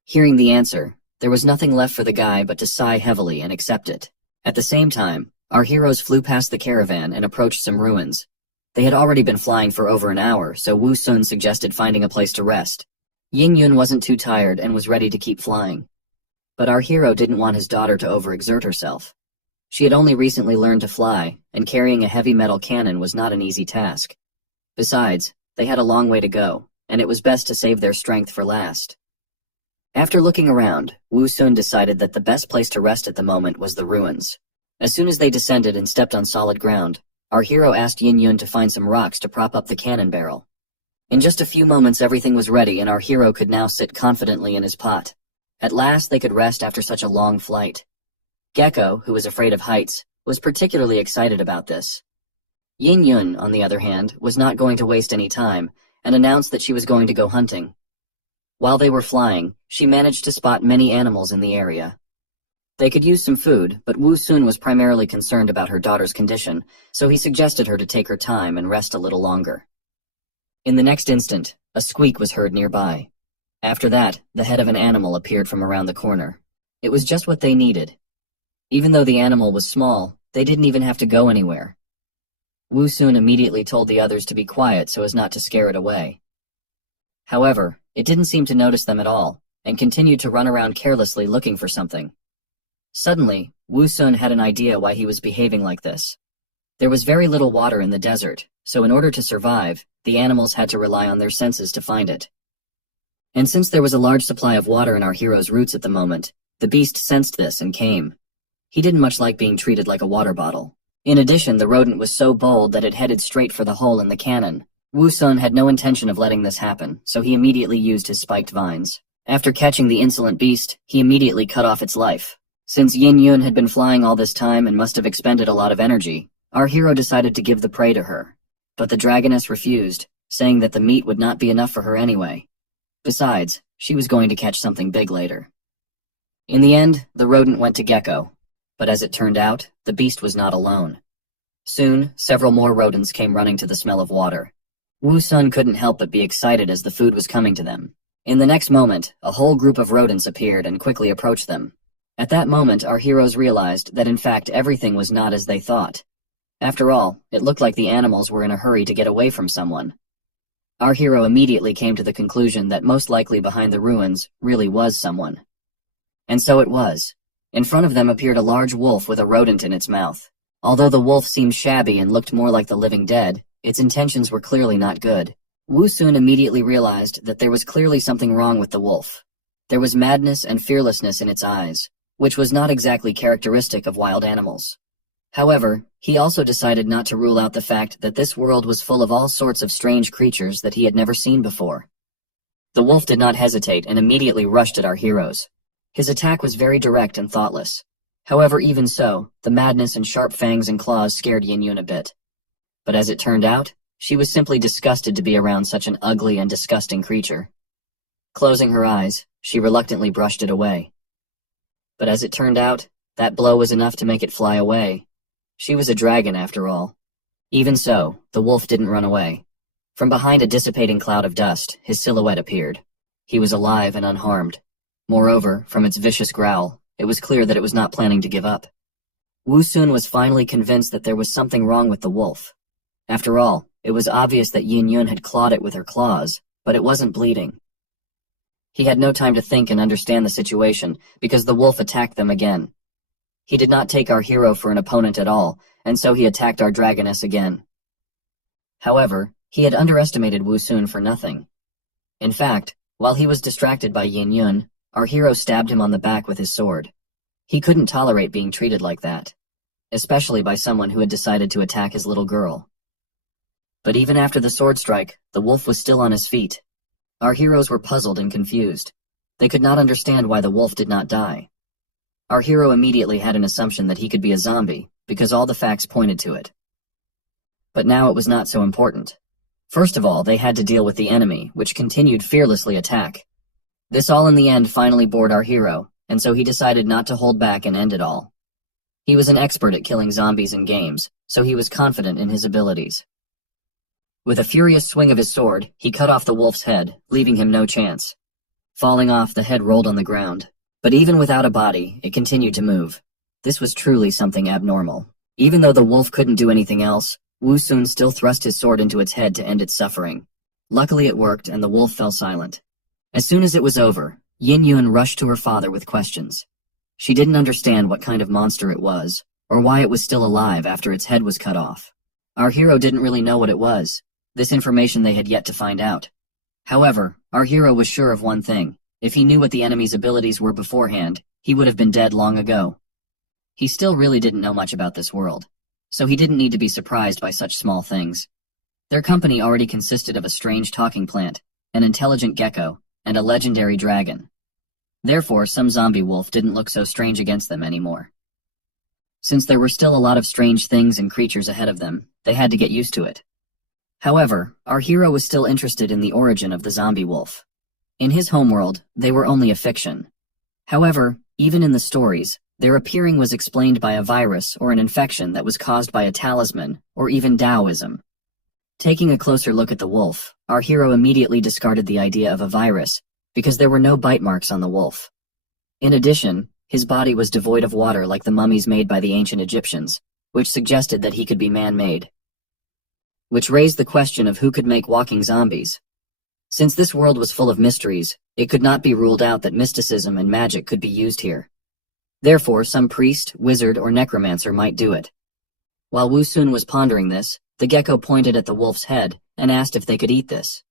Hearing the answer, there was nothing left for the guy but to sigh heavily and accept it. At the same time, our heroes flew past the caravan and approached some ruins. They had already been flying for over an hour, so Wu Sun suggested finding a place to rest. Yin Yun wasn't too tired and was ready to keep flying. But our hero didn't want his daughter to overexert herself. She had only recently learned to fly, and carrying a heavy metal cannon was not an easy task. Besides, they had a long way to go, and it was best to save their strength for last. After looking around, Wu Sun decided that the best place to rest at the moment was the ruins. As soon as they descended and stepped on solid ground, our hero asked Yin Yun to find some rocks to prop up the cannon barrel. In just a few moments everything was ready and our hero could now sit confidently in his pot. At last they could rest after such a long flight. Gecko, who was afraid of heights, was particularly excited about this. Yin Yun, on the other hand, was not going to waste any time, and announced that she was going to go hunting. While they were flying, she managed to spot many animals in the area. They could use some food, but Wu Sun was primarily concerned about her daughter's condition, so he suggested her to take her time and rest a little longer. In the next instant, a squeak was heard nearby. After that, the head of an animal appeared from around the corner. It was just what they needed. Even though the animal was small, they didn't even have to go anywhere. Wu Sun immediately told the others to be quiet so as not to scare it away. However, it didn't seem to notice them at all, and continued to run around carelessly looking for something. Suddenly, Wu Sun had an idea why he was behaving like this. There was very little water in the desert, so in order to survive, the animals had to rely on their senses to find it. And since there was a large supply of water in our hero's roots at the moment, the beast sensed this and came. He didn't much like being treated like a water bottle. In addition, the rodent was so bold that it headed straight for the hole in the cannon. Wu Sun had no intention of letting this happen, so he immediately used his spiked vines. After catching the insolent beast, he immediately cut off its life. Since Yin Yun had been flying all this time and must have expended a lot of energy, our hero decided to give the prey to her. But the dragoness refused, saying that the meat would not be enough for her anyway. Besides, she was going to catch something big later. In the end, the rodent went to Gecko. But as it turned out, the beast was not alone. Soon, several more rodents came running to the smell of water. Wu Sun couldn't help but be excited as the food was coming to them. In the next moment, a whole group of rodents appeared and quickly approached them. At that moment, our heroes realized that in fact everything was not as they thought. After all, it looked like the animals were in a hurry to get away from someone. Our hero immediately came to the conclusion that most likely behind the ruins really was someone. And so it was. In front of them appeared a large wolf with a rodent in its mouth. Although the wolf seemed shabby and looked more like the living dead, its intentions were clearly not good. Wu Sun immediately realized that there was clearly something wrong with the wolf. There was madness and fearlessness in its eyes, which was not exactly characteristic of wild animals. However, he also decided not to rule out the fact that this world was full of all sorts of strange creatures that he had never seen before. The wolf did not hesitate and immediately rushed at our heroes. His attack was very direct and thoughtless. However, even so, the madness and sharp fangs and claws scared Yin Yun a bit. But as it turned out, she was simply disgusted to be around such an ugly and disgusting creature. Closing her eyes, she reluctantly brushed it away. But as it turned out, that blow was enough to make it fly away. She was a dragon after all. Even so, the wolf didn't run away. From behind a dissipating cloud of dust, his silhouette appeared. He was alive and unharmed. Moreover, from its vicious growl, it was clear that it was not planning to give up. Wu Sun was finally convinced that there was something wrong with the wolf. After all, it was obvious that Yin Yun had clawed it with her claws, but it wasn't bleeding. He had no time to think and understand the situation, because the wolf attacked them again. He did not take our hero for an opponent at all, and so he attacked our dragoness again. However, he had underestimated Wu Sun for nothing. In fact, while he was distracted by Yin Yun, our hero stabbed him on the back with his sword. He couldn't tolerate being treated like that, especially by someone who had decided to attack his little girl. But even after the sword strike, the wolf was still on his feet. Our heroes were puzzled and confused. They could not understand why the wolf did not die. Our hero immediately had an assumption that he could be a zombie, because all the facts pointed to it. But now it was not so important. First of all, they had to deal with the enemy, which continued fearlessly attack. This all in the end finally bored our hero, and so he decided not to hold back and end it all. He was an expert at killing zombies in games, so he was confident in his abilities. With a furious swing of his sword, he cut off the wolf's head, leaving him no chance. Falling off, the head rolled on the ground. But even without a body, it continued to move. This was truly something abnormal. Even though the wolf couldn't do anything else, Wu Sun still thrust his sword into its head to end its suffering. Luckily it worked, and the wolf fell silent. As soon as it was over, Yin Yun rushed to her father with questions. She didn't understand what kind of monster it was, or why it was still alive after its head was cut off. Our hero didn't really know what it was. This information they had yet to find out. However, our hero was sure of one thing. If he knew what the enemy's abilities were beforehand, he would have been dead long ago. He still really didn't know much about this world, so he didn't need to be surprised by such small things. Their company already consisted of a strange talking plant, an intelligent gecko, and a legendary dragon. Therefore, some zombie wolf didn't look so strange against them anymore. Since there were still a lot of strange things and creatures ahead of them, they had to get used to it. However, our hero was still interested in the origin of the zombie wolf. In his homeworld, they were only a fiction. However, even in the stories, their appearing was explained by a virus or an infection that was caused by a talisman, or even Taoism. Taking a closer look at the wolf, our hero immediately discarded the idea of a virus, because there were no bite marks on the wolf. In addition, his body was devoid of water like the mummies made by the ancient Egyptians, which suggested that he could be man-made. Which raised the question of who could make walking zombies. Since this world was full of mysteries, it could not be ruled out that mysticism and magic could be used here. Therefore, some priest, wizard, or necromancer might do it. While Wu Sun was pondering this, the gecko pointed at the wolf's head and asked if they could eat this.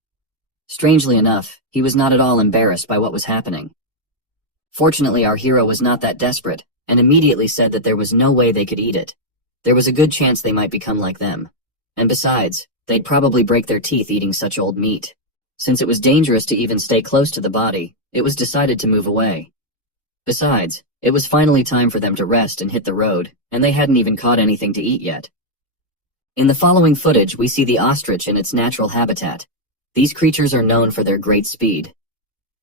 Strangely enough, he was not at all embarrassed by what was happening. Fortunately, our hero was not that desperate, and immediately said that there was no way they could eat it. There was a good chance they might become like them. And besides, they'd probably break their teeth eating such old meat. Since it was dangerous to even stay close to the body, it was decided to move away. Besides, it was finally time for them to rest and hit the road, and they hadn't even caught anything to eat yet. In the following footage, we see the ostrich in its natural habitat. These creatures are known for their great speed.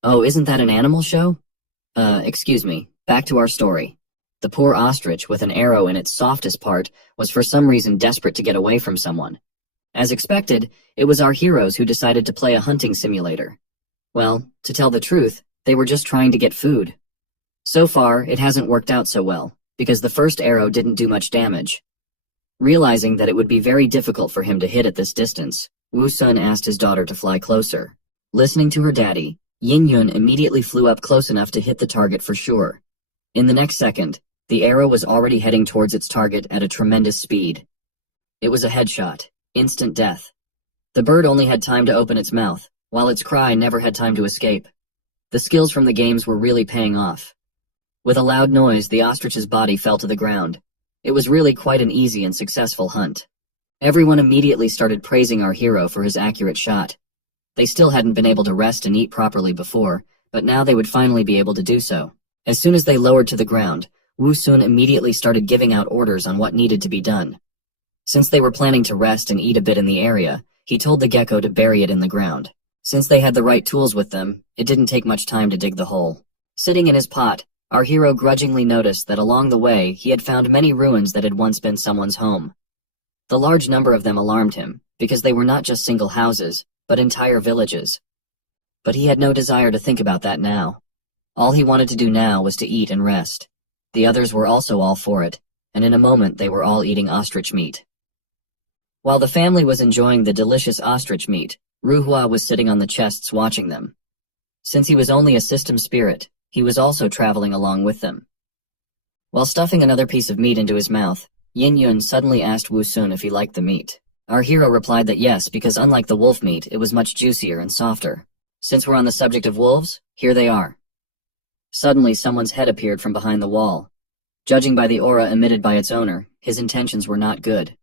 Oh, isn't that an animal show? Excuse me, back to our story. The poor ostrich, with an arrow in its softest part, was for some reason desperate to get away from someone. As expected, it was our heroes who decided to play a hunting simulator. Well, to tell the truth, they were just trying to get food. So far, it hasn't worked out so well, because the first arrow didn't do much damage. Realizing that it would be very difficult for him to hit at this distance, Wu Sun asked his daughter to fly closer. Listening to her daddy, Yin Yun immediately flew up close enough to hit the target for sure. In the next second, the arrow was already heading towards its target at a tremendous speed. It was a headshot, instant death. The bird only had time to open its mouth, while its cry never had time to escape. The skills from the games were really paying off. With a loud noise, the ostrich's body fell to the ground. It was really quite an easy and successful hunt. Everyone immediately started praising our hero for his accurate shot. They still hadn't been able to rest and eat properly before, but now they would finally be able to do so. As soon as they lowered to the ground, Wu Sun immediately started giving out orders on what needed to be done. Since they were planning to rest and eat a bit in the area, he told the gecko to bury it in the ground. Since they had the right tools with them, it didn't take much time to dig the hole. Sitting in his pot, our hero grudgingly noticed that along the way he had found many ruins that had once been someone's home. The large number of them alarmed him, because they were not just single houses, but entire villages. But he had no desire to think about that now. All he wanted to do now was to eat and rest. The others were also all for it, and in a moment they were all eating ostrich meat. While the family was enjoying the delicious ostrich meat, Ruhua was sitting on the chests watching them. Since he was only a system spirit, he was also traveling along with them. While stuffing another piece of meat into his mouth, Yin Yun suddenly asked Wu Sun if he liked the meat. Our hero replied that yes, because unlike the wolf meat, it was much juicier and softer. Since we're on the subject of wolves, here they are. Suddenly, someone's head appeared from behind the wall. Judging by the aura emitted by its owner, his intentions were not good.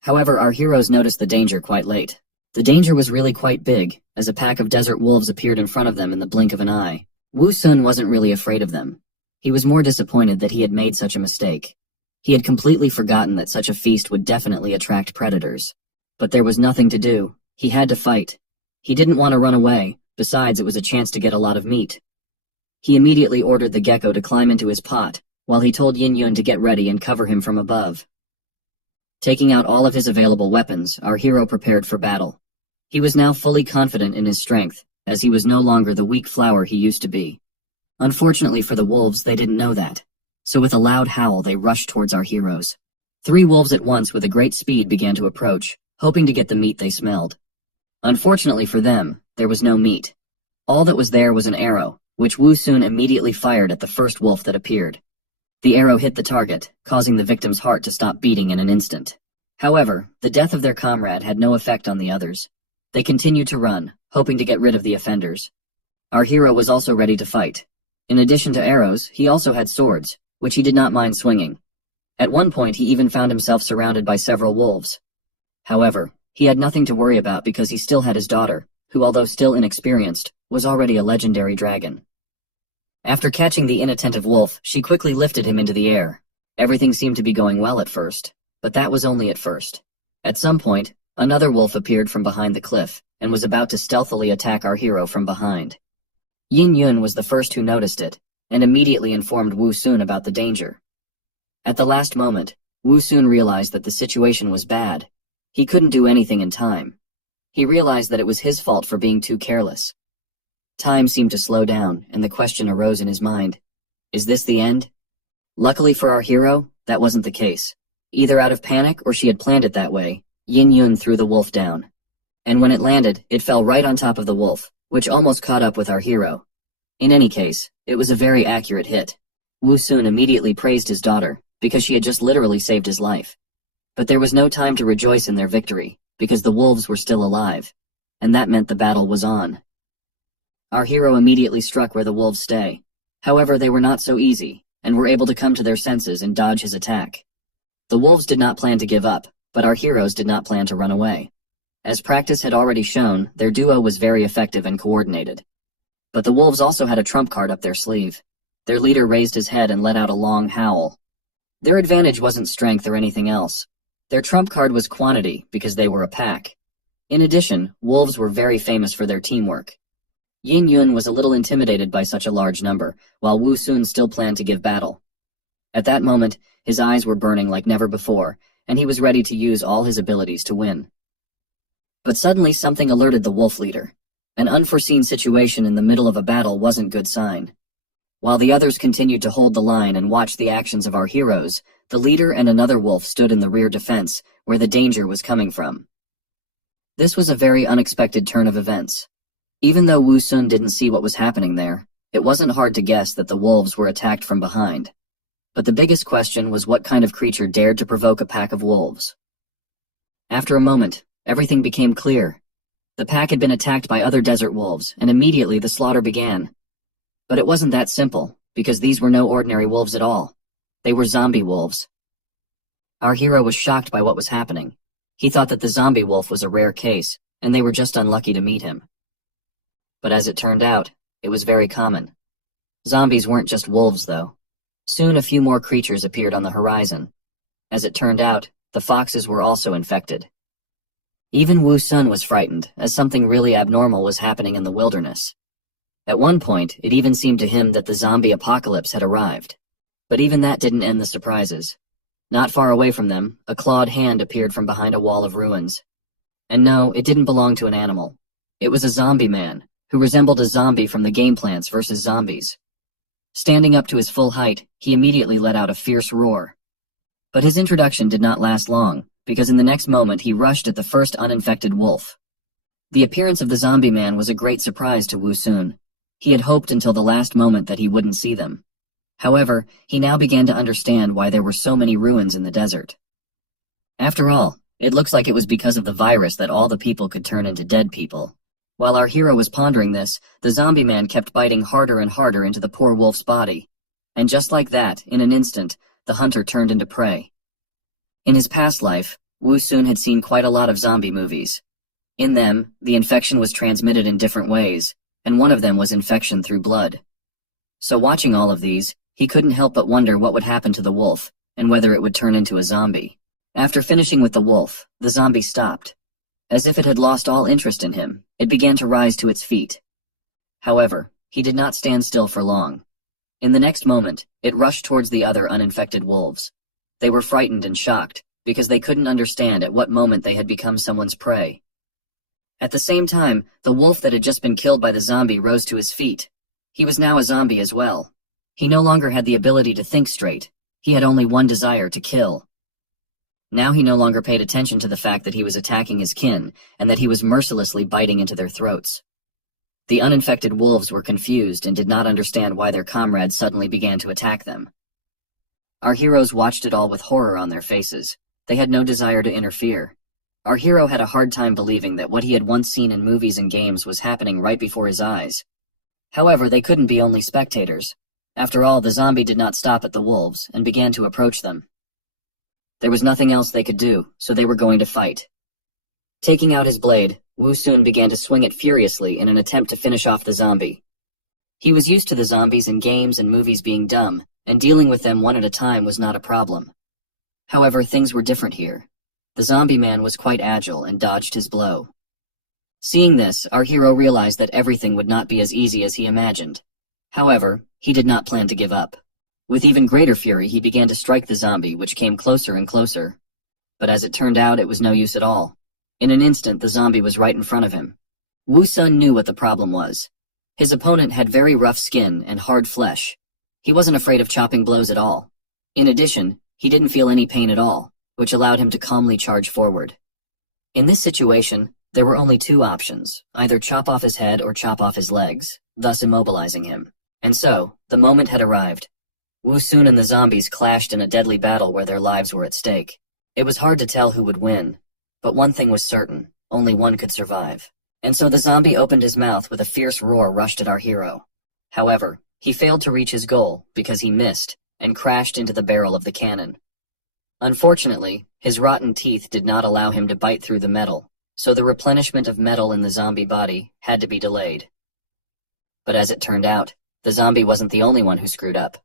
However, our heroes noticed the danger quite late. The danger was really quite big, as a pack of desert wolves appeared in front of them in the blink of an eye. Wu Sun wasn't really afraid of them. He was more disappointed that he had made such a mistake. He had completely forgotten that such a feast would definitely attract predators. But there was nothing to do. He had to fight. He didn't want to run away, besides it was a chance to get a lot of meat. He immediately ordered the gecko to climb into his pot, while he told Yin Yun to get ready and cover him from above. Taking out all of his available weapons, our hero prepared for battle. He was now fully confident in his strength, as he was no longer the weak flower he used to be. Unfortunately for the wolves, they didn't know that. So with a loud howl, they rushed towards our heroes. 3 wolves at once with a great speed began to approach, hoping to get the meat they smelled. Unfortunately for them, there was no meat. All that was there was an arrow, which Wu Sun immediately fired at the first wolf that appeared. The arrow hit the target, causing the victim's heart to stop beating in an instant. However, the death of their comrade had no effect on the others. They continued to run, hoping to get rid of the offenders. Our hero was also ready to fight. In addition to arrows, he also had swords, which he did not mind swinging. At one point, he even found himself surrounded by several wolves. However, he had nothing to worry about because he still had his daughter, who, although still inexperienced, was already a legendary dragon. After catching the inattentive wolf, she quickly lifted him into the air. Everything seemed to be going well at first, but that was only at first. At some point, another wolf appeared from behind the cliff, and was about to stealthily attack our hero from behind. Yin Yun was the first who noticed it, and immediately informed Wu Sun about the danger. At the last moment, Wu Sun realized that the situation was bad. He couldn't do anything in time. He realized that it was his fault for being too careless. Time seemed to slow down, and the question arose in his mind. Is this the end? Luckily for our hero, that wasn't the case. Either out of panic or she had planned it that way, Yin Yun threw the wolf down. And when it landed, it fell right on top of the wolf, which almost caught up with our hero. In any case, it was a very accurate hit. Wu Sun immediately praised his daughter, because she had just literally saved his life. But there was no time to rejoice in their victory, because the wolves were still alive, and that meant the battle was on. Our hero immediately struck where the wolves stay. However, they were not so easy, and were able to come to their senses and dodge his attack. The wolves did not plan to give up, but our heroes did not plan to run away. As practice had already shown, their duo was very effective and coordinated. But the wolves also had a trump card up their sleeve. Their leader raised his head and let out a long howl. Their advantage wasn't strength or anything else. Their trump card was quantity, because they were a pack. In addition, wolves were very famous for their teamwork. Yin Yun was a little intimidated by such a large number, while Wu Sun still planned to give battle. At that moment, his eyes were burning like never before, and he was ready to use all his abilities to win. But suddenly something alerted the wolf leader. An unforeseen situation in the middle of a battle wasn't good sign. While the others continued to hold the line and watch the actions of our heroes, the leader and another wolf stood in the rear defense, where the danger was coming from. This was a very unexpected turn of events. Even though Wu Sun didn't see what was happening there, it wasn't hard to guess that the wolves were attacked from behind. But the biggest question was what kind of creature dared to provoke a pack of wolves. After a moment, everything became clear. The pack had been attacked by other desert wolves, and immediately the slaughter began. But it wasn't that simple, because these were no ordinary wolves at all. They were zombie wolves. Our hero was shocked by what was happening. He thought that the zombie wolf was a rare case, and they were just unlucky to meet him. But as it turned out, it was very common. Zombies weren't just wolves, though. Soon a few more creatures appeared on the horizon. As it turned out, the foxes were also infected. Even Wu Sun was frightened, as something really abnormal was happening in the wilderness. At one point, it even seemed to him that the zombie apocalypse had arrived. But even that didn't end the surprises. Not far away from them, a clawed hand appeared from behind a wall of ruins. And no, it didn't belong to an animal. It was a zombie man, who resembled a zombie from the game Plants vs. Zombies. Standing up to his full height, he immediately let out a fierce roar. But his introduction did not last long, because in the next moment he rushed at the first uninfected wolf. The appearance of the zombie man was a great surprise to Wu Sun. He had hoped until the last moment that he wouldn't see them. However, he now began to understand why there were so many ruins in the desert. After all, it looks like it was because of the virus that all the people could turn into dead people. While our hero was pondering this, the zombie man kept biting harder and harder into the poor wolf's body. And just like that, in an instant, the hunter turned into prey. In his past life, Wu Sun had seen quite a lot of zombie movies. In them, the infection was transmitted in different ways, and one of them was infection through blood. So watching all of these, he couldn't help but wonder what would happen to the wolf, and whether it would turn into a zombie. After finishing with the wolf, the zombie stopped. As if it had lost all interest in him, it began to rise to its feet. However, he did not stand still for long. In the next moment, it rushed towards the other uninfected wolves. They were frightened and shocked, because they couldn't understand at what moment they had become someone's prey. At the same time, the wolf that had just been killed by the zombie rose to his feet. He was now a zombie as well. He no longer had the ability to think straight. He had only one desire: to kill. Now he no longer paid attention to the fact that he was attacking his kin, and that he was mercilessly biting into their throats. The uninfected wolves were confused and did not understand why their comrades suddenly began to attack them. Our heroes watched it all with horror on their faces. They had no desire to interfere. Our hero had a hard time believing that what he had once seen in movies and games was happening right before his eyes. However, they couldn't be only spectators. After all, the zombie did not stop at the wolves and began to approach them. There was nothing else they could do, so they were going to fight. Taking out his blade, Wu Sun began to swing it furiously in an attempt to finish off the zombie. He was used to the zombies in games and movies being dumb, and dealing with them one at a time was not a problem. However, things were different here. The zombie man was quite agile and dodged his blow. Seeing this, our hero realized that everything would not be as easy as he imagined. However, he did not plan to give up. With even greater fury, he began to strike the zombie, which came closer and closer. But as it turned out, it was no use at all. In an instant, the zombie was right in front of him. Wu Sun knew what the problem was. His opponent had very rough skin and hard flesh. He wasn't afraid of chopping blows at all. In addition, he didn't feel any pain at all, which allowed him to calmly charge forward. In this situation, there were only two options: either chop off his head or chop off his legs, thus immobilizing him. And so, the moment had arrived. Wu Sun and the zombies clashed in a deadly battle where their lives were at stake. It was hard to tell who would win, but one thing was certain, only one could survive. And so the zombie opened his mouth with a fierce roar rushed at our hero. However, he failed to reach his goal because he missed and crashed into the barrel of the cannon. Unfortunately, his rotten teeth did not allow him to bite through the metal, so the replenishment of metal in the zombie body had to be delayed. But as it turned out, the zombie wasn't the only one who screwed up.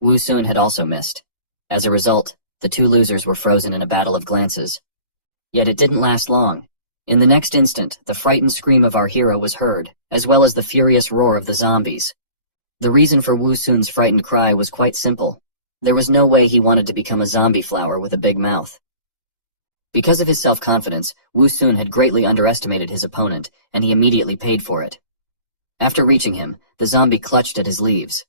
Wu Sun had also missed. As a result, the two losers were frozen in a battle of glances. Yet it didn't last long. In the next instant, the frightened scream of our hero was heard, as well as the furious roar of the zombies. The reason for Wu Sun's frightened cry was quite simple. There was no way he wanted to become a zombie flower with a big mouth. Because of his self-confidence, Wu Sun had greatly underestimated his opponent, and he immediately paid for it. After reaching him, the zombie clutched at his leaves.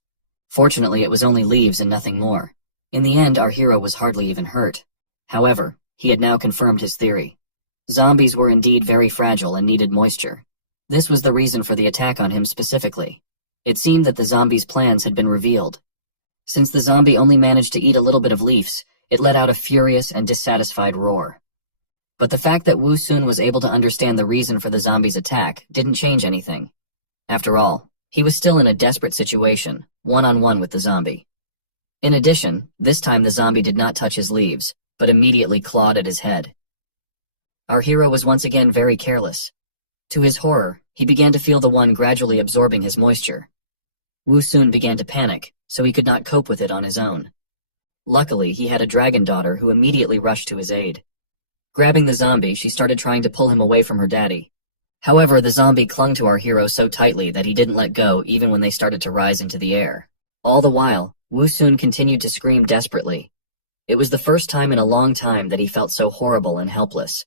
Fortunately, it was only leaves and nothing more. In the end, our hero was hardly even hurt. However, he had now confirmed his theory. Zombies were indeed very fragile and needed moisture. This was the reason for the attack on him specifically. It seemed that the zombie's plans had been revealed. Since the zombie only managed to eat a little bit of leaves, it let out a furious and dissatisfied roar. But the fact that Wu Sun was able to understand the reason for the zombie's attack didn't change anything. After all, he was still in a desperate situation, one-on-one with the zombie. In addition, this time the zombie did not touch his leaves, but immediately clawed at his head. Our hero was once again very careless. To his horror, he began to feel the one gradually absorbing his moisture. Wu Sun began to panic, so he could not cope with it on his own. Luckily, he had a dragon daughter who immediately rushed to his aid. Grabbing the zombie, she started trying to pull him away from her daddy. However, the zombie clung to our hero so tightly that he didn't let go even when they started to rise into the air. All the while, Wu Sun continued to scream desperately. It was the first time in a long time that he felt so horrible and helpless.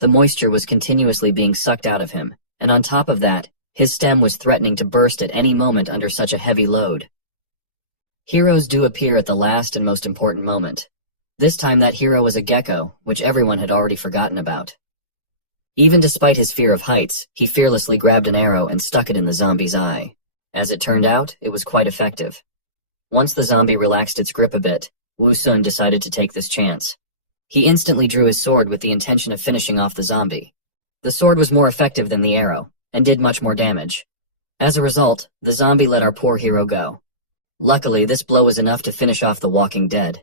The moisture was continuously being sucked out of him, and on top of that, his stem was threatening to burst at any moment under such a heavy load. Heroes do appear at the last and most important moment. This time that hero was a gecko, which everyone had already forgotten about. Even despite his fear of heights, he fearlessly grabbed an arrow and stuck it in the zombie's eye. As it turned out, it was quite effective. Once the zombie relaxed its grip a bit, Wu Sun decided to take this chance. He instantly drew his sword with the intention of finishing off the zombie. The sword was more effective than the arrow, and did much more damage. As a result, the zombie let our poor hero go. Luckily, this blow was enough to finish off the walking dead.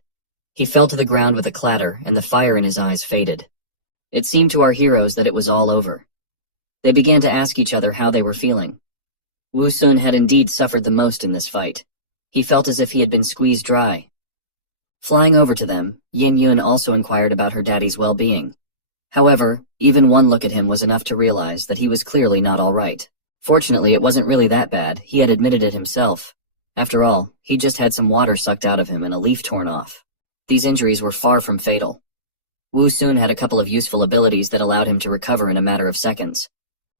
He fell to the ground with a clatter, and the fire in his eyes faded. It seemed to our heroes that it was all over. They began to ask each other how they were feeling. Wu Sun had indeed suffered the most in this fight. He felt as if he had been squeezed dry. Flying over to them, Yin Yun also inquired about her daddy's well-being. However, even one look at him was enough to realize that he was clearly not all right. Fortunately, it wasn't really that bad. He had admitted it himself. After all, he just had some water sucked out of him and a leaf torn off. These injuries were far from fatal. Wu Sun had a couple of useful abilities that allowed him to recover in a matter of seconds.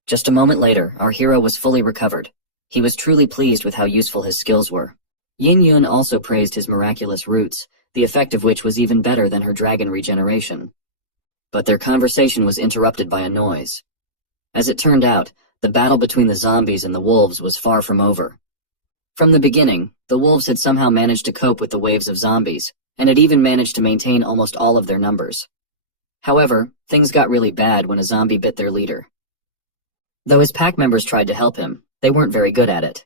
Just a moment later, our hero was fully recovered. He was truly pleased with how useful his skills were. Yin Yun also praised his miraculous roots, the effect of which was even better than her dragon regeneration. But their conversation was interrupted by a noise. As it turned out, the battle between the zombies and the wolves was far from over. From the beginning, the wolves had somehow managed to cope with the waves of zombies, and had even managed to maintain almost all of their numbers. However, things got really bad when a zombie bit their leader. Though his pack members tried to help him, they weren't very good at it.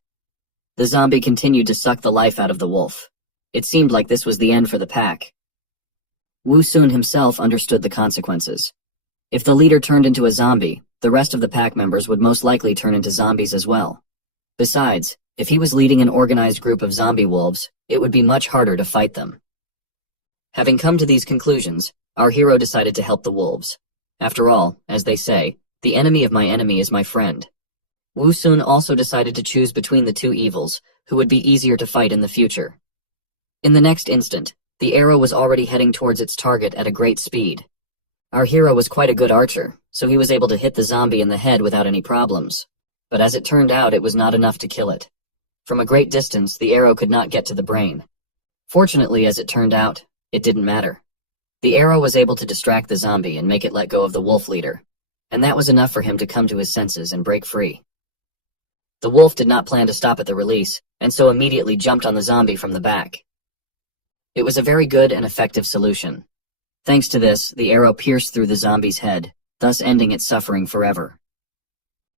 The zombie continued to suck the life out of the wolf. It seemed like this was the end for the pack. Wu Sun himself understood the consequences. If the leader turned into a zombie, the rest of the pack members would most likely turn into zombies as well. Besides, if he was leading an organized group of zombie wolves, it would be much harder to fight them. Having come to these conclusions, our hero decided to help the wolves. After all, as they say, the enemy of my enemy is my friend. Wu Sun also decided to choose between the two evils, who would be easier to fight in the future. In the next instant, the arrow was already heading towards its target at a great speed. Our hero was quite a good archer, so he was able to hit the zombie in the head without any problems. But as it turned out, it was not enough to kill it. From a great distance, the arrow could not get to the brain. Fortunately, as it turned out, it didn't matter. The arrow was able to distract the zombie and make it let go of the wolf leader, and that was enough for him to come to his senses and break free. The wolf did not plan to stop at the release, and so immediately jumped on the zombie from the back. It was a very good and effective solution. Thanks to this, the arrow pierced through the zombie's head, thus ending its suffering forever.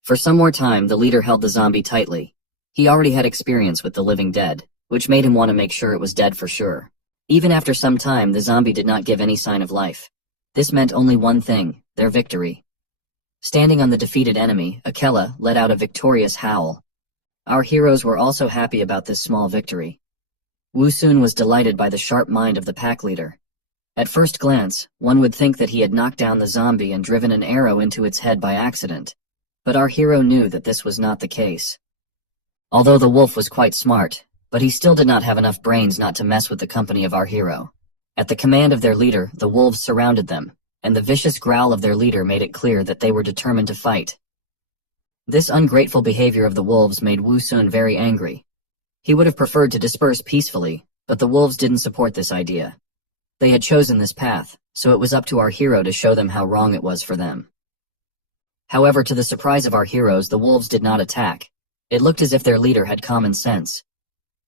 For some more time, the leader held the zombie tightly. He already had experience with the living dead, which made him want to make sure it was dead for sure. Even after some time, the zombie did not give any sign of life. This meant only one thing, their victory. Standing on the defeated enemy, Akela let out a victorious howl. Our heroes were also happy about this small victory. Wu Sun was delighted by the sharp mind of the pack leader. At first glance, one would think that he had knocked down the zombie and driven an arrow into its head by accident. But our hero knew that this was not the case. Although the wolf was quite smart, but he still did not have enough brains not to mess with the company of our hero. At the command of their leader, the wolves surrounded them, and the vicious growl of their leader made it clear that they were determined to fight. This ungrateful behavior of the wolves made Wu Sun very angry. He would have preferred to disperse peacefully, but the wolves didn't support this idea. They had chosen this path, so it was up to our hero to show them how wrong it was for them. However, to the surprise of our heroes, the wolves did not attack. It looked as if their leader had common sense.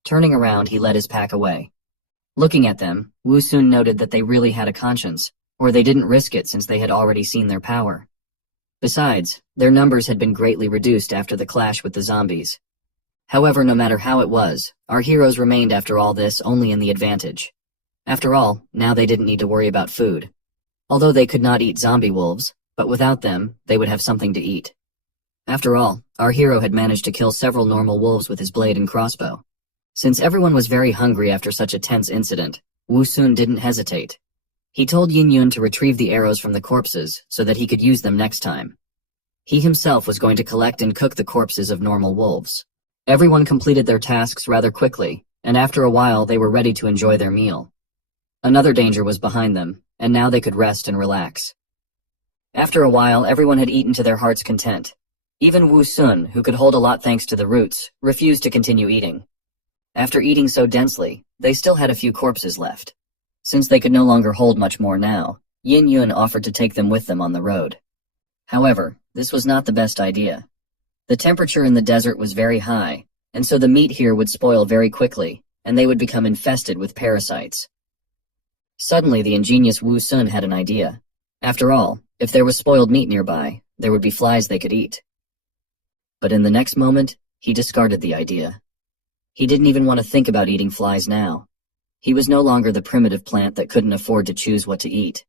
Turning around, he led his pack away. Looking at them, Wu Sun noted that they really had a conscience, or they didn't risk it since they had already seen their power. Besides, their numbers had been greatly reduced after the clash with the zombies. However, no matter how it was, our heroes remained after all this only in the advantage. After all, now they didn't need to worry about food. Although they could not eat zombie wolves, but without them, they would have something to eat. After all, our hero had managed to kill several normal wolves with his blade and crossbow. Since everyone was very hungry after such a tense incident, Wu Sun didn't hesitate. He told Yin Yun to retrieve the arrows from the corpses so that he could use them next time. He himself was going to collect and cook the corpses of normal wolves. Everyone completed their tasks rather quickly, and after a while they were ready to enjoy their meal. Another danger was behind them, and now they could rest and relax. After a while, everyone had eaten to their heart's content. Even Wu Sun, who could hold a lot thanks to the roots, refused to continue eating. After eating so densely, they still had a few corpses left. Since they could no longer hold much more now, Yin Yun offered to take them with them on the road. However, this was not the best idea. The temperature in the desert was very high, and so the meat here would spoil very quickly, and they would become infested with parasites. Suddenly, the ingenious Wu Sun had an idea. After all, if there was spoiled meat nearby, there would be flies they could eat. But in the next moment, he discarded the idea. He didn't even want to think about eating flies now. He was no longer the primitive plant that couldn't afford to choose what to eat.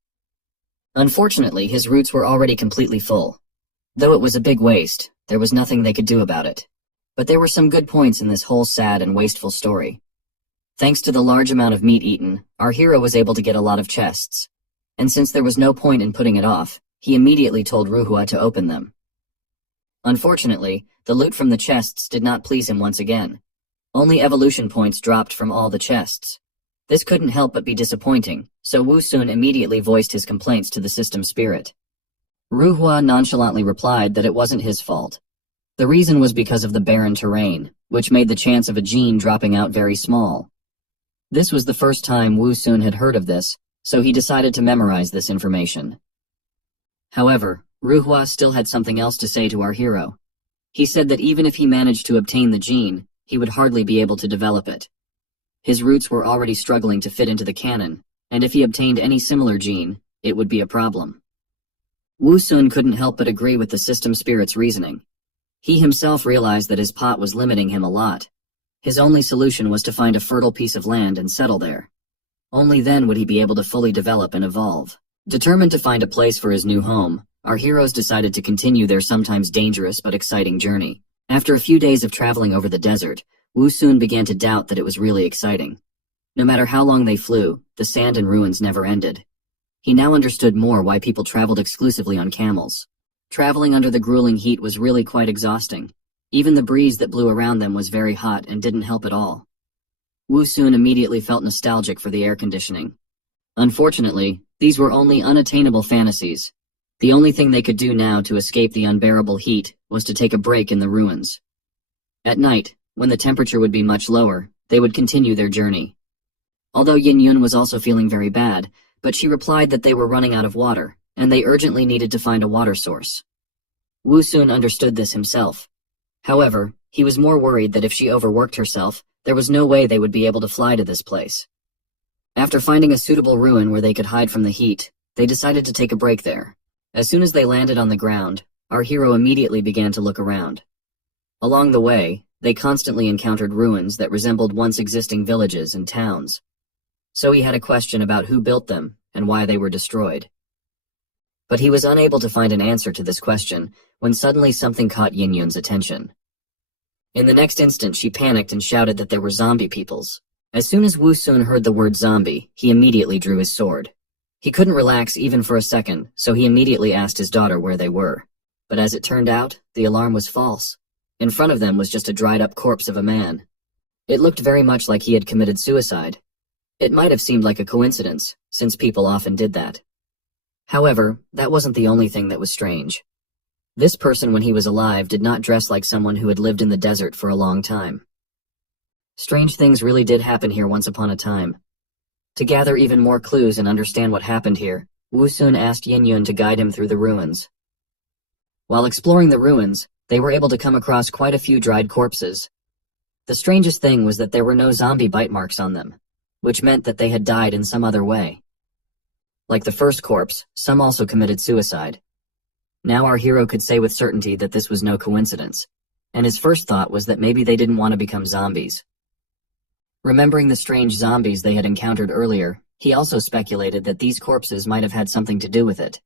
Unfortunately, his roots were already completely full. Though it was a big waste, there was nothing they could do about it. But there were some good points in this whole sad and wasteful story. Thanks to the large amount of meat eaten, our hero was able to get a lot of chests. And since there was no point in putting it off, he immediately told Ruhua to open them. Unfortunately, the loot from the chests did not please him once again. Only evolution points dropped from all the chests. This couldn't help but be disappointing, so Wu Sun immediately voiced his complaints to the system spirit. Ruhua nonchalantly replied that it wasn't his fault. The reason was because of the barren terrain, which made the chance of a gene dropping out very small. This was the first time Wu Sun had heard of this, so he decided to memorize this information. However, Ruhua still had something else to say to our hero. He said that even if he managed to obtain the gene, he would hardly be able to develop it. His roots were already struggling to fit into the cannon, and if he obtained any similar gene, it would be a problem. Wu Sun couldn't help but agree with the system spirit's reasoning. He himself realized that his pot was limiting him a lot. His only solution was to find a fertile piece of land and settle there. Only then would he be able to fully develop and evolve. Determined to find a place for his new home, our heroes decided to continue their sometimes dangerous but exciting journey. After a few days of traveling over the desert, Wu Sun began to doubt that it was really exciting. No matter how long they flew, the sand and ruins never ended. He now understood more why people traveled exclusively on camels. Traveling under the grueling heat was really quite exhausting. Even the breeze that blew around them was very hot and didn't help at all. Wu Sun immediately felt nostalgic for the air conditioning. Unfortunately, these were only unattainable fantasies. The only thing they could do now to escape the unbearable heat was to take a break in the ruins. At night, when the temperature would be much lower, they would continue their journey. Although Yin Yun was also feeling very bad, but she replied that they were running out of water, and they urgently needed to find a water source. Wu Sun understood this himself. However, he was more worried that if she overworked herself, there was no way they would be able to fly to this place. After finding a suitable ruin where they could hide from the heat, they decided to take a break there. As soon as they landed on the ground, our hero immediately began to look around. Along the way, they constantly encountered ruins that resembled once existing villages and towns. So he had a question about who built them and why they were destroyed. But he was unable to find an answer to this question when suddenly something caught Yin-Yun's attention. In the next instant, she panicked and shouted that there were zombie peoples. As soon as Wu Sun heard the word zombie, he immediately drew his sword. He couldn't relax even for a second, so he immediately asked his daughter where they were. But as it turned out, the alarm was false. In front of them was just a dried-up corpse of a man. It looked very much like he had committed suicide. It might have seemed like a coincidence, since people often did that. However, that wasn't the only thing that was strange. This person, when he was alive, did not dress like someone who had lived in the desert for a long time. Strange things really did happen here once upon a time. To gather even more clues and understand what happened here, Wu Sun asked Yin-Yun to guide him through the ruins. While exploring the ruins, they were able to come across quite a few dried corpses. The strangest thing was that there were no zombie bite marks on them, which meant that they had died in some other way. Like the first corpse, some also committed suicide. Now our hero could say with certainty that this was no coincidence, and his first thought was that maybe they didn't want to become zombies. Remembering the strange zombies they had encountered earlier, he also speculated that these corpses might have had something to do with it.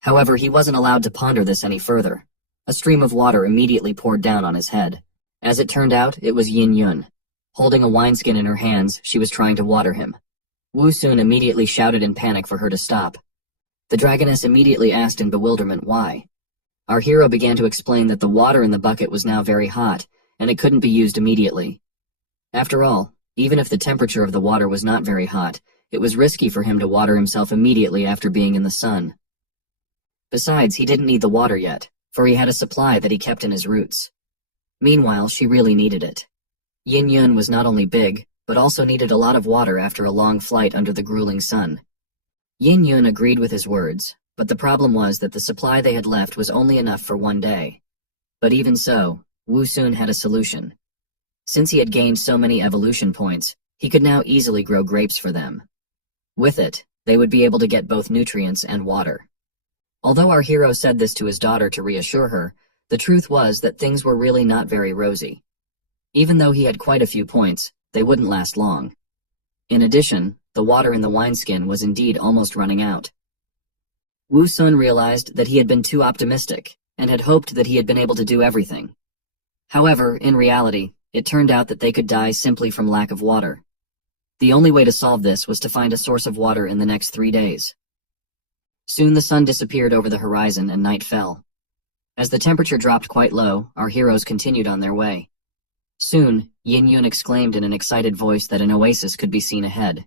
However, he wasn't allowed to ponder this any further. A stream of water immediately poured down on his head. As it turned out, it was Yin-Yun. Holding a wineskin in her hands, she was trying to water him. Wu Sun immediately shouted in panic for her to stop. The dragoness immediately asked in bewilderment why. Our hero began to explain that the water in the bucket was now very hot, and it couldn't be used immediately. After all, even if the temperature of the water was not very hot, it was risky for him to water himself immediately after being in the sun. Besides, he didn't need the water yet, for he had a supply that he kept in his roots. Meanwhile, she really needed it. Yin-Yun was not only big, but also needed a lot of water after a long flight under the grueling sun. Yin-Yun agreed with his words, but the problem was that the supply they had left was only enough for one day. But even so, Wu Sun had a solution. Since he had gained so many evolution points, he could now easily grow grapes for them. With it, they would be able to get both nutrients and water. Although our hero said this to his daughter to reassure her, the truth was that things were really not very rosy. Even though he had quite a few points, they wouldn't last long. In addition, the water in the wineskin was indeed almost running out. Wu Sun realized that he had been too optimistic, and had hoped that he had been able to do everything. However, in reality, it turned out that they could die simply from lack of water. The only way to solve this was to find a source of water in the next 3 days. Soon the sun disappeared over the horizon and night fell. As the temperature dropped quite low, our heroes continued on their way. Soon, Yin-Yun exclaimed in an excited voice that an oasis could be seen ahead.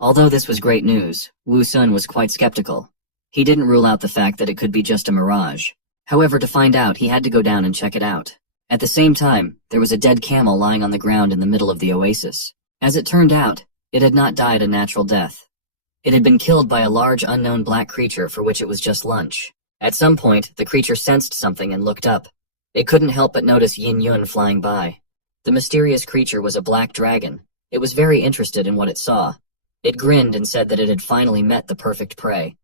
Although this was great news, Wu Sun was quite skeptical. He didn't rule out the fact that it could be just a mirage. However, to find out, he had to go down and check it out. At the same time, there was a dead camel lying on the ground in the middle of the oasis. As it turned out, it had not died a natural death. It had been killed by a large unknown black creature for which it was just lunch. At some point, the creature sensed something and looked up. It couldn't help but notice Yin-Yun flying by. The mysterious creature was a black dragon. It was very interested in what it saw. It grinned and said that it had finally met the perfect prey.